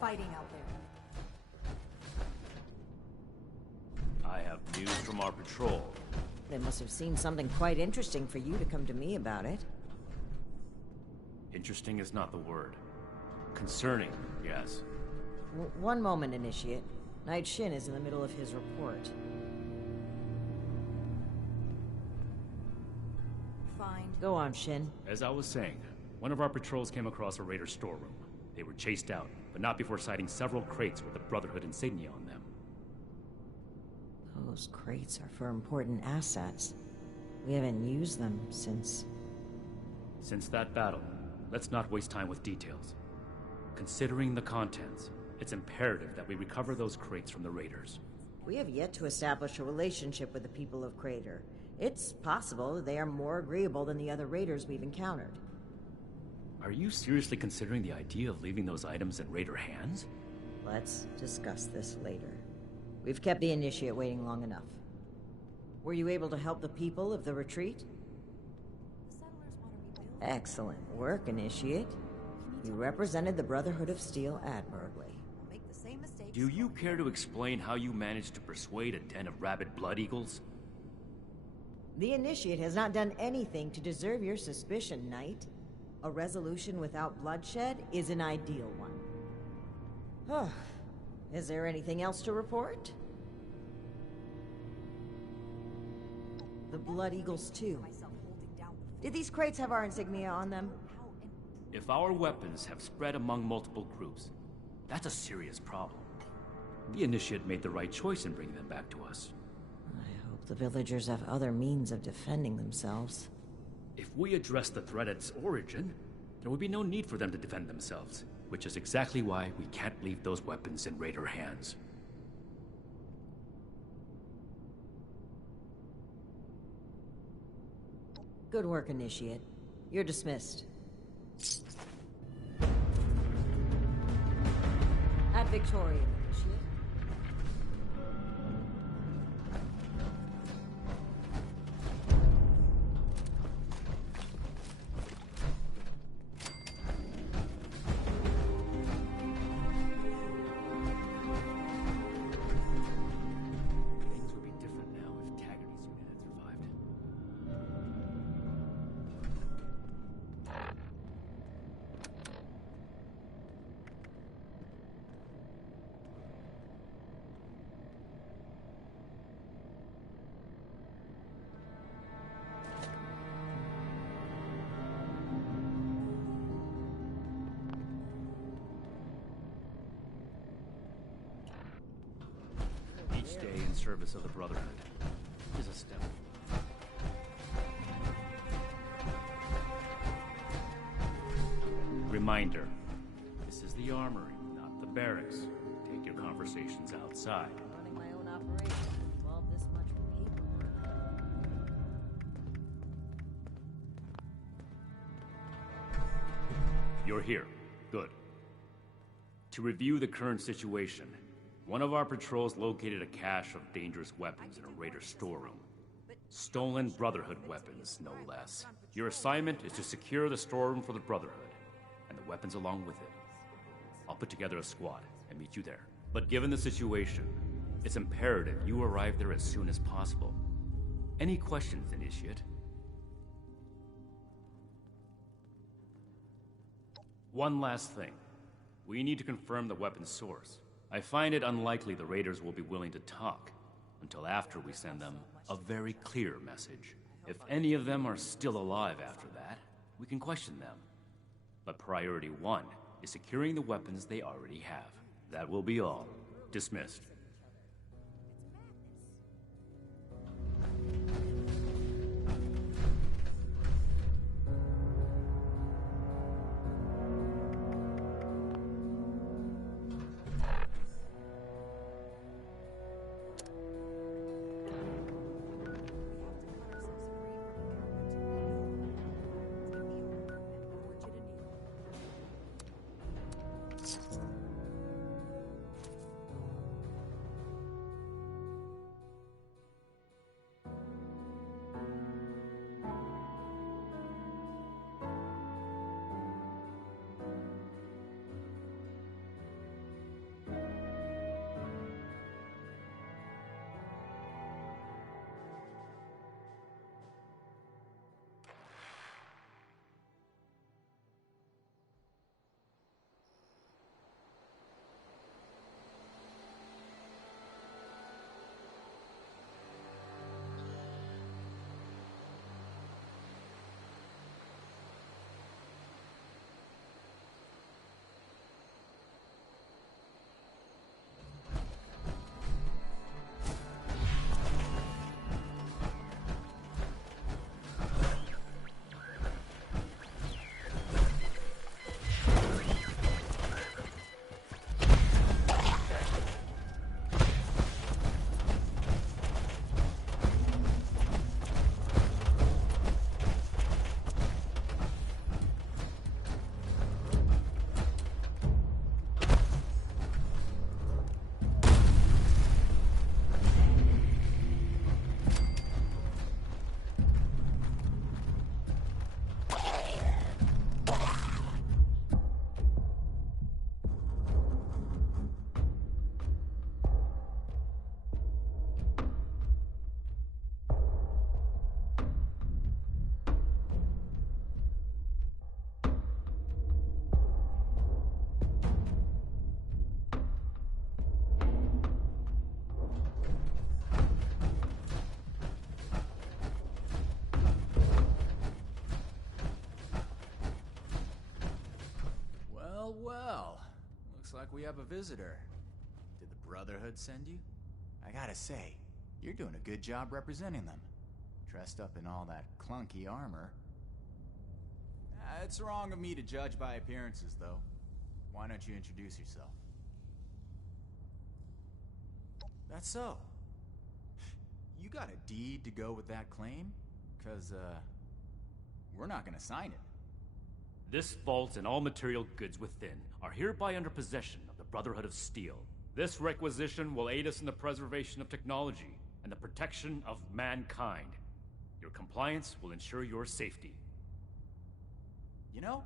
fighting out there? I have news from our patrol. They must have seen something quite interesting for you to come to me about it. Interesting is not the word. Concerning, yes. One moment, Initiate. Knight Shin is in the middle of his report. Fine. Go on, Shin. As I was saying, one of our patrols came across a raider storeroom. They were chased out, but not before sighting several crates with the Brotherhood insignia on them. Those crates are for important assets. We haven't used them since... Since that battle, let's not waste time with details. Considering the contents, it's imperative that we recover those crates from the raiders. We have yet to establish a relationship with the people of Crater. It's possible that they are more agreeable than the other raiders we've encountered. Are you seriously considering the idea of leaving those items in raider hands? Let's discuss this later. We've kept the Initiate waiting long enough. Were you able to help the people of the retreat? Excellent work, Initiate. You represented the Brotherhood of Steel admirably. Do you care to explain how you managed to persuade a den of rabid blood eagles? The Initiate has not done anything to deserve your suspicion, Knight. A resolution without bloodshed is an ideal one. Is there anything else to report? The Blood Eagles, too. Did these crates have our insignia on them? If our weapons have spread among multiple groups, that's a serious problem. The Initiate made the right choice in bringing them back to us. I hope the villagers have other means of defending themselves. If we address the threat at its origin, there would be no need for them to defend themselves, which is exactly why we can't leave those weapons in raider hands. Good work, Initiate. You're dismissed. At Victoria, Initiate. Things would be different now if Taggarty's unit had survived. Each day in service of the Brotherhood is a step. Reminder, this is the armory, not the barracks. Take your conversations outside. Running my own operation involved this much paperwork. You're here. Good. To review the current situation, one of our patrols located a cache of dangerous weapons in a raider storeroom. Stolen Brotherhood weapons, no less. Your assignment is to secure the storeroom for the Brotherhood, and the weapons along with it. I'll put together a squad and meet you there. But given the situation, it's imperative you arrive there as soon as possible. Any questions, Initiate? One last thing. We need to confirm the weapon's source. I find it unlikely the raiders will be willing to talk until after we send them a very clear message. If any of them are still alive after that, we can question them. But priority one is securing the weapons they already have. That will be all. Dismissed. Well, looks like we have a visitor. Did the Brotherhood send you? I gotta say, you're doing a good job representing them. Dressed up in all that clunky armor. It's wrong of me to judge by appearances, though. Why don't you introduce yourself? That's so. You got a deed to go with that claim? 'Cause, we're not gonna sign it. This vault and all material goods within are hereby under possession of the Brotherhood of Steel. This requisition will aid us in the preservation of technology and the protection of mankind. Your compliance will ensure your safety. You know,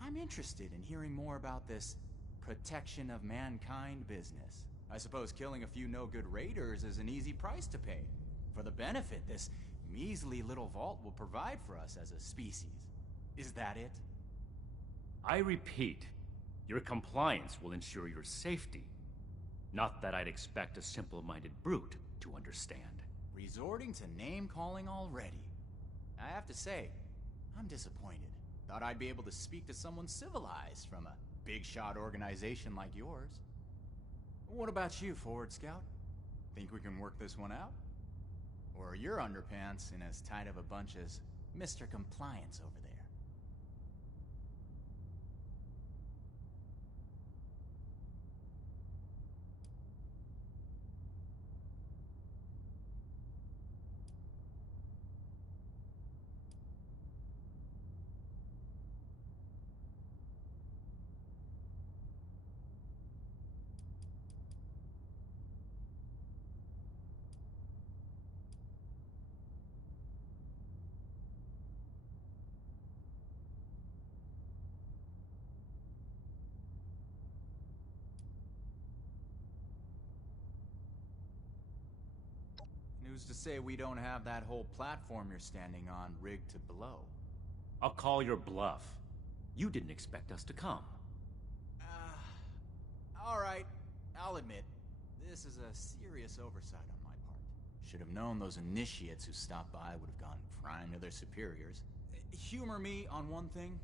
I'm interested in hearing more about this protection of mankind business. I suppose killing a few no-good raiders is an easy price to pay for the benefit this measly little vault will provide for us as a species. Is that it? I repeat, your compliance will ensure your safety. Not that I'd expect a simple-minded brute to understand. Resorting to name-calling already. I have to say, I'm disappointed. Thought I'd be able to speak to someone civilized from a big-shot organization like yours. What about you, Forward Scout? Think we can work this one out? Or are your underpants in as tight of a bunch as Mr. Compliance over there? Who's to say we don't have that whole platform you're standing on rigged to blow? I'll call your bluff. You didn't expect us to come. Alright, I'll admit, this is a serious oversight on my part. Should have known those initiates who stopped by would have gone crying to their superiors. Humor me on one thing.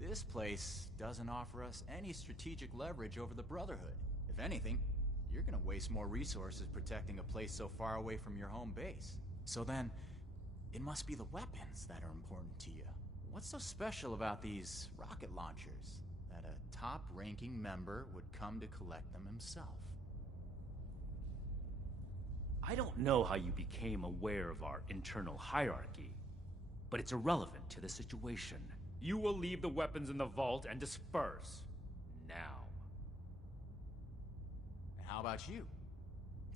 This place doesn't offer us any strategic leverage over the Brotherhood. If anything, you're gonna waste more resources protecting a place so far away from your home base. So then, it must be the weapons that are important to you. What's so special about these rocket launchers that a top-ranking member would come to collect them himself? I don't know how you became aware of our internal hierarchy, but it's irrelevant to the situation. You will leave the weapons in the vault and disperse. Now. How about you?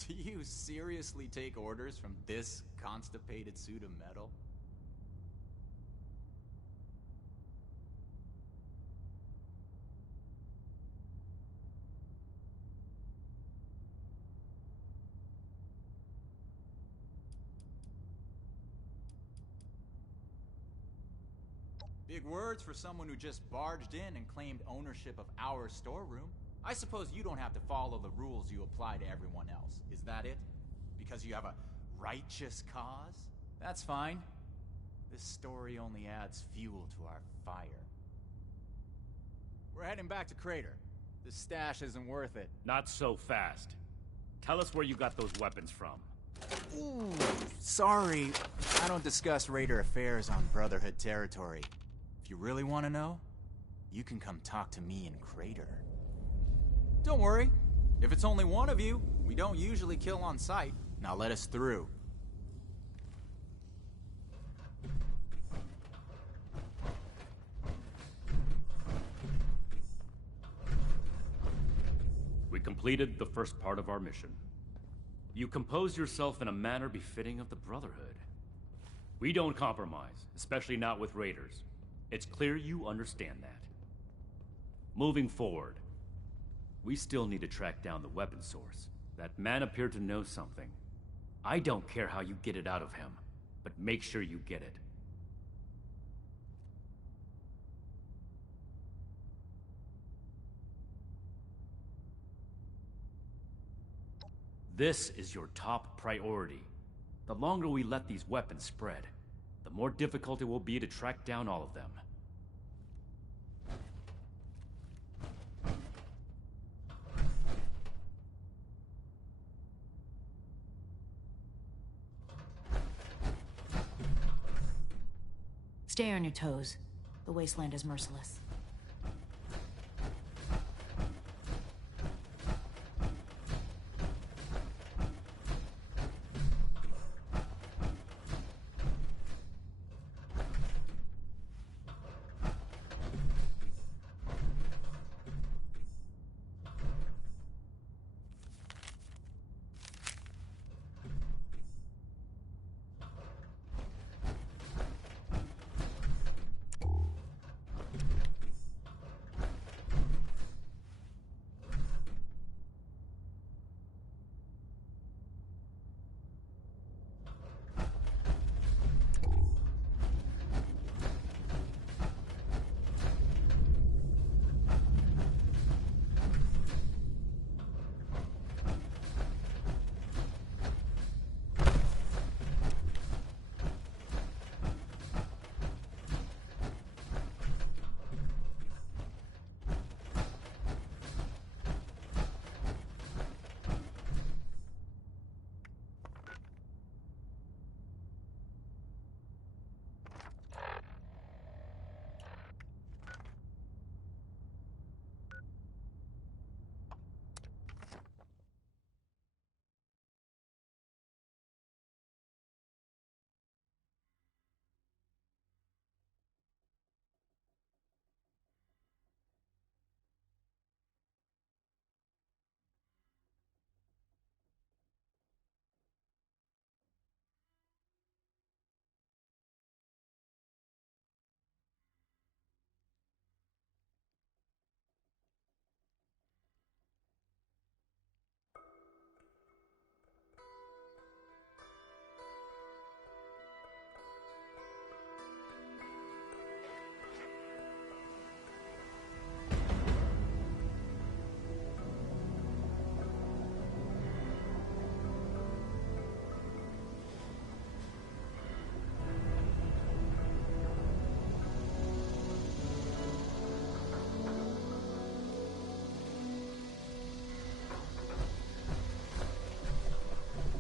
Do you seriously take orders from this constipated suit of metal? Big words for someone who just barged in and claimed ownership of our storeroom. I suppose you don't have to follow the rules you apply to everyone else. Is that it? Because you have a righteous cause? That's fine. This story only adds fuel to our fire. We're heading back to Crater. This stash isn't worth it. Not so fast. Tell us where you got those weapons from. Ooh, sorry. I don't discuss Raider affairs on Brotherhood territory. If you really want to know, you can come talk to me in Crater. Don't worry. If it's only one of you, we don't usually kill on sight. Now let us through. We completed the first part of our mission. You compose yourself in a manner befitting of the Brotherhood. We don't compromise, especially not with raiders. It's clear you understand that. Moving forward, we still need to track down the weapon source. That man appeared to know something. I don't care how you get it out of him, but make sure you get it. This is your top priority. The longer we let these weapons spread, the more difficult it will be to track down all of them. Stay on your toes. The wasteland is merciless.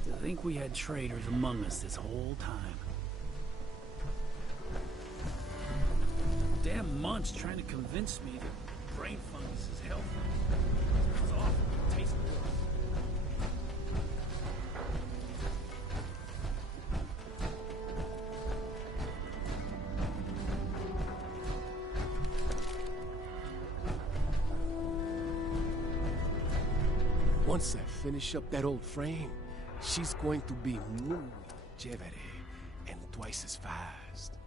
I think we had traitors among us this whole time. Damn munch trying to convince me that brain fungus is healthy. It's awful. It tastes worse. Once I finish up that old frame, she's going to be muy chévere and twice as fast.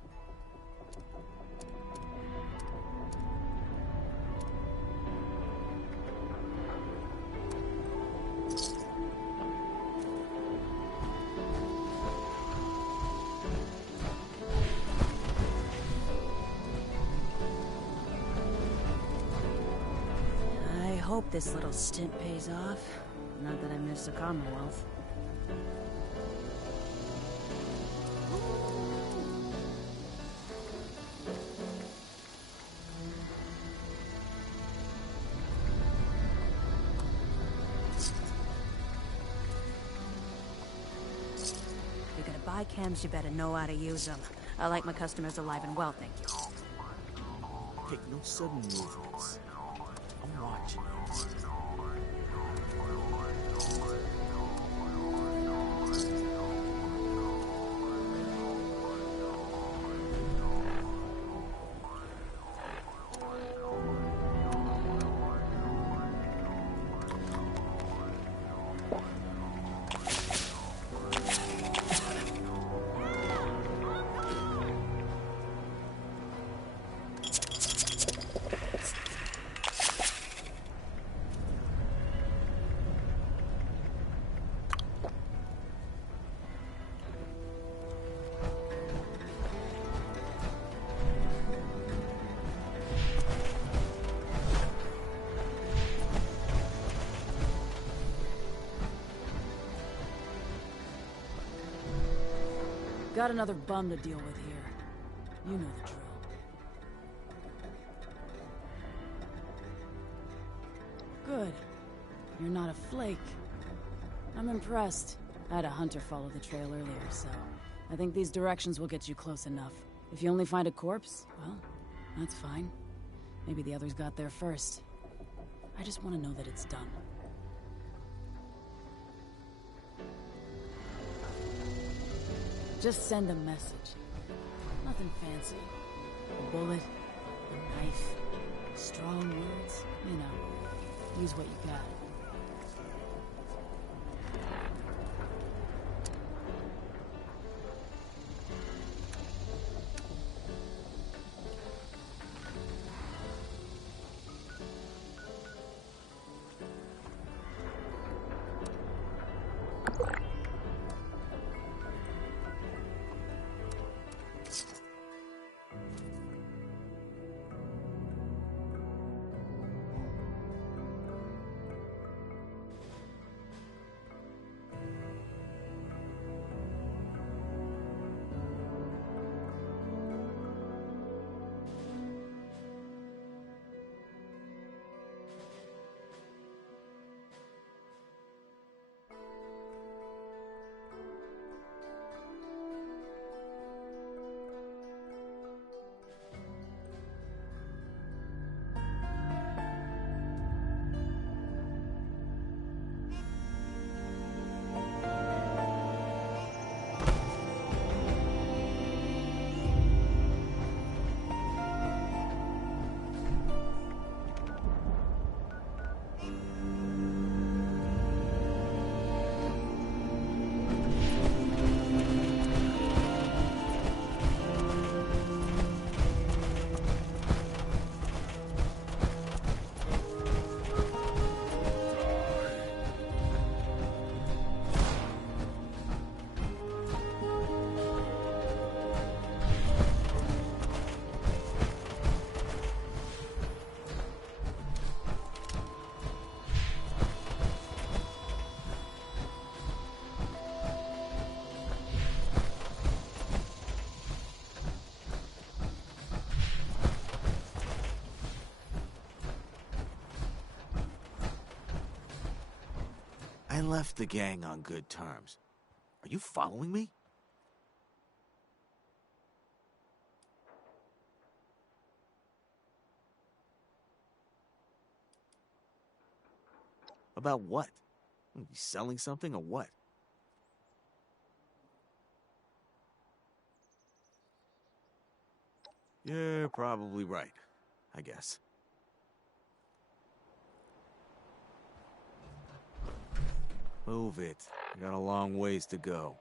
I hope this little stint pays off. Not that I miss the Commonwealth. If you're gonna buy chems, you better know how to use them. I like my customers alive and well, thank you. Take no sudden movements. I'm watching you. Got another bum to deal with here. You know the drill. Good. You're not a flake. I'm impressed. I had a hunter follow the trail earlier, so I think these directions will get you close enough. If you only find a corpse, well, that's fine. Maybe the others got there first. I just want to know that it's done. Just send a message. Nothing fancy. A bullet, a knife, strong words, you know. Use what you got. I left the gang on good terms. Are you following me? About what? You selling something or what? You're probably right, I guess. Move it. We got a long ways to go.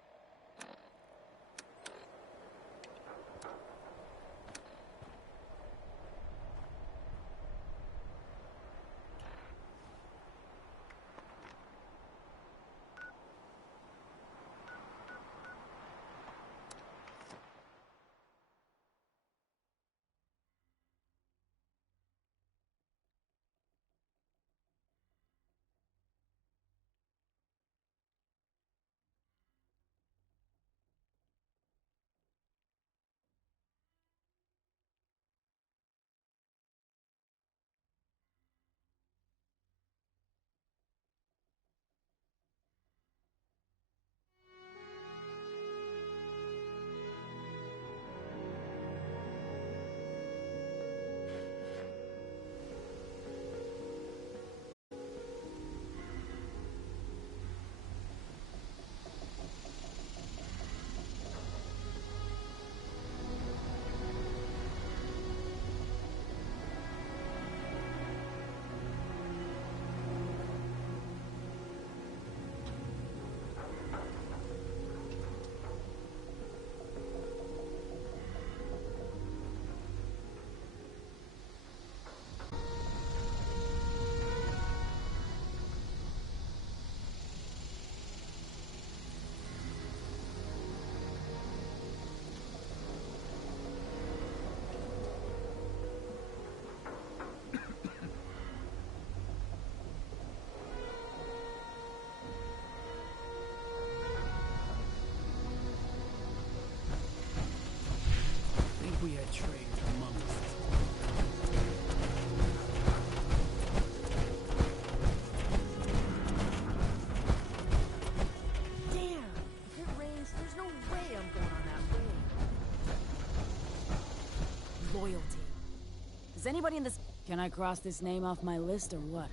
Is anybody in this... Can I cross this name off my list or what?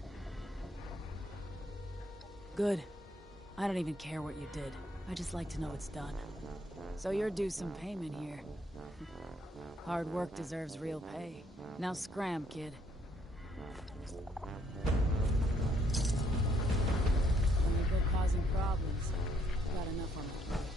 Good. I don't even care what you did. I just like to know it's done. So you're due some payment here. Hard work deserves real pay. Now scram, kid. When you go causing problems, got enough on my plate.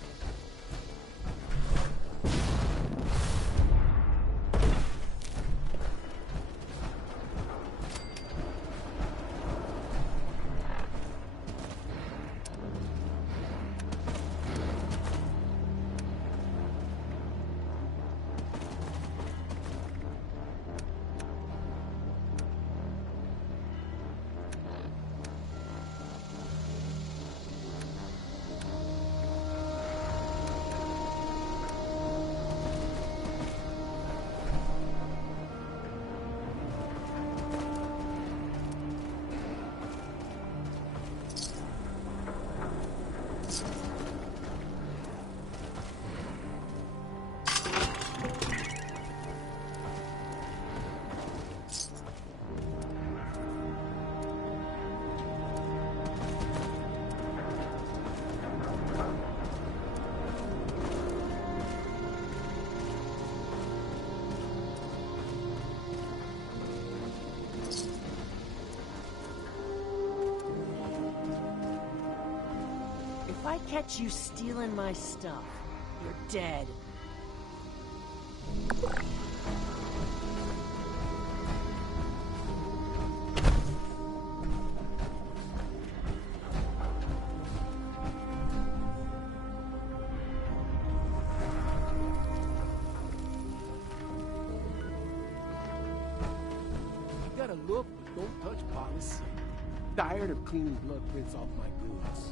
If I catch you stealing my stuff, you're dead. You gotta look, but don't touch policy. Tired of cleaning blood prints off my goods.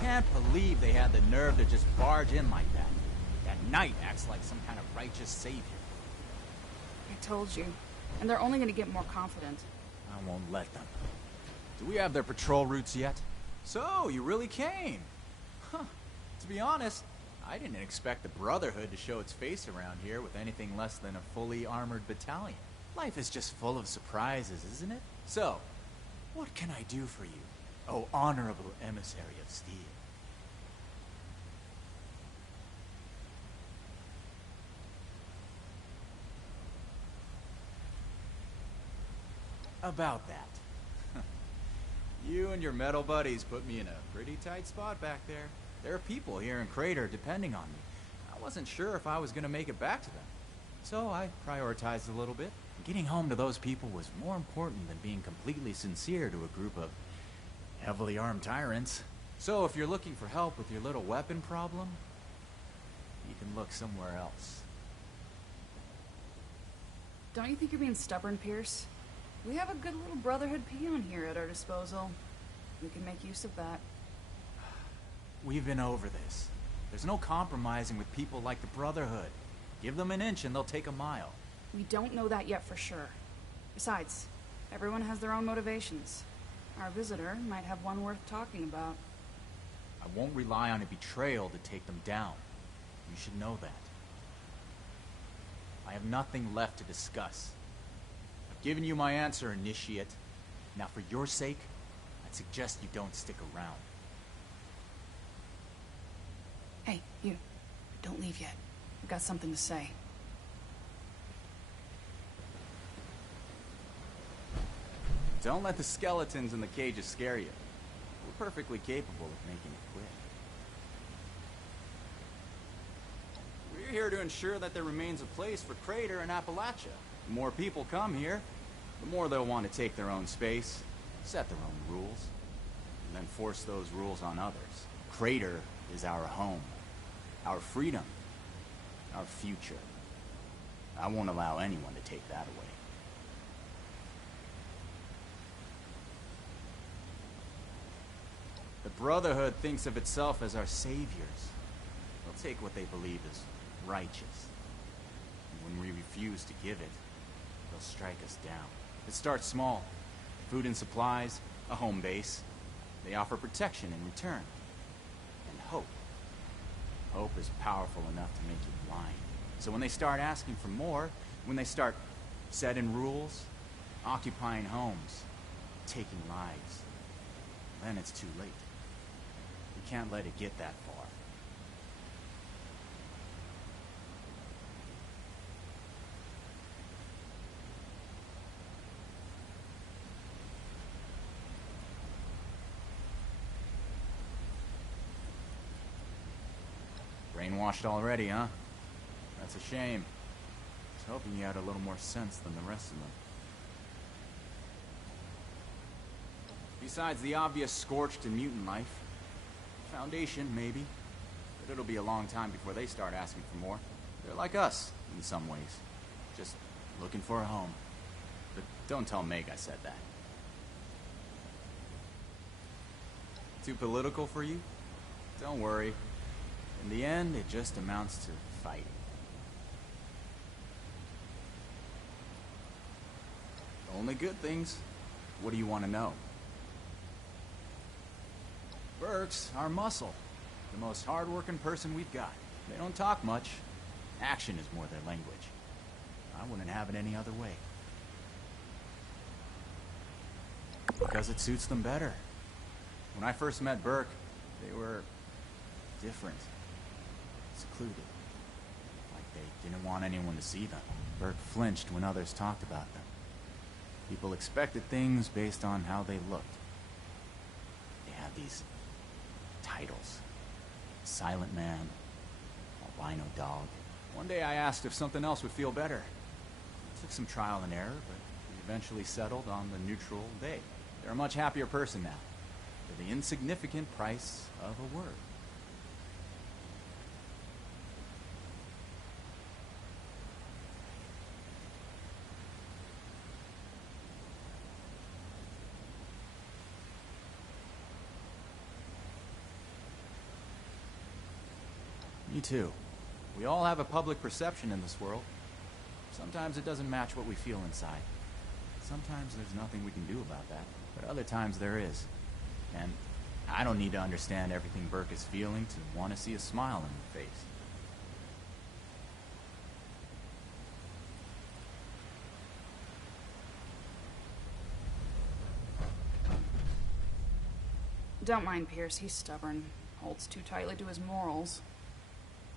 Can't believe they had the nerve to just barge in like that. That Knight acts like some kind of righteous savior. I told you. And they're only gonna get more confident. I won't let them. Do we have their patrol routes yet? So, you really came. Huh. To be honest, I didn't expect the Brotherhood to show its face around here with anything less than a fully armored battalion. Life is just full of surprises, isn't it? So, what can I do for you, oh honorable emissary of steel? About that. You and your metal buddies put me in a pretty tight spot back there. There are people here in Crater depending on me. I wasn't sure if I was going to make it back to them. So I prioritized a little bit. Getting home to those people was more important than being completely sincere to a group of heavily armed tyrants. So if you're looking for help with your little weapon problem, you can look somewhere else. Don't you think you're being stubborn, Pierce? We have a good little Brotherhood peon here at our disposal. We can make use of that. We've been over this. There's no compromising with people like the Brotherhood. Give them an inch and they'll take a mile. We don't know that yet for sure. Besides, everyone has their own motivations. Our visitor might have one worth talking about. I won't rely on a betrayal to take them down. You should know that. I have nothing left to discuss. I've given you my answer, Initiate. Now for your sake, I'd suggest you don't stick around. Hey, you. Don't leave yet. I've got something to say. Don't let the skeletons in the cages scare you. We're perfectly capable of making it quick. We're here to ensure that there remains a place for Crater and Appalachia. The more people come here, the more they'll want to take their own space, set their own rules, and then force those rules on others. Crater is our home, our freedom, our future. I won't allow anyone to take that away. The Brotherhood thinks of itself as our saviors. They'll take what they believe is righteous. And when we refuse to give it, they'll strike us down. It starts small. Food and supplies, a home base. They offer protection in return. And hope. Hope is powerful enough to make you blind. So when they start asking for more, when they start setting rules, occupying homes, taking lives, then it's too late. We can't let it get that far. Brainwashed already, huh? That's a shame. I was hoping you had a little more sense than the rest of them. Besides the obvious scorched and mutant life, Foundation, maybe. But it'll be a long time before they start asking for more. They're like us, in some ways. Just looking for a home. But don't tell Meg I said that. Too political for you? Don't worry. In the end, it just amounts to fighting. Only good things. What do you want to know? Burke's our muscle. The most hard-working person we've got. They don't talk much. Action is more their language. I wouldn't have it any other way. Because it suits them better. When I first met Burke, they were different. Secluded. Like they didn't want anyone to see them. Burke flinched when others talked about them. People expected things based on how they looked. They had these titles. Silent Man, albino dog. One day I asked if something else would feel better. It took some trial and error, but we eventually settled on the neutral day. They're a much happier person now, for the insignificant price of a word. Me too. We all have a public perception in this world. Sometimes it doesn't match what we feel inside. Sometimes there's nothing we can do about that. But other times there is. And I don't need to understand everything Burke is feeling to want to see a smile on her face. Don't mind Pierce, he's stubborn. Holds too tightly to his morals.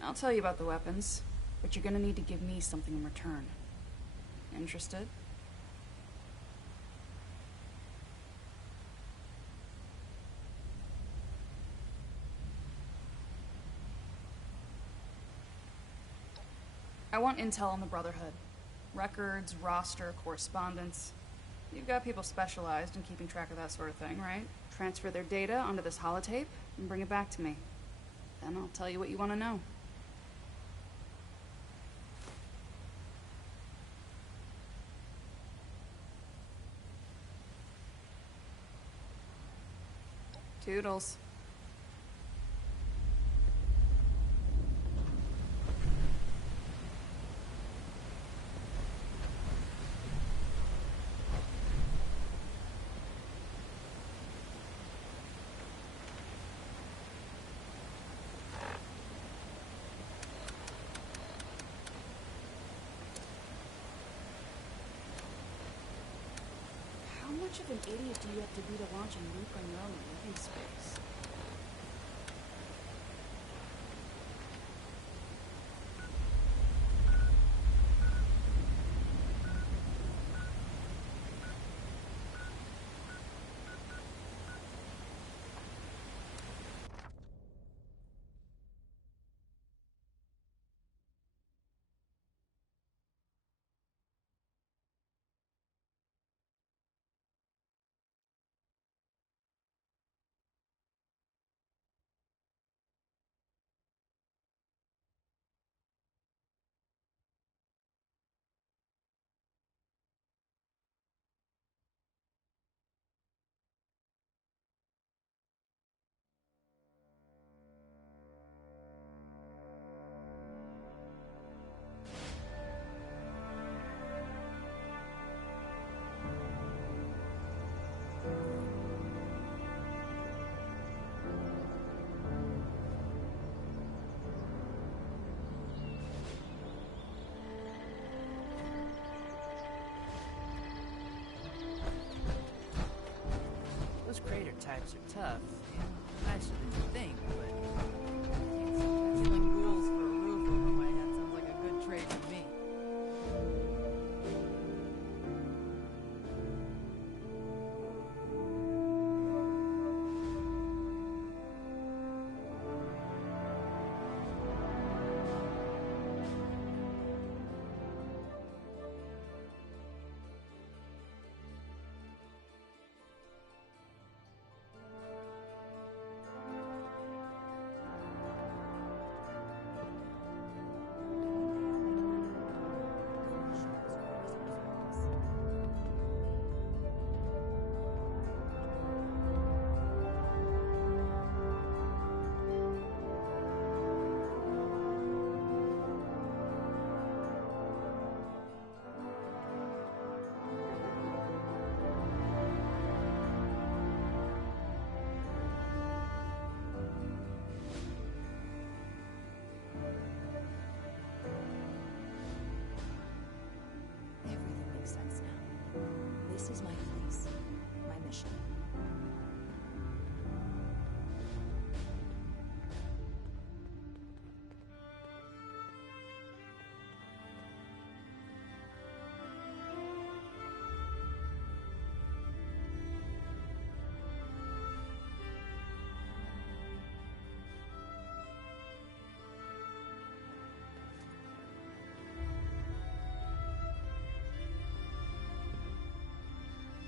I'll tell you about the weapons, but you're gonna need to give me something in return. Interested? I want intel on the Brotherhood. Records, roster, correspondence. You've got people specialized in keeping track of that sort of thing, right? Transfer their data onto this holotape and bring it back to me. Then I'll tell you what you want to know. Toodles. How much of an idiot do you have to be to launch a nuke on your own living space? trader types are tough. Nicer than you think, but killing ghouls for a roof over my head sounds like a good trade to me. Everything makes sense now. This is my place, my mission.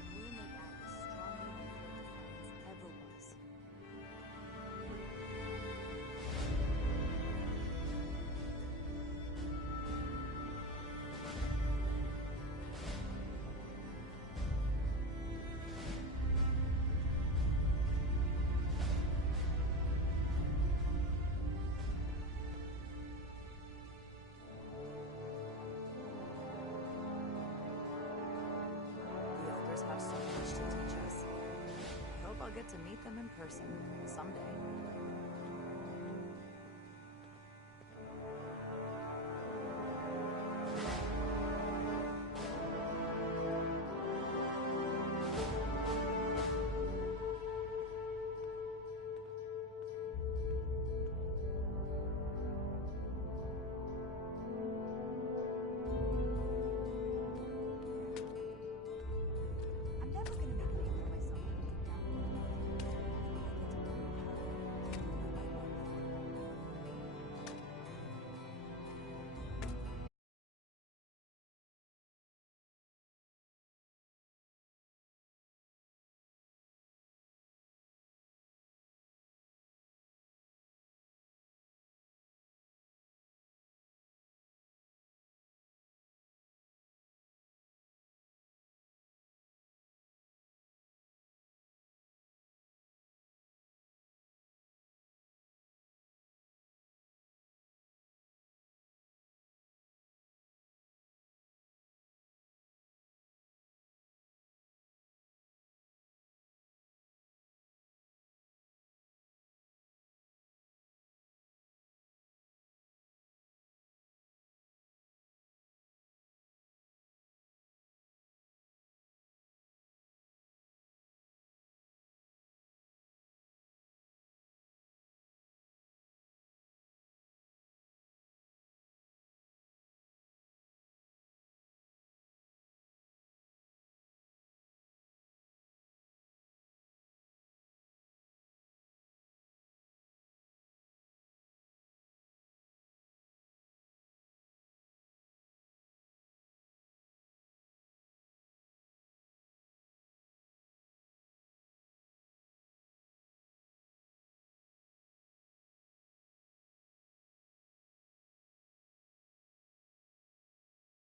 We'll make Atlas stronger than the Defiance ever was. The elders have so much to teach us. I hope I'll get to meet them in person someday.